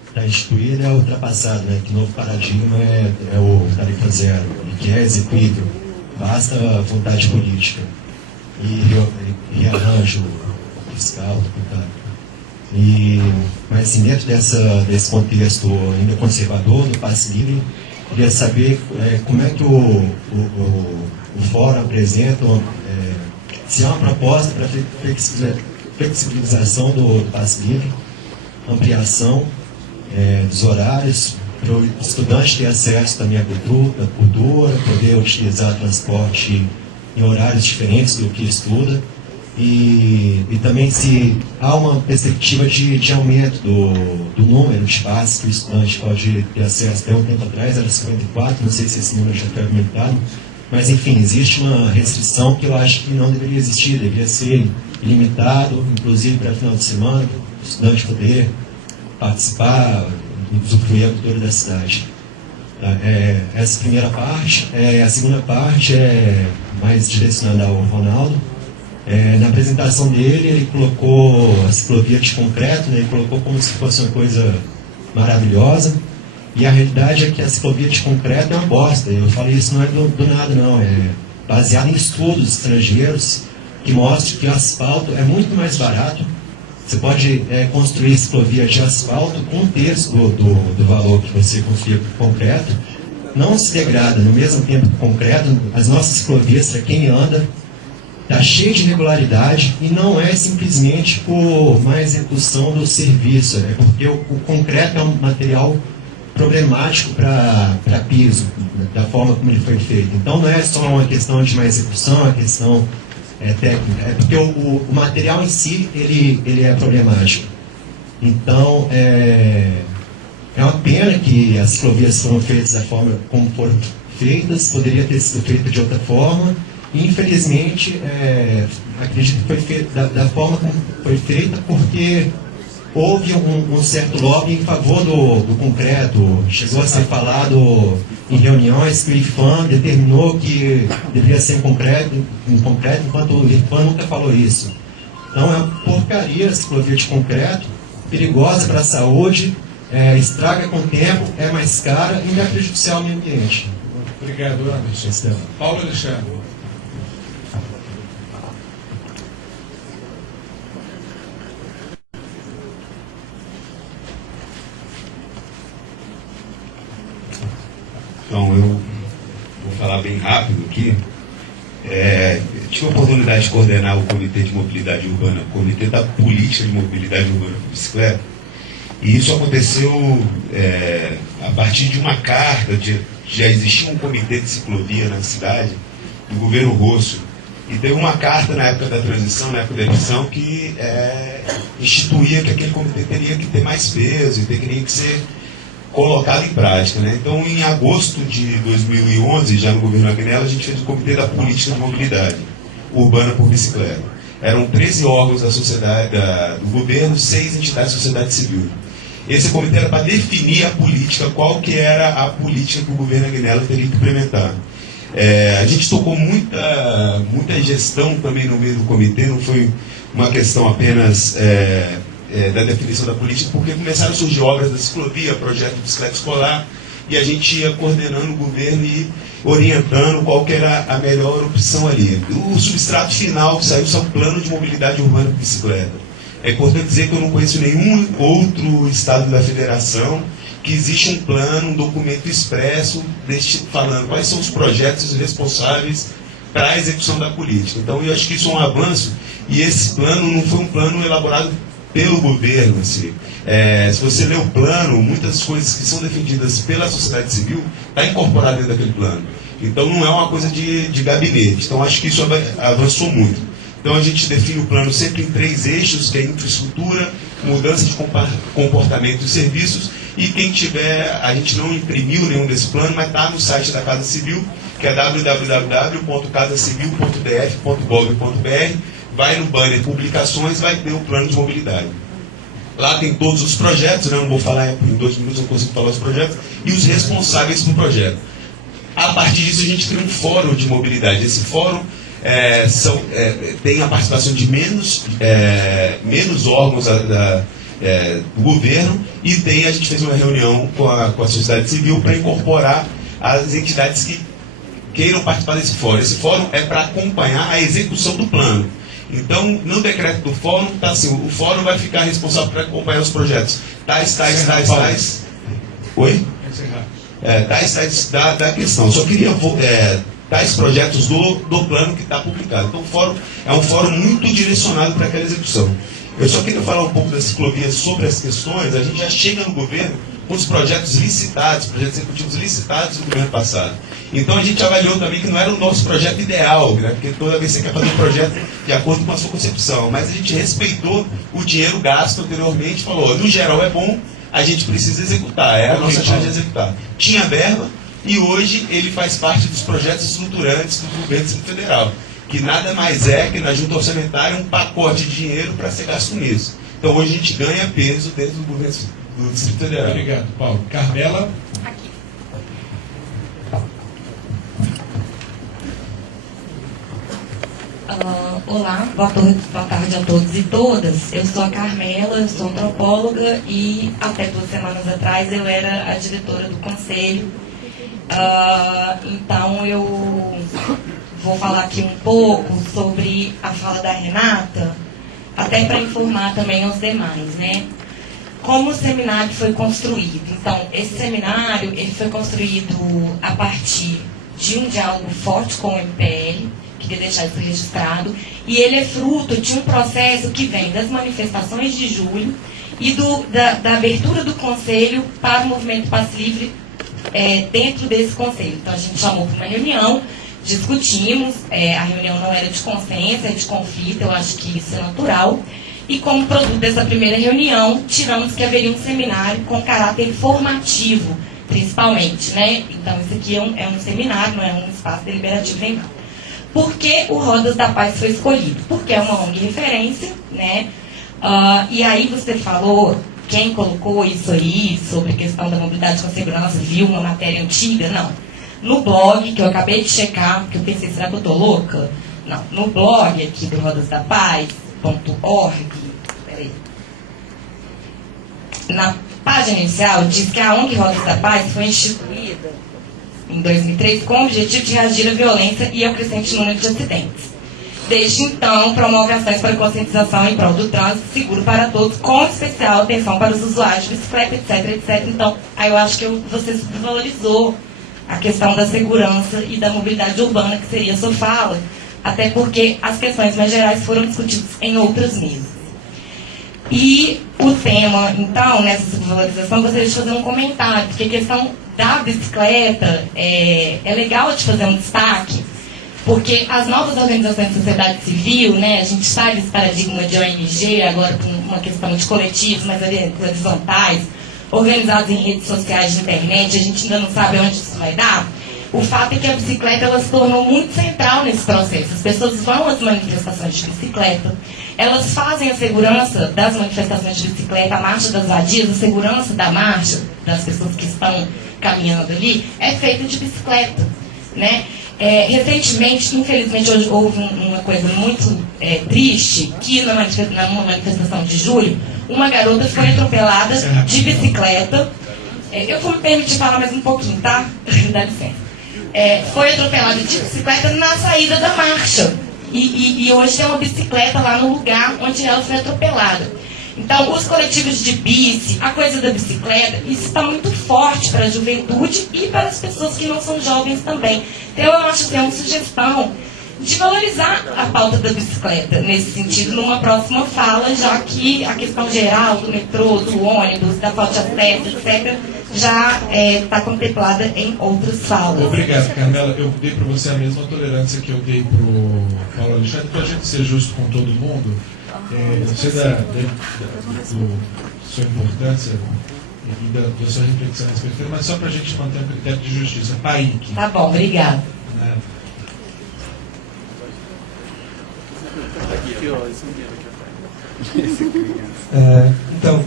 está instituído é ultrapassado, né, que novo paradigma é o tarifa zero, que é execuível, basta vontade política e rearranjo fiscal, mas assim, dentro desse contexto ainda conservador do passe livre, queria saber como é que o fórum apresenta, se há uma proposta para flexibilização do passe livre, ampliação dos horários, para o estudante ter acesso também à cultura, poder utilizar transporte em horários diferentes do que estuda, e também se há uma perspectiva de aumento do número de passes que o estudante pode ter acesso. Até um tempo atrás era 54, não sei se esse número já foi aumentado, mas enfim, existe uma restrição que eu acho que não deveria existir, deveria ser ilimitado, inclusive para final de semana, o estudante poder participar, usufruir a cultura da cidade. Essa primeira parte. A segunda parte é mais direcionada ao Ronaldo. Na apresentação dele, ele colocou a ciclovia de concreto, né? Ele colocou como se fosse uma coisa maravilhosa, e a realidade é que a ciclovia de concreto é uma bosta. Eu falei isso não é do nada, não, é baseado em estudos estrangeiros que mostram que o asfalto é muito mais barato. Você pode construir ciclovia de asfalto com 1/3 do valor que você construía com concreto, não se degrada. No mesmo tempo que concreto, as nossas ciclovias, para quem anda, está cheio de irregularidade, e não é simplesmente por má execução do serviço, é porque o concreto é um material problemático para piso, da forma como ele foi feito. Então não é só uma questão de má execução, é uma questão técnica, é porque o material em si ele é problemático. Então é uma pena que as ciclovias foram feitas da forma como foram feitas, poderia ter sido feita de outra forma. Infelizmente, acredito que foi feita da forma como foi feita, porque houve um certo lobby em favor do concreto. Chegou a ser falado em reuniões que o IFAM determinou que deveria ser em concreto, enquanto o IFAM nunca falou isso. Então é uma porcaria a ciclovia de concreto, perigosa para a saúde, estraga com o tempo, é mais cara e ainda é prejudicial ao meio ambiente. Obrigado, Anderson. Paulo Alexandre. Então, eu vou falar bem rápido aqui. Tive a oportunidade de coordenar o Comitê de Mobilidade Urbana, o Comitê da Política de Mobilidade Urbana por Bicicleta, e isso aconteceu a partir de uma carta, já existia um comitê de ciclovia na cidade, do governo Rosso, e teve uma carta na época da transição, na época da eleição, que instituía que aquele comitê teria que ter mais peso e teria que ser colocado em prática, né? Então, em agosto de 2011, já no governo Agnello, a gente fez o Comitê da Política de Mobilidade Urbana por Bicicleta. Eram 13 órgãos da sociedade, do governo, 6 entidades da sociedade civil. Esse comitê era para definir a política, qual que era a política que o governo Agnello teria que implementar. A gente tocou muita gestão também no meio do comitê, não foi uma questão apenas da definição da política, porque começaram a surgir obras da ciclovia, projeto de bicicleta escolar, e a gente ia coordenando o governo e orientando qual que era a melhor opção ali. O substrato final que saiu são o plano de mobilidade urbana por bicicleta. É importante dizer que eu não conheço nenhum outro estado da federação que existe um plano, um documento expresso falando quais são os projetos responsáveis para a execução da política. Então eu acho que isso é um avanço, e esse plano não foi um plano elaborado pelo governo. Assim. Se você lê o plano, muitas coisas que são defendidas pela sociedade civil estão incorporadas dentro daquele plano. Então não é uma coisa de gabinete. Então acho que isso avançou muito. Então a gente define o plano sempre em 3 eixos, que é infraestrutura, mudança de comportamento e serviços, e quem tiver, a gente não imprimiu nenhum desse plano, mas está no site da Casa Civil, que é www.casacivil.df.gov.br, vai no banner publicações, vai ter o plano de mobilidade. Lá tem todos os projetos, né? Eu não vou falar em 2 minutos, não consigo falar os projetos, e os responsáveis pelo projeto. A partir disso, a gente cria um fórum de mobilidade. Esse fórum tem a participação de menos órgãos do governo, e a gente fez uma reunião com a sociedade civil para incorporar as entidades que queiram participar desse fórum. Esse fórum é para acompanhar a execução do plano. Então, no decreto do fórum, está assim, o fórum vai ficar responsável para acompanhar os projetos. Tais. Oi? Tais da questão. Só queria tais projetos do plano que está publicado. Então, o fórum é um fórum muito direcionado para aquela execução. Eu só queria falar um pouco da ciclovia sobre as questões. A gente já chega no governo com os projetos licitados, projetos executivos licitados do governo passado. Então a gente avaliou também que não era o nosso projeto ideal, né? Porque toda vez você quer fazer um projeto de acordo com a sua concepção, mas a gente respeitou o dinheiro gasto anteriormente, falou, no geral é bom, a gente precisa executar, é a nossa chance de executar. Tinha verba, e hoje ele faz parte dos projetos estruturantes do governo federal, que nada mais é que na junta orçamentária um pacote de dinheiro para ser gasto nisso. Então hoje a gente ganha peso dentro do governo do Distrito Federal. Obrigado, Paulo. Carmela? Aqui. Olá, boa tarde a todos e todas. Eu sou a Carmela, eu sou antropóloga e até 2 semanas atrás eu era a diretora do conselho. Então eu vou falar aqui um pouco sobre a fala da Renata, até para informar também aos demais, né? Como o seminário foi construído. Então, esse seminário ele foi construído a partir de um diálogo forte com o MPL, queria deixar isso registrado, e ele é fruto de um processo que vem das manifestações de julho e da abertura do Conselho para o movimento Passe Livre dentro desse Conselho. Então, a gente chamou para uma reunião, discutimos, a reunião não era de consenso, é de conflito, eu acho que isso é natural. E como produto dessa primeira reunião, tiramos que haveria um seminário com caráter formativo, principalmente, né? Então, isso aqui é um seminário, não é um espaço deliberativo nem nada. Por que o Rodas da Paz foi escolhido? Porque é uma ONG referência, né? E aí você falou, quem colocou isso aí, sobre a questão da mobilidade com segurança, viu uma matéria antiga? Não. No blog, que eu acabei de checar, porque eu pensei, será que eu tô louca? Não. No blog aqui do Rodas da Paz, .org, na página inicial diz que a ONG Rodas da Paz foi instituída em 2003 com o objetivo de reagir à violência e ao crescente número de acidentes. Desde então, promove ações para conscientização em prol do trânsito seguro para todos, com especial atenção para os usuários de bicicleta, etc. Então, aí eu acho que você valorizou a questão da segurança e da mobilidade urbana, que seria a sua fala, até porque as questões mais gerais foram discutidas em outras mesas. E o tema, então, nessa valorização, gostaria de fazer um comentário, porque a questão da bicicleta é legal de fazer um destaque, porque as novas organizações da sociedade civil, né, a gente sai desse paradigma de ONG, agora com uma questão de coletivos mais horizontais, organizados em redes sociais de internet, a gente ainda não sabe onde isso vai dar. O fato é que a bicicleta ela se tornou muito central nesse processo. As pessoas vão às manifestações de bicicleta, elas fazem a segurança das manifestações de bicicleta, a marcha das vadias, a segurança da marcha das pessoas que estão caminhando ali, é feita de bicicleta, né? Recentemente, infelizmente, hoje houve uma coisa muito triste, que numa manifestação de julho, uma garota foi atropelada de bicicleta. Eu vou me permitir falar mais um pouquinho, tá? Dá licença. Foi atropelada de bicicleta na saída da marcha. E hoje tem uma bicicleta lá no lugar onde ela foi atropelada. Então, os coletivos de bici, a coisa da bicicleta, isso está muito forte para a juventude e para as pessoas que não são jovens também. Então, eu acho que é uma sugestão de valorizar a pauta da bicicleta, nesse sentido, numa próxima fala, já que a questão geral do metrô, do ônibus, da falta de acesso, etc., já está contemplada em outras falas. Obrigado, Carmela. Eu dei para você a mesma tolerância que eu dei para o Paulo Alexandre, para a gente ser justo com todo mundo. Eu sei da sua importância e da sua reflexão a respeito, mas só para a gente manter um critério de justiça. PAIC. Tá bom, obrigada. Então,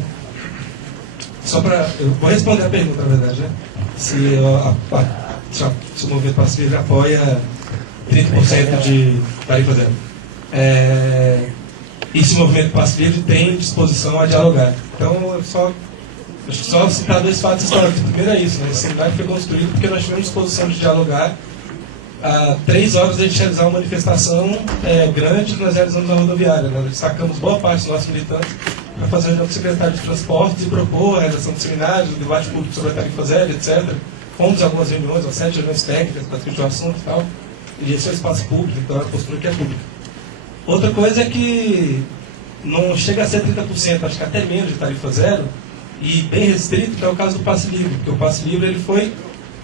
só para. Eu vou responder a pergunta, na verdade, né? Se se o movimento Passe Livre apoia 30% de tarifa zero. E se o movimento Passe Livre tem disposição a dialogar. Então, acho que só citar 2 fatos históricos. Primeiro é isso, né? Esse seminário foi construído porque nós tivemos disposição de dialogar. Há 3 horas a gente realizar uma manifestação grande que nós realizamos na rodoviária. Nós destacamos boa parte dos nossos militantes para fazer reunião com o secretário de Transportes e propor a realização de seminários, debate público sobre a tarifa zero, etc. Fomos a algumas reuniões, 7 reuniões técnicas para discutir o assunto e tal. E esse é um espaço público, então é uma postura que é pública. Outra coisa é que não chega a ser 30%, acho que até menos de tarifa zero, e bem restrito, que é o caso do Passe Livre, porque o Passe Livre ele foi,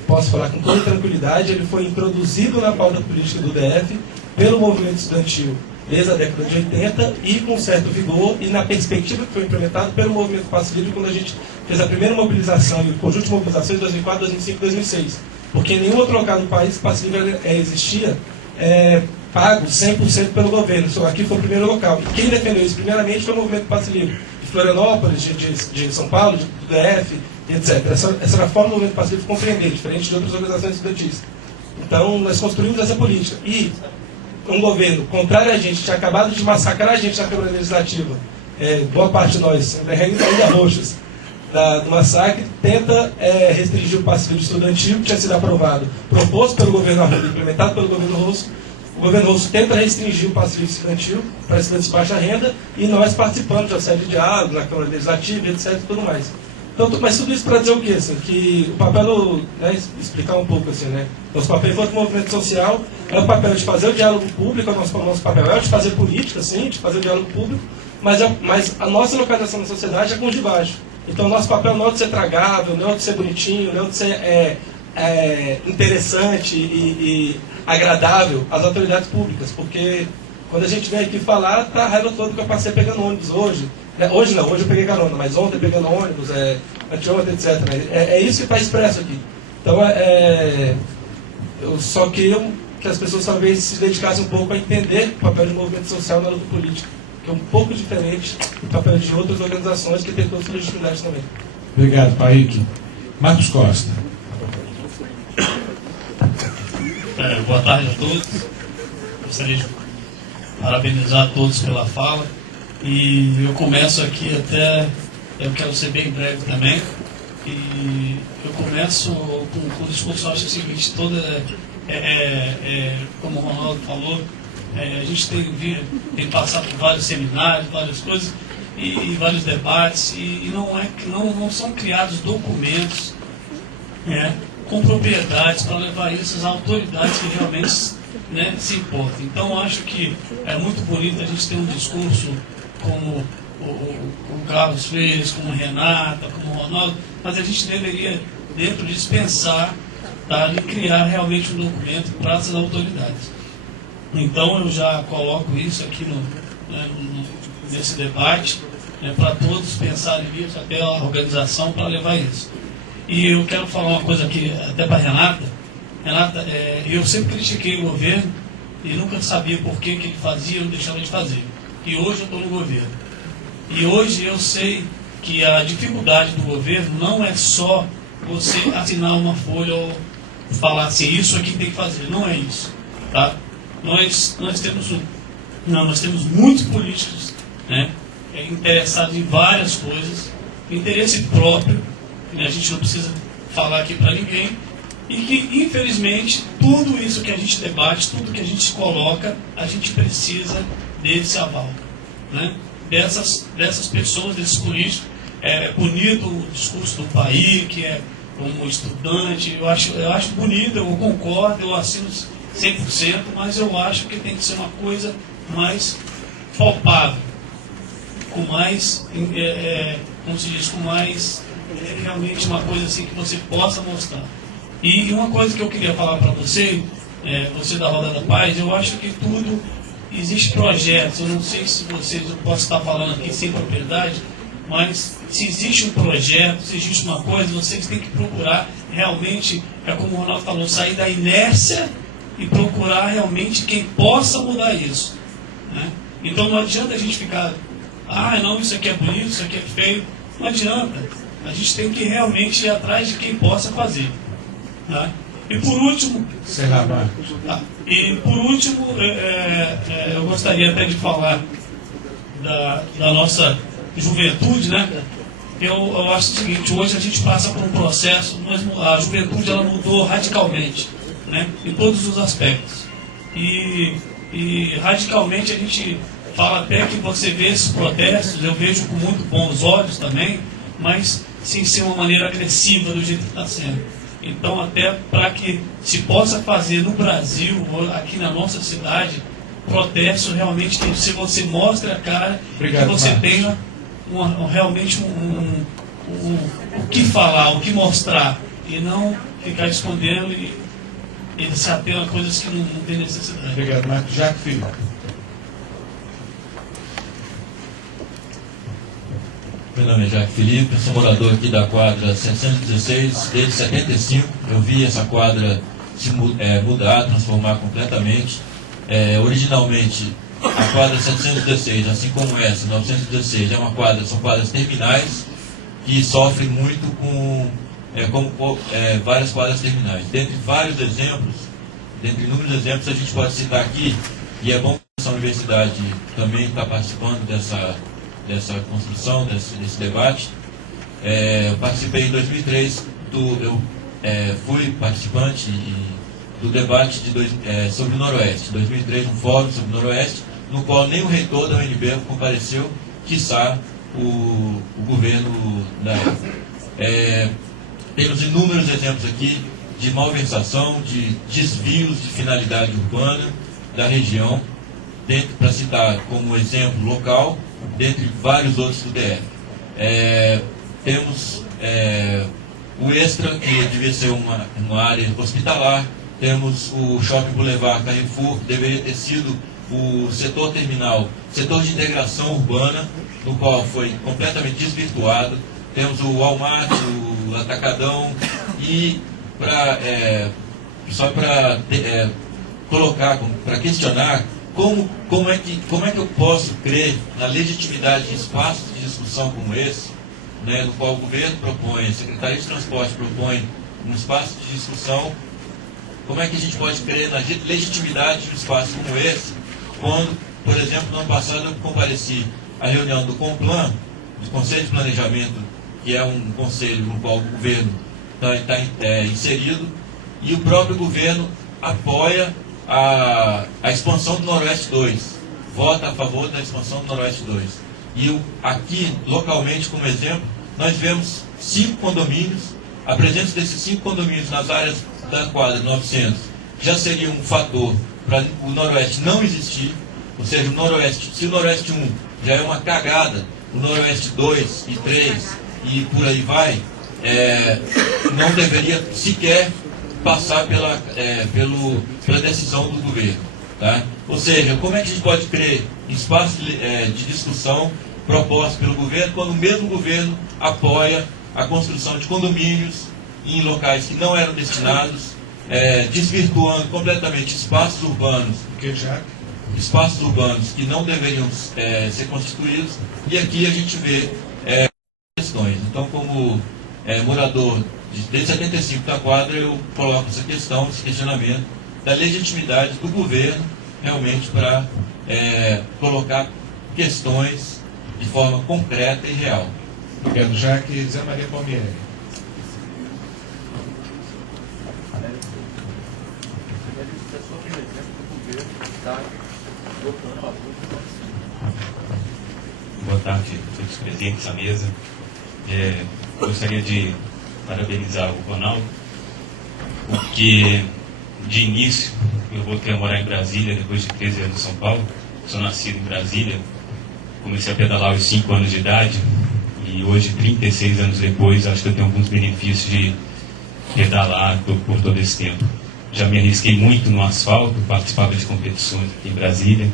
posso falar com toda tranquilidade, ele foi introduzido na pauta política do DF pelo movimento estudantil desde a década de 80 e com certo vigor, e na perspectiva que foi implementado pelo movimento Passe Livre quando a gente fez a primeira mobilização e o conjunto de mobilizações em 2004, 2005 e 2006. Porque em nenhum outro local do país o Passe Livre existia pago 100% pelo governo. Isso aqui foi o primeiro local. E quem defendeu isso primeiramente foi o movimento Passe Livre. De Florianópolis, de São Paulo, do DF, etc. Essa era a forma do movimento Passe Livre compreender, diferente de outras organizações estudantis. Então, nós construímos essa política. E um governo contrário a gente, tinha acabado de massacrar a gente na Câmara Legislativa, boa parte de nós, ainda roxas, do massacre, tenta restringir o Passe Livre estudantil, que tinha sido aprovado, proposto pelo governo Arruda, implementado pelo governo Rosso. O governo Rosso tenta restringir o Passe Livre estudantil para estudantes de baixa renda, e nós participamos da série de diálogo, na Câmara Legislativa, etc. e tudo mais. Então, mas tudo isso para dizer o quê? Assim, que o papel, explicar um pouco, assim, né? Nosso papel enquanto movimento social é o papel de fazer o diálogo público, o nosso papel é de fazer política, sim, de fazer o diálogo público, mas a nossa localização na sociedade é com os de baixo. Então, o nosso papel não é de ser tragável, não é de ser bonitinho, não é de ser interessante e agradável às autoridades públicas, porque quando a gente vem aqui falar, tá a raiva toda que eu passei pegando ônibus hoje. Hoje não, hoje eu peguei carona, mas ontem pegando ônibus, anteontem, etc. É isso que está expresso aqui. Então, eu só queria que as pessoas talvez se dedicassem um pouco a entender o papel do movimento social na luta política, que é um pouco diferente do papel de outras organizações que têm todas as legitimidades também. Obrigado, Paik. Marcos Costa. Boa tarde a todos. Gostaria de parabenizar a todos pela fala. E eu começo aqui eu quero ser bem breve também. E eu começo com o discurso, acho o seguinte, como o Ronaldo falou, a gente tem passado por vários seminários, várias coisas, e vários debates, e não são criados documentos com propriedades para levar isso às autoridades que realmente se importam. Então, eu acho que é muito bonito a gente ter um discurso como o Carlos fez, como a Renata, como o Ronaldo, mas a gente deveria, dentro disso, pensar em criar realmente um documento para essas autoridades. Então, eu já coloco isso aqui nesse debate, para todos pensarem nisso, até a organização, para levar isso. E eu quero falar uma coisa aqui, até para a Renata. Renata, eu sempre critiquei o governo e nunca sabia por que ele fazia ou deixava de fazer. E hoje eu estou no governo. E hoje eu sei que a dificuldade do governo não é só você assinar uma folha ou falar assim, isso aqui tem que fazer. Não é isso. Tá? Nós temos muitos políticos interessados em várias coisas, interesse próprio, a gente não precisa falar aqui para ninguém, e que, infelizmente, tudo isso que a gente debate, tudo que a gente coloca, a gente precisa desse aval, dessas pessoas, desses políticos. É bonito o discurso do país, que é como estudante, eu acho bonito, eu concordo, eu assino 100%, mas eu acho que tem que ser uma coisa mais palpável, com mais, como se diz, com mais, realmente uma coisa assim que você possa mostrar. E uma coisa que eu queria falar para você, você da Roda da Paz, eu acho que tudo, existe projetos, eu não sei se eu posso estar falando aqui sem propriedade, mas se existe um projeto, se existe uma coisa, vocês têm que procurar realmente, como o Ronaldo falou, sair da inércia e procurar realmente quem possa mudar isso. Então não adianta a gente ficar, não, isso aqui é bonito, isso aqui é feio, não adianta. A gente tem que realmente ir atrás de quem possa fazer. E por último, eu gostaria até de falar da nossa juventude, né? Eu acho o seguinte: hoje a gente passa por um processo, mas a juventude ela mudou radicalmente, né? Em todos os aspectos. E radicalmente a gente fala até que você vê esses protestos, eu vejo com muito bons olhos também, mas sem ser uma maneira agressiva do jeito que está sendo. Então, até para que se possa fazer no Brasil, aqui na nossa cidade, protesto realmente que você mostre a cara, Obrigado, que você Marcos. tenha realmente o que falar, o que mostrar, e não ficar escondendo e se ater a coisas que não tem necessidade. Obrigado, Marcos. Jacques Philippe. Meu nome é Jacques Philippe, sou morador aqui da quadra 716, desde 75. Eu vi essa quadra se mudar, transformar completamente. Originalmente, a quadra 716, assim como essa, 916, são quadras terminais que sofrem muito com várias quadras terminais. Dentre inúmeros exemplos, a gente pode citar aqui, e é bom que essa universidade também está participando dessa construção, desse debate. Eu participei em 2003, fui participante do debate sobre o Noroeste. Em 2003, um fórum sobre o Noroeste, no qual nem o reitor da UNB compareceu, quiçá o governo da época. Temos inúmeros exemplos aqui de malversação, de desvios de finalidade urbana da região, para citar como exemplo local, dentre vários outros do DF. Temos o Extra, que devia ser uma área hospitalar. Temos o Shopping Boulevard Carrefour, que deveria ter sido o setor terminal, setor de integração urbana, no qual foi completamente desvirtuado. Temos o Walmart, o Atacadão, e só para colocar, para questionar como é que eu posso crer na legitimidade de espaços de discussão como esse, né, no qual o governo propõe, a Secretaria de Transporte propõe um espaço de discussão. Como é que a gente pode crer na legitimidade de um espaço como esse, quando, por exemplo, no ano passado eu compareci à reunião do CONPLAN, do Conselho de Planejamento, que é um conselho no qual o governo está inserido, e o próprio governo apoia a expansão do Noroeste 2, vota a favor da expansão do Noroeste 2. E aqui, localmente, como exemplo, nós vemos 5 condomínios. A presença desses 5 condomínios nas áreas da quadra 900 já seria um fator para o Noroeste não existir. Ou seja, se o Noroeste 1 já é uma cagada, o Noroeste 2 e 3 e por aí vai, não deveria sequer passar pela decisão do governo. Tá? Ou seja, como é que a gente pode crer em espaços de discussão propostos pelo governo, quando o mesmo governo apoia a construção de condomínios em locais que não eram destinados, desvirtuando completamente espaços urbanos que não deveriam ser constituídos, e aqui a gente vê questões. Então, como morador desde 75 da quadra, eu coloco essa questão, esse questionamento da legitimidade do governo realmente para colocar questões de forma concreta e real. Obrigado, Jacques. Zé Maria Palmieri. Boa tarde a todos os presentes à mesa. Gostaria de parabenizar o Ronaldo, porque de início eu voltei a morar em Brasília depois de 13 anos em São Paulo. Sou nascido em Brasília, comecei a pedalar aos 5 anos de idade e hoje, 36 anos depois, acho que eu tenho alguns benefícios de pedalar por todo esse tempo. Já me arrisquei muito no asfalto, participava de competições aqui em Brasília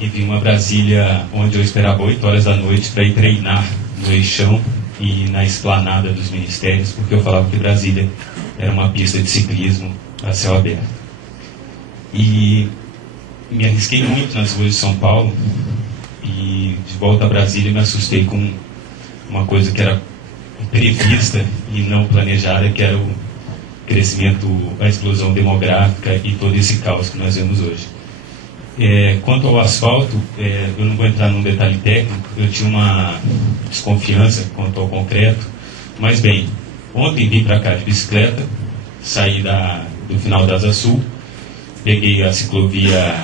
e vi uma Brasília onde eu esperava 8 horas da noite para ir treinar no Eixão e na esplanada dos ministérios, porque eu falava que Brasília era uma pista de ciclismo a céu aberto. E me arrisquei muito nas ruas de São Paulo e de volta a Brasília me assustei com uma coisa que era prevista e não planejada, que era crescimento, a explosão demográfica e todo esse caos que nós vemos hoje. Quanto ao asfalto, eu não vou entrar num detalhe técnico, eu tinha uma desconfiança quanto ao concreto, mas bem, ontem vim para cá de bicicleta, saí do final da Asa Sul, peguei a ciclovia,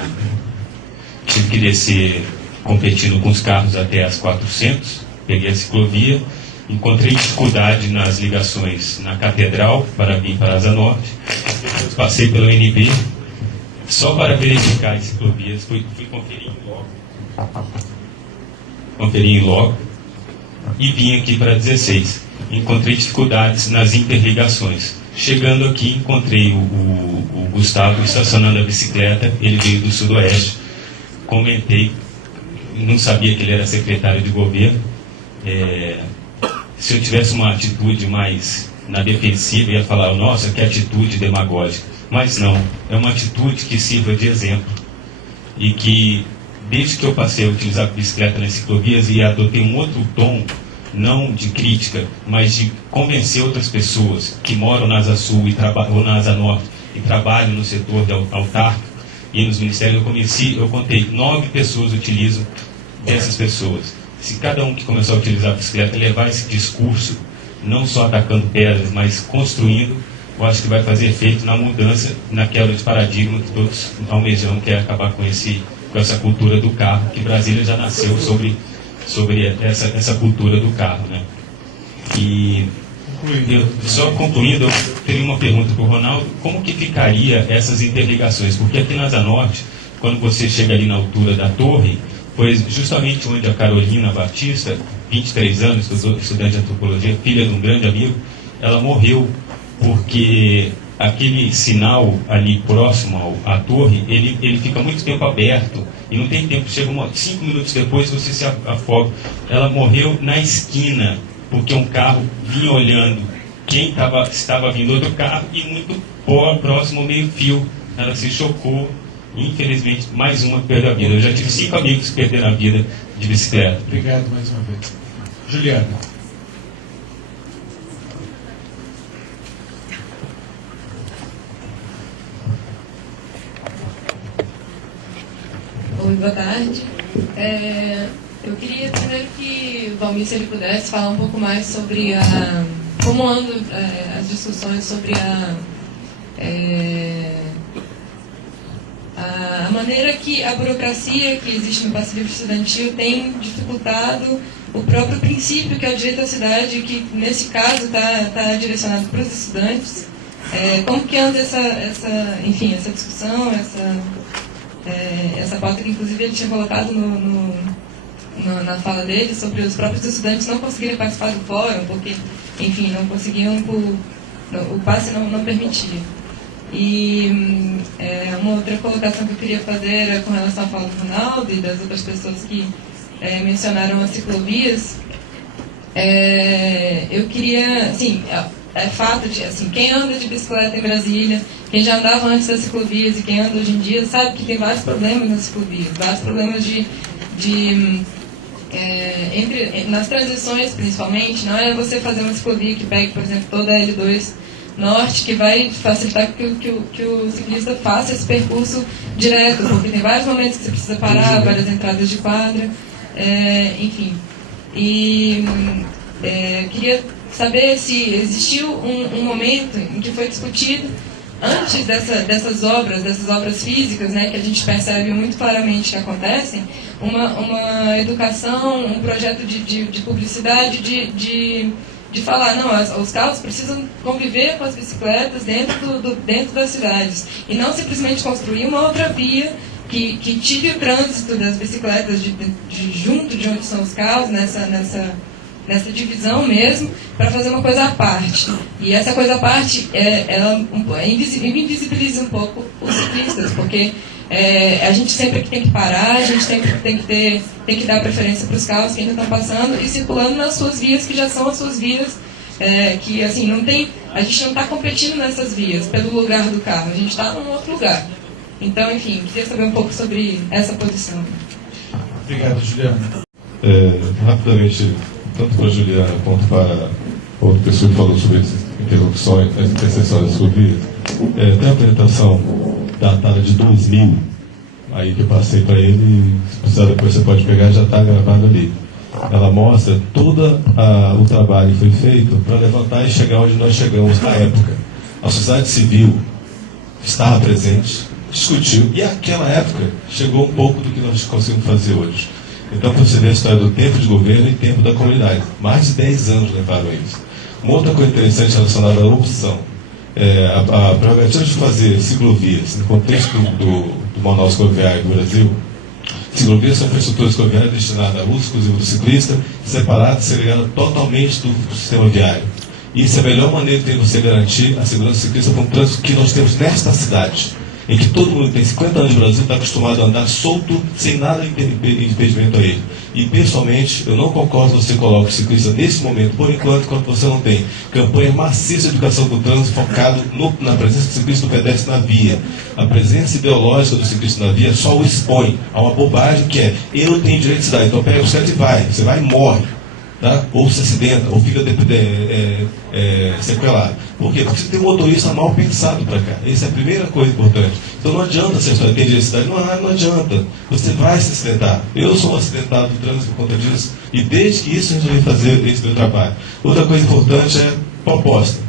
tive que descer competindo com os carros até as 400, peguei a ciclovia, encontrei dificuldade nas ligações na Catedral para vir para a Asa Norte, depois passei pelo NB, só para verificar as ciclovias, fui conferir em logo e vim aqui para 16. Encontrei dificuldades nas interligações. Chegando aqui, encontrei o Gustavo estacionando a bicicleta, ele veio do Sudoeste, comentei, não sabia que ele era secretário de governo. Se eu tivesse uma atitude mais na defensiva, ia falar, nossa, que atitude demagógica. Mas não, é uma atitude que sirva de exemplo e que, desde que eu passei a utilizar a bicicleta nas ciclovias e adotei um outro tom, não de crítica, mas de convencer outras pessoas que moram na Asa Sul ou na Asa Norte e trabalham no setor de autarca e nos ministérios, eu contei 9 pessoas utilizam dessas pessoas. Se cada um que começou a utilizar a bicicleta levar esse discurso, não só atacando pedras, mas construindo, eu acho que vai fazer efeito na mudança, na quebra de paradigma que todos almejam, que é acabar com essa cultura do carro, que Brasília já nasceu sobre essa cultura do carro, né? E só concluindo, eu teria uma pergunta para o Ronaldo: como que ficaria essas interligações? Porque aqui na Asa Norte, quando você chega ali na altura da torre, foi justamente onde a Carolina Batista, 23 anos, estudante de antropologia, filha de um grande amigo, ela morreu porque aquele sinal ali próximo à torre, ele fica muito tempo aberto e não tem tempo, chega 5 minutos depois você se afoga. Ela morreu na esquina, porque um carro vinha olhando quem estava vindo outro carro e muito próximo ao meio-fio. Ela se chocou, infelizmente, mais uma que perdeu a vida. Eu já tive 5 amigos que perderam a vida de bicicleta. Obrigado mais uma vez. Juliana. Oi, boa tarde. Eu queria primeiro que o Valmir, se ele pudesse, falar um pouco mais sobre como andam as discussões sobre a maneira que a burocracia que existe no passe livre estudantil tem dificultado o próprio princípio, que é o direito à cidade, que nesse caso está direcionado para os estudantes. Como que anda essa discussão, essa pauta que inclusive ele tinha colocado na fala dele, sobre os próprios estudantes não conseguirem participar do fórum, porque, enfim, não conseguiam, o passe não permitia. E uma outra colocação que eu queria fazer era com relação à fala do Ronaldo e das outras pessoas que mencionaram as ciclovias. Eu queria, assim, fato de, assim, quem anda de bicicleta em Brasília, quem já andava antes das ciclovias e quem anda hoje em dia, sabe que tem vários problemas nas ciclovias, vários problemas nas transições, principalmente. Não é você fazer uma ciclovia que pegue, por exemplo, toda a L2 Norte, que vai facilitar que o ciclista faça esse percurso direto, porque tem vários momentos que você precisa parar, várias entradas de quadra, enfim. E queria saber se existiu um momento em que foi discutido, antes dessas obras físicas, né, que a gente percebe muito claramente que acontecem, uma educação, um projeto de publicidade, de falar, não, os carros precisam conviver com as bicicletas dentro das cidades, e não simplesmente construir uma outra via que tire o trânsito das bicicletas junto de onde são os carros, nessa divisão mesmo, para fazer uma coisa à parte. E essa coisa à parte, ela invisibiliza um pouco os ciclistas, porque a gente sempre tem que parar, a gente sempre tem que dar preferência para os carros que ainda estão passando e circulando nas suas vias, que já são as suas vias, que assim, a gente não está competindo nessas vias pelo lugar do carro, a gente está num outro lugar. Então, enfim, queria saber um pouco sobre essa posição. Obrigado, Juliana. Rapidamente, tanto para a Juliana quanto para outra pessoa que falou sobre interlocuções, as interseções das ciclovias. Tem a apresentação datada de 2000, aí que eu passei para ele, se precisar depois você pode pegar, já está gravado ali. Ela mostra todo o trabalho que foi feito para levantar e chegar onde nós chegamos na época. A sociedade civil estava presente, discutiu, e naquela época chegou um pouco do que nós conseguimos fazer hoje. Então, para você ver a história do tempo de governo e tempo da comunidade. Mais de 10 anos levaram isso. Uma outra coisa interessante relacionada à opção, a prerrogativa de fazer ciclovias no contexto do Manual Cicloviário do Brasil. Ciclovias são infraestruturas cicloviárias destinadas ao uso exclusivo do ciclista, separadas e segregadas totalmente do sistema viário. Isso é a melhor maneira de você garantir a segurança do ciclista com o trânsito que nós temos nesta cidade, em que todo mundo que tem 50 anos no Brasil está acostumado a andar solto, sem nada de impedimento a ele. E, pessoalmente, eu não concordo que você coloque o ciclista nesse momento, por enquanto você não tem campanha maciça de educação do trânsito focado na presença do ciclista do pedestre na via. A presença ideológica do ciclista na via só o expõe a uma bobagem que é: eu tenho direito de cidade, então pega o certo e vai. Você vai e morre. Tá? Ou se acidenta, ou fica sequelado. Por quê? Porque você tem um motorista mal pensado para cá. Essa é a primeira coisa importante. Então não adianta essa história de ter cidade, não adianta. Você vai se acidentar. Eu sou um acidentado do trânsito por conta disso, e desde que isso eu resolvi fazer esse meu trabalho. Outra coisa importante é proposta.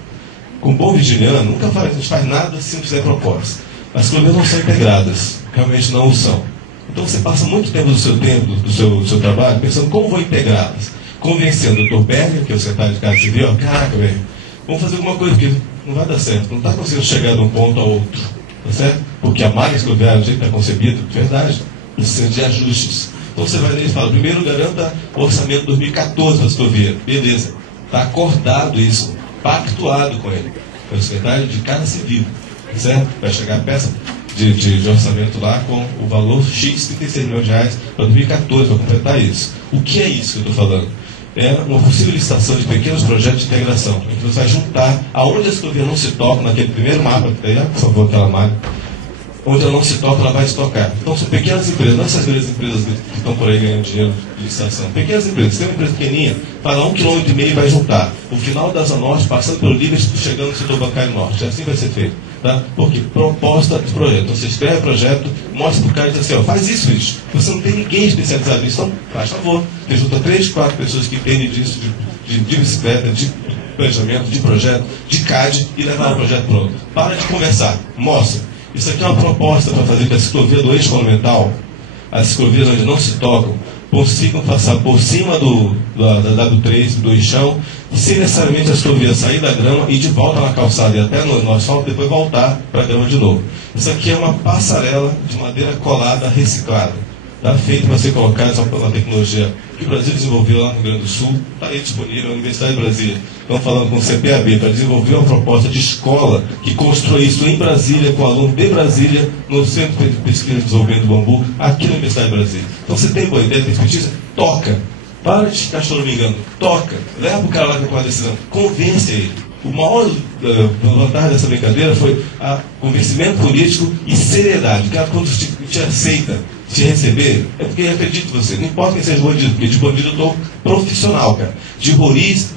Com bom virginiano, nunca a gente faz nada se não fizer proposta. As ciclovias não são integradas, realmente não o são. Então você passa muito tempo do seu trabalho pensando como vou integrá-las. Convencendo o Dr. Berger, que é o secretário de Casa Civil, caraca, velho, vamos fazer alguma coisa, porque não vai dar certo, não está conseguindo chegar de um ponto ao outro, tá certo? Porque a malha cicloviária, do jeito que está concebida, de verdade, precisa de ajustes. Então você vai ler e fala: primeiro garanta o orçamento de 2014 para a ciclovia. Beleza, está acordado isso, pactuado com ele, é o secretário de Casa Civil, certo? Vai chegar a peça de orçamento lá com o valor X, 36 milhões de reais para 2014, para completar isso. O que é isso que eu estou falando? É uma possível licitação de pequenos projetos de integração, em que você vai juntar aonde a ciclovia não se toca, naquele primeiro mapa, por favor, aquela malha, onde ela não se toca, ela vai se tocar. Então são pequenas empresas, não essas grandes empresas que estão por aí ganhando dinheiro de licitação. Pequenas empresas, tem uma empresa pequenininha, para 1,5 km e vai juntar o final da Asa Norte, passando pelo Livres, chegando no setor bancário norte. Assim vai ser feito. Tá? Porque proposta de projeto. Então você escreve o projeto, mostra para o cara e diz assim: ó, faz isso, bicho. Você não tem ninguém especializado nisso, então faz favor. Você junta 3, 4 pessoas que entendem disso, de bicicleta, de planejamento, de projeto, de CAD, e levar o projeto pronto. Para de conversar, mostra. Isso aqui é uma proposta para fazer que a ciclovia do eixo monumental, as ciclovias onde não se tocam, consigam passar por cima da W3, do eixão, sem necessariamente a ciclovia sair da grama e de volta na calçada e até no asfalto, depois voltar para a grama de novo. Isso aqui é uma passarela de madeira colada reciclada. Está feito para ser colocada, essa é uma tecnologia que o Brasil desenvolveu lá no Rio Grande do Sul, está aí disponível, a Universidade de Brasília. Estamos falando com o CPAB para desenvolver uma proposta de escola que constrói isso em Brasília, com aluno de Brasília, no Centro de Pesquisa e Desenvolvimento do Bambu, aqui na Universidade de Brasília. Então você tem boa ideia, tem expertise? Toca. Para de ficar choramingando. Toca. Leva o cara lá com a decisão. Convence ele. O maior vantagem dessa brincadeira foi o convencimento político e seriedade. O cara, quando te aceita, te receber, é porque ele acredita em você. Não importa quem seja bandido, porque de bandido eu estou profissional, cara. De Roriz,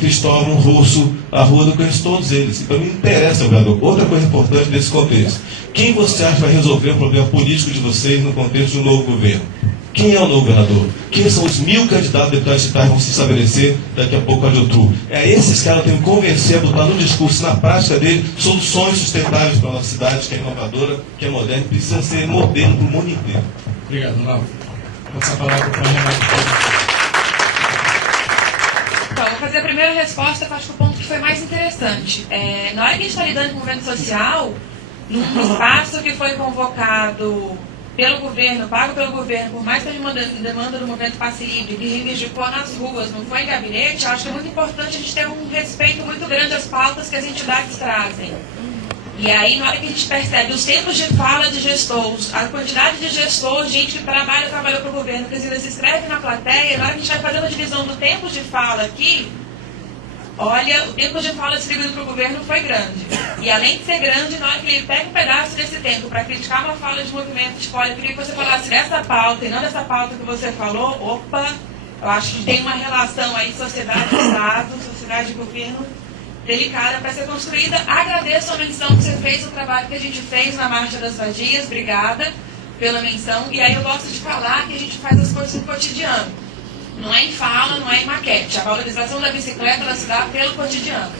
Cristóvão, Russo, Arruda, eu conheço todos eles. E para mim não interessa, governador. Outra coisa importante desse contexto: quem você acha que vai resolver o problema político de vocês no contexto de um novo governo? Quem é o novo governador? Quem são os 1000 candidatos a deputados estaduais que vão se estabelecer daqui a pouco de outubro? É esses caras que tem que convencer a botar no discurso, na prática dele, soluções sustentáveis para a nossa cidade, que é inovadora, que é moderna, precisa ser modelo para o mundo inteiro. Obrigado, Ronaldo. Vou passar a palavra para o Renato. Então, vou fazer a primeira resposta, que eu acho que o ponto que foi mais interessante. Na hora que a gente está lidando com o movimento social, num espaço que foi convocado pelo governo, pago pelo governo, por mais que a demanda do movimento Passe Livre, que reivindicou nas ruas, não foi em gabinete, eu acho que é muito importante a gente ter um respeito muito grande às pautas que as entidades trazem. E aí, na hora que a gente percebe os tempos de fala de gestores, a quantidade de gestores, gente que trabalhou para o governo, que ainda se inscreve na plateia, na hora que a gente vai fazendo a divisão do tempo de fala aqui, olha, o tempo de fala distribuído para o governo foi grande. E além de ser grande, na hora que ele pega um pedaço desse tempo para criticar uma fala de movimento, tipo, olha, eu queria que você falasse dessa pauta e não dessa pauta que você falou. Opa, eu acho que tem uma relação aí sociedade-estado, sociedade-governo delicada para ser construída. Agradeço a menção que você fez, o trabalho que a gente fez na Marcha das Vadias, obrigada pela menção. E aí eu gosto de falar que a gente faz as coisas no cotidiano. Não é em fala, não é em maquete. A valorização da bicicleta ela se dá pelo cotidiano.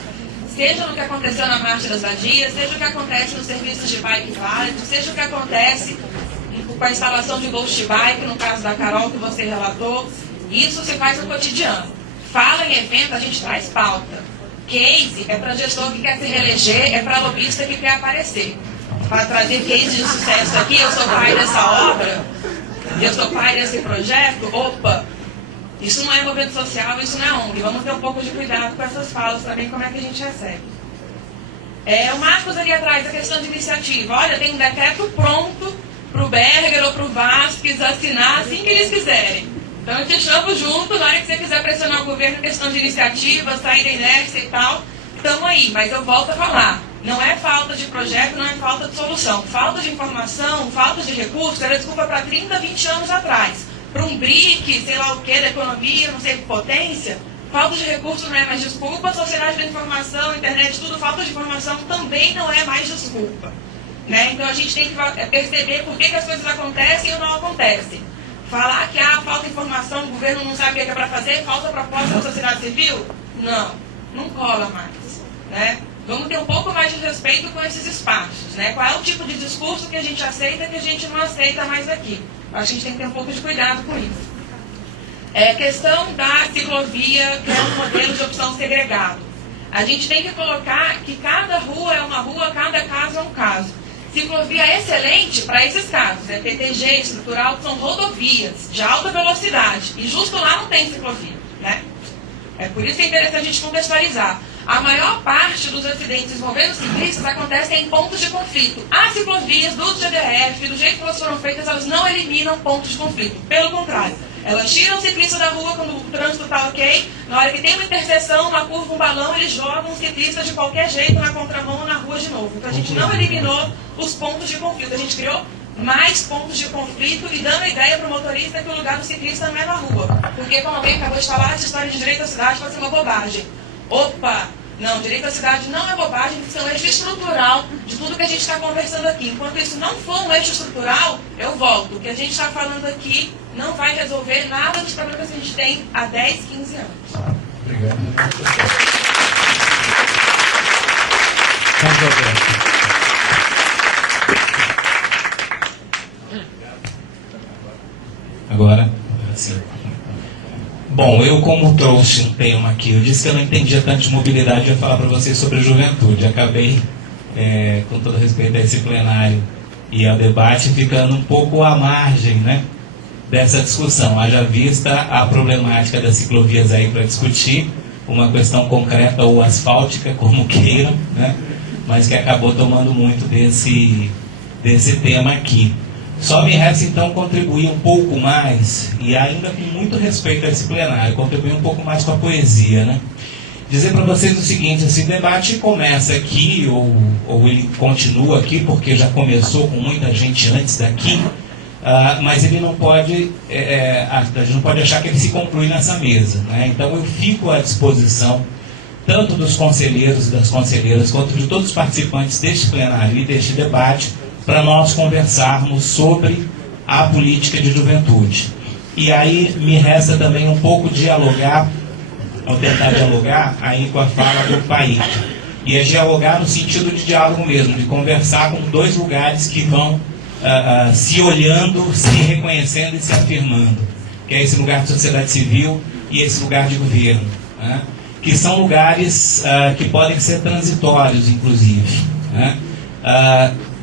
Seja no que aconteceu na Marcha das Vadias, seja o que acontece nos serviços de bike válido, seja o que acontece com a instalação de Ghost Bike, no caso da Carol que você relatou, isso se faz no cotidiano. Fala em evento, a gente traz pauta. Case é para gestor que quer se reeleger, é para lobista que quer aparecer. Para trazer case de sucesso aqui, eu sou pai dessa obra, eu sou pai desse projeto, opa, isso não é movimento social, isso não é ONG. Vamos ter um pouco de cuidado com essas falas também, como é que a gente recebe. O Marcos ali atrás, a questão de iniciativa. Olha, tem um decreto pronto para o Berger ou para o Vasquez assinar assim que eles quiserem. Então, eu te chamo junto, na hora que você quiser pressionar o governo em questão de iniciativa, sair da inércia e tal, estamos aí. Mas eu volto a falar, não é falta de projeto, não é falta de solução. Falta de informação, falta de recursos, era desculpa para 30, 20 anos atrás. Para um BRIC, sei lá o que, da economia, não sei, potência, falta de recursos não é mais desculpa. Sociedade da informação, internet, tudo, falta de informação também não é mais desculpa. Né? Então, a gente tem que perceber por que as coisas acontecem ou não acontecem. Falar que falta informação, o governo não sabe o que é para fazer, falta proposta da sociedade civil? Não, não cola mais. Né? Vamos ter um pouco mais de respeito com esses espaços. Né? Qual é o tipo de discurso que a gente aceita e que a gente não aceita mais aqui? A gente tem que ter um pouco de cuidado com isso. Questão da ciclovia, que é um modelo de opção segregado. A gente tem que colocar que cada rua é uma rua, cada caso é um caso. Ciclovia é excelente para esses casos, PTG, estrutural, são rodovias de alta velocidade, e justo lá não tem ciclovia, né? É por isso que é interessante a gente contextualizar. A maior parte dos acidentes envolvendo ciclistas acontecem em pontos de conflito. As ciclovias do GDF, do jeito que elas foram feitas, elas não eliminam pontos de conflito, pelo contrário. Elas tiram o ciclista da rua quando o trânsito está ok, na hora que tem uma interseção, uma curva, um balão, eles jogam o ciclista de qualquer jeito na contramão ou na rua de novo. Então a gente não eliminou os pontos de conflito, a gente criou mais pontos de conflito e dando a ideia para o motorista que o lugar do ciclista não é na rua. Porque, como alguém acabou de falar, essa história de direito à cidade pode ser uma bobagem. Opa! Não, direito à cidade não é bobagem, tem que ser um eixo estrutural de tudo que a gente está conversando aqui. Enquanto isso não for um eixo estrutural, eu volto. O que a gente está falando aqui não vai resolver nada dos problemas que a gente tem há 10, 15 anos. Obrigado. Agora, sim. Bom, eu como trouxe um tema aqui, eu disse que eu não entendia tanto de mobilidade, eu ia falar para vocês sobre a juventude. Acabei, com todo respeito a esse plenário e ao debate, ficando um pouco à margem, né, dessa discussão. Haja vista a problemática das ciclovias aí para discutir, uma questão concreta ou asfáltica, como queiram, né, mas que acabou tomando muito desse tema aqui. Só me resta então contribuir um pouco mais, e ainda com muito respeito a esse plenário, contribuir um pouco mais com a poesia, né? Dizer para vocês o seguinte, esse debate começa aqui, ou ele continua aqui, porque já começou com muita gente antes daqui, mas ele não pode, a gente não pode achar que ele se conclui nessa mesa, né? Então eu fico à disposição, tanto dos conselheiros e das conselheiras, quanto de todos os participantes deste plenário e deste debate, para nós conversarmos sobre a política de juventude. E aí me resta também um pouco dialogar, ou tentar dialogar aí com a fala do Paik. E é dialogar no sentido de diálogo mesmo, de conversar com dois lugares que vão se olhando, se reconhecendo e se afirmando, que é esse lugar de sociedade civil e esse lugar de governo, né? Que são lugares que podem ser transitórios, inclusive, né?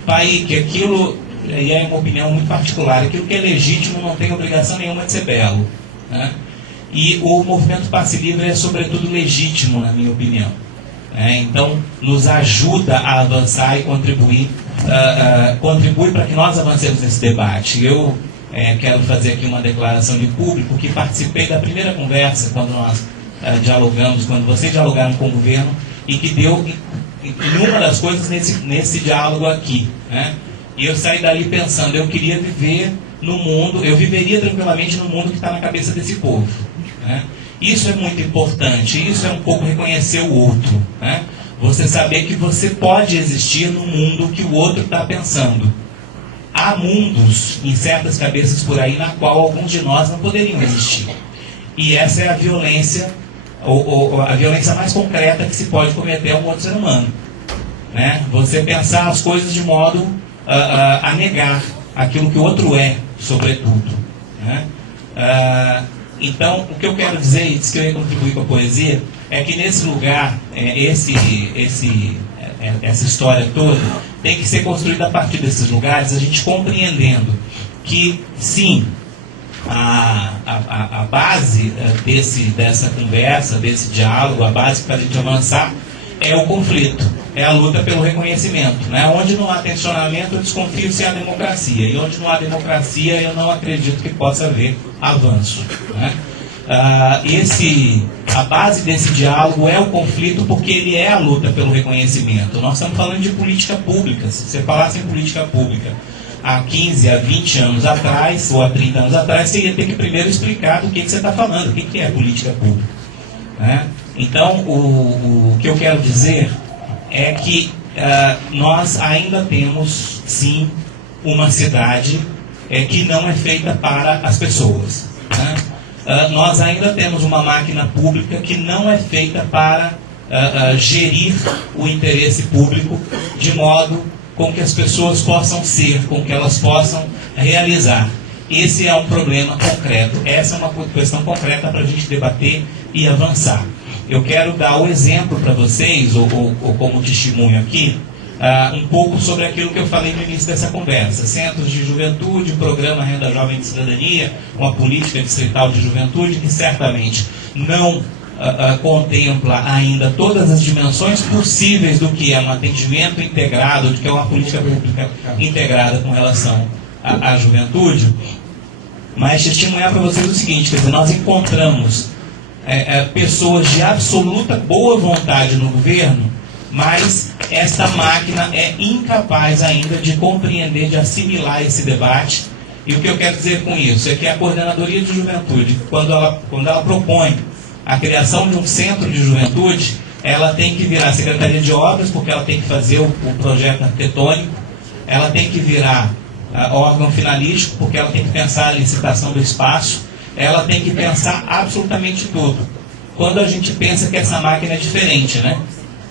Paik, aquilo, e é uma opinião muito particular, aquilo que é legítimo não tem obrigação nenhuma de ser belo, né? E o movimento Passe Livre é sobretudo legítimo, na minha opinião, né? Então nos ajuda a avançar e contribui para que nós avancemos nesse debate. Eu quero fazer aqui uma declaração de público, que participei da primeira conversa quando nós dialogamos, quando vocês dialogaram com o governo, e que deu em uma das coisas nesse diálogo aqui, né? E eu saí dali pensando, eu queria viver no mundo, eu viveria tranquilamente no mundo que está na cabeça desse povo, né? Isso é muito importante, isso é um pouco reconhecer o outro, né? Você saber que você pode existir no mundo que o outro está pensando. Há mundos em certas cabeças por aí na qual alguns de nós não poderiam existir. E essa é a violência, a violência mais concreta que se pode cometer a um outro ser humano. Né? Você pensar as coisas de modo a negar aquilo que o outro é, sobretudo. Né? Então, o que eu quero dizer, e que eu ia contribuir com a poesia, é que nesse lugar, essa história toda tem que ser construída a partir desses lugares, a gente compreendendo que, sim, a base dessa conversa, desse diálogo, a base para a gente avançar é o conflito, é a luta pelo reconhecimento. Né? Onde não há tensionamento, eu desconfio se há democracia. E onde não há democracia, eu não acredito que possa haver avanço. Né? A base desse diálogo é o conflito, porque ele é a luta pelo reconhecimento. Nós estamos falando de política pública. Se você falasse em política pública há 15, há 20 anos atrás, ou há 30 anos atrás, você ia ter que primeiro explicar do que você está falando, o que é política pública. Né? Então, o que eu quero dizer é que nós ainda temos, sim, uma cidade que não é feita para as pessoas. Né? Nós ainda temos uma máquina pública que não é feita para gerir o interesse público de modo com que as pessoas possam ser, com que elas possam realizar. Esse é um problema concreto, essa é uma questão concreta para a gente debater e avançar. Eu quero dar o exemplo para vocês, ou como testemunho aqui, um pouco sobre aquilo que eu falei no início dessa conversa. Centros de juventude, programa Renda Jovem de Cidadania, uma política distrital de juventude que certamente não contempla ainda todas as dimensões possíveis do que é um atendimento integrado, do que é uma política pública integrada com relação à juventude. Mas testemunhar para vocês o seguinte, quer dizer, nós encontramos pessoas de absoluta boa vontade no governo, mas esta máquina é incapaz ainda de compreender, de assimilar esse debate. E o que eu quero dizer com isso é que a Coordenadoria de Juventude, quando ela propõe a criação de um centro de juventude, ela tem que virar Secretaria de Obras, porque ela tem que fazer o projeto arquitetônico, ela tem que virar órgão finalístico, porque ela tem que pensar a licitação do espaço, ela tem que pensar absolutamente tudo. Quando a gente pensa que essa máquina é diferente, né?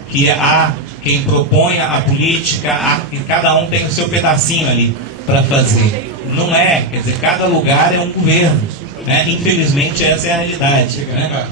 Que há quem propõe a política, e cada um tem o seu pedacinho ali para fazer. Não é, quer dizer, cada lugar é um governo. Né? Infelizmente, essa é a realidade. Né?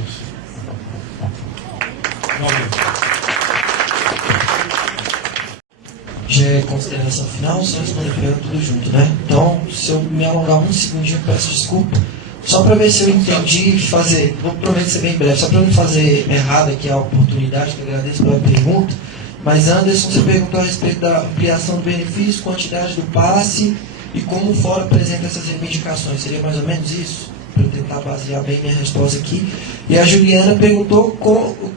Já é consideração final, só respondendo tudo junto, né? Então, se eu me alongar um segundinho, peço desculpa. Só para ver se eu entendi fazer, vou prometer ser bem breve, só para não fazer errado aqui a oportunidade, que agradeço pela pergunta. Mas Anderson, você perguntou a respeito da ampliação do benefício, quantidade do passe e como o fórum apresenta essas reivindicações. Seria mais ou menos isso? Para eu tentar basear bem minha resposta aqui. E a Juliana perguntou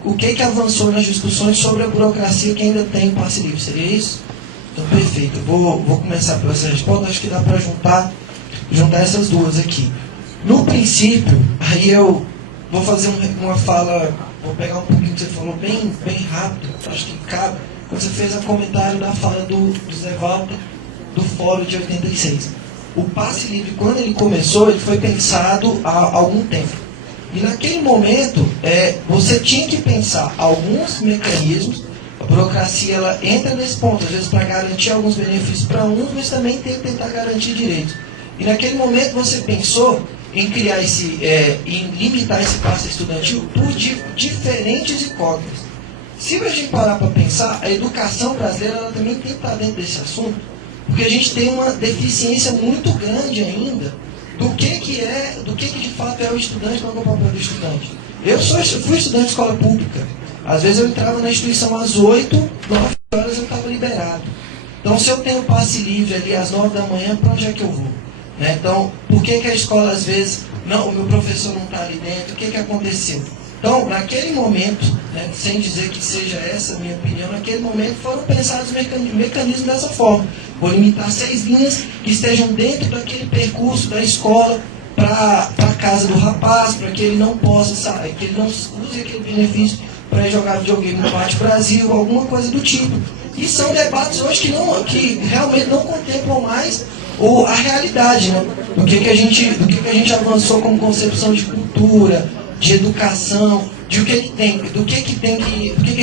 o que avançou nas discussões sobre a burocracia que ainda tem passe livre. Seria isso? Então, perfeito. Eu vou começar por essa resposta. Acho que dá para juntar essas duas aqui. No princípio, aí eu vou fazer uma fala, vou pegar um pouquinho que você falou bem rápido, acho que cabe, quando você fez o comentário da fala do Zé Walter, do Fórum de 86. O passe livre, quando ele começou, ele foi pensado há algum tempo. E naquele momento, você tinha que pensar alguns mecanismos, a burocracia ela entra nesse ponto, às vezes para garantir alguns benefícios para uns, mas também tem que tentar garantir direitos. E naquele momento você pensou em criar em limitar esse passe estudantil por diferentes incógnitas. Se a gente parar para pensar, a educação brasileira ela também tem que estar dentro desse assunto, porque a gente tem uma deficiência muito grande ainda do que de fato é o estudante, qual é o papel do estudante. Eu fui estudante de escola pública. Às vezes eu entrava na instituição às 8, 9 horas eu estava liberado. Então se eu tenho passe livre ali às 9 da manhã, para onde é que eu vou? Né? Então, por que a escola às vezes, não, o meu professor não está ali dentro, o que aconteceu? Então, naquele momento, né, sem dizer que seja essa a minha opinião, naquele momento foram pensados mecanismos dessa forma. Vou limitar 6 linhas que estejam dentro daquele percurso da escola para a casa do rapaz, para que ele não possa sair, que ele não use aquele benefício para jogar videogame no Pátio Brasil, alguma coisa do tipo. E são debates hoje que realmente não contemplam mais a realidade, né? Do que a gente avançou como concepção de cultura, de educação, de o que a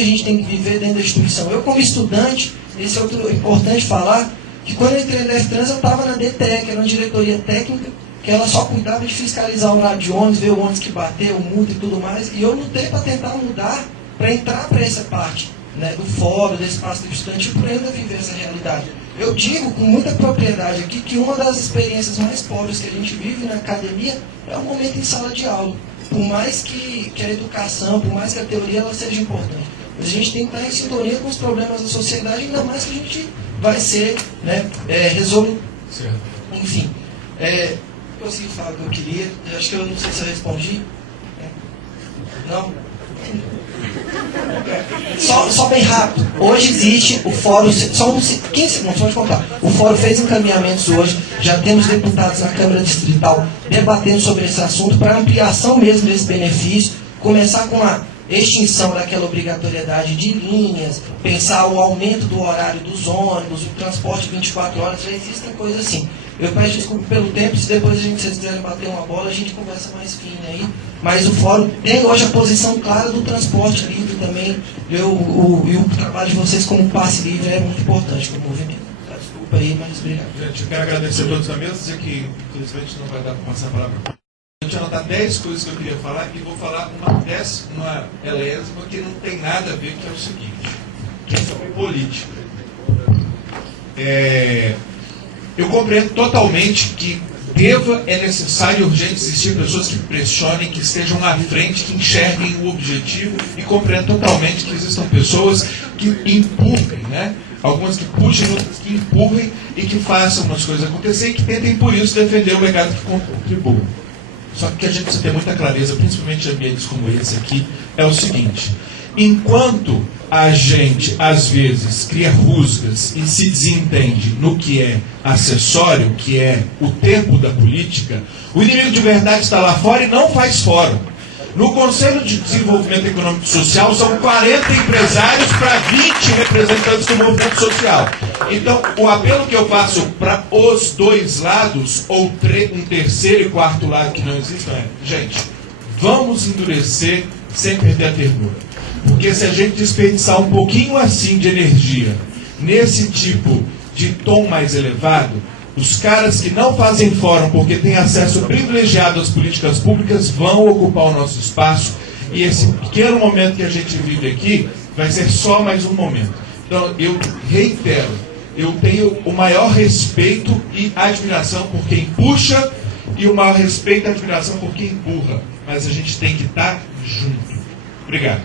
gente tem que viver dentro da instituição. Eu, como estudante, esse é outro importante falar, que quando eu entrei na Deftrans, eu estava na DTE, que era uma diretoria técnica, que ela só cuidava de fiscalizar o horário de ônibus, ver o ônibus que bateu, multa e tudo mais, e eu lutei para tentar mudar, para entrar para essa parte, né, do fórum, do espaço do estudante, para ainda viver essa realidade. Eu digo com muita propriedade aqui que uma das experiências mais pobres que a gente vive na academia é o momento em sala de aula. Por mais que a educação, por mais que a teoria ela seja importante, mas a gente tem que estar em sintonia com os problemas da sociedade, ainda mais que a gente vai ser, né, enfim. Consegui falar o que eu queria. Acho que eu não sei se eu respondi. Não? Só bem rápido. Hoje existe o fórum, só 15 segundos, pode contar. O fórum fez encaminhamentos hoje, já temos deputados na Câmara Distrital debatendo sobre esse assunto para ampliação mesmo desse benefício, começar com a extinção daquela obrigatoriedade de linhas, pensar o aumento do horário dos ônibus, o transporte 24 horas, já existem coisas assim. Eu peço desculpa pelo tempo, se depois vocês quiserem bater uma bola, a gente conversa mais fino aí. Mas o fórum tem hoje a posição clara do transporte livre também. E o trabalho de vocês como passe livre é muito importante para o movimento. Tá, desculpa aí, mas obrigado. Gente, eu quero agradecer a todos da mesa, dizer que infelizmente não vai dar para passar a palavra. Eu tinha anotado 10 coisas que eu queria falar e vou falar uma 10ª que não tem nada a ver, que é o seguinte, que é sobre política. Eu compreendo totalmente que é necessário e urgente existir pessoas que pressionem, que estejam à frente, que enxerguem o objetivo, e compreendo totalmente que existam pessoas que empurrem, né? Algumas que puxem, outras que empurrem e que façam umas coisas acontecer e que tentem, por isso, defender o legado que contribuem. Só que a gente precisa ter muita clareza, principalmente em ambientes como esse aqui, é o seguinte: enquanto a gente, às vezes, cria rusgas e se desentende no que é acessório, que é o tempo da política, o inimigo de verdade está lá fora e não faz fórum. No Conselho de Desenvolvimento Econômico e Social são 40 empresários para 20 representantes do movimento social. Então, o apelo que eu faço para os dois lados, ou um terceiro e quarto lado que não existam, é: gente, vamos endurecer sem perder a ternura. Porque se a gente desperdiçar um pouquinho assim de energia nesse tipo de tom mais elevado, os caras que não fazem fórum porque têm acesso privilegiado às políticas públicas vão ocupar o nosso espaço, e esse pequeno momento que a gente vive aqui vai ser só mais um momento. Então, eu reitero, eu tenho o maior respeito e admiração por quem puxa e o maior respeito e admiração por quem empurra, mas a gente tem que estar junto. Obrigado.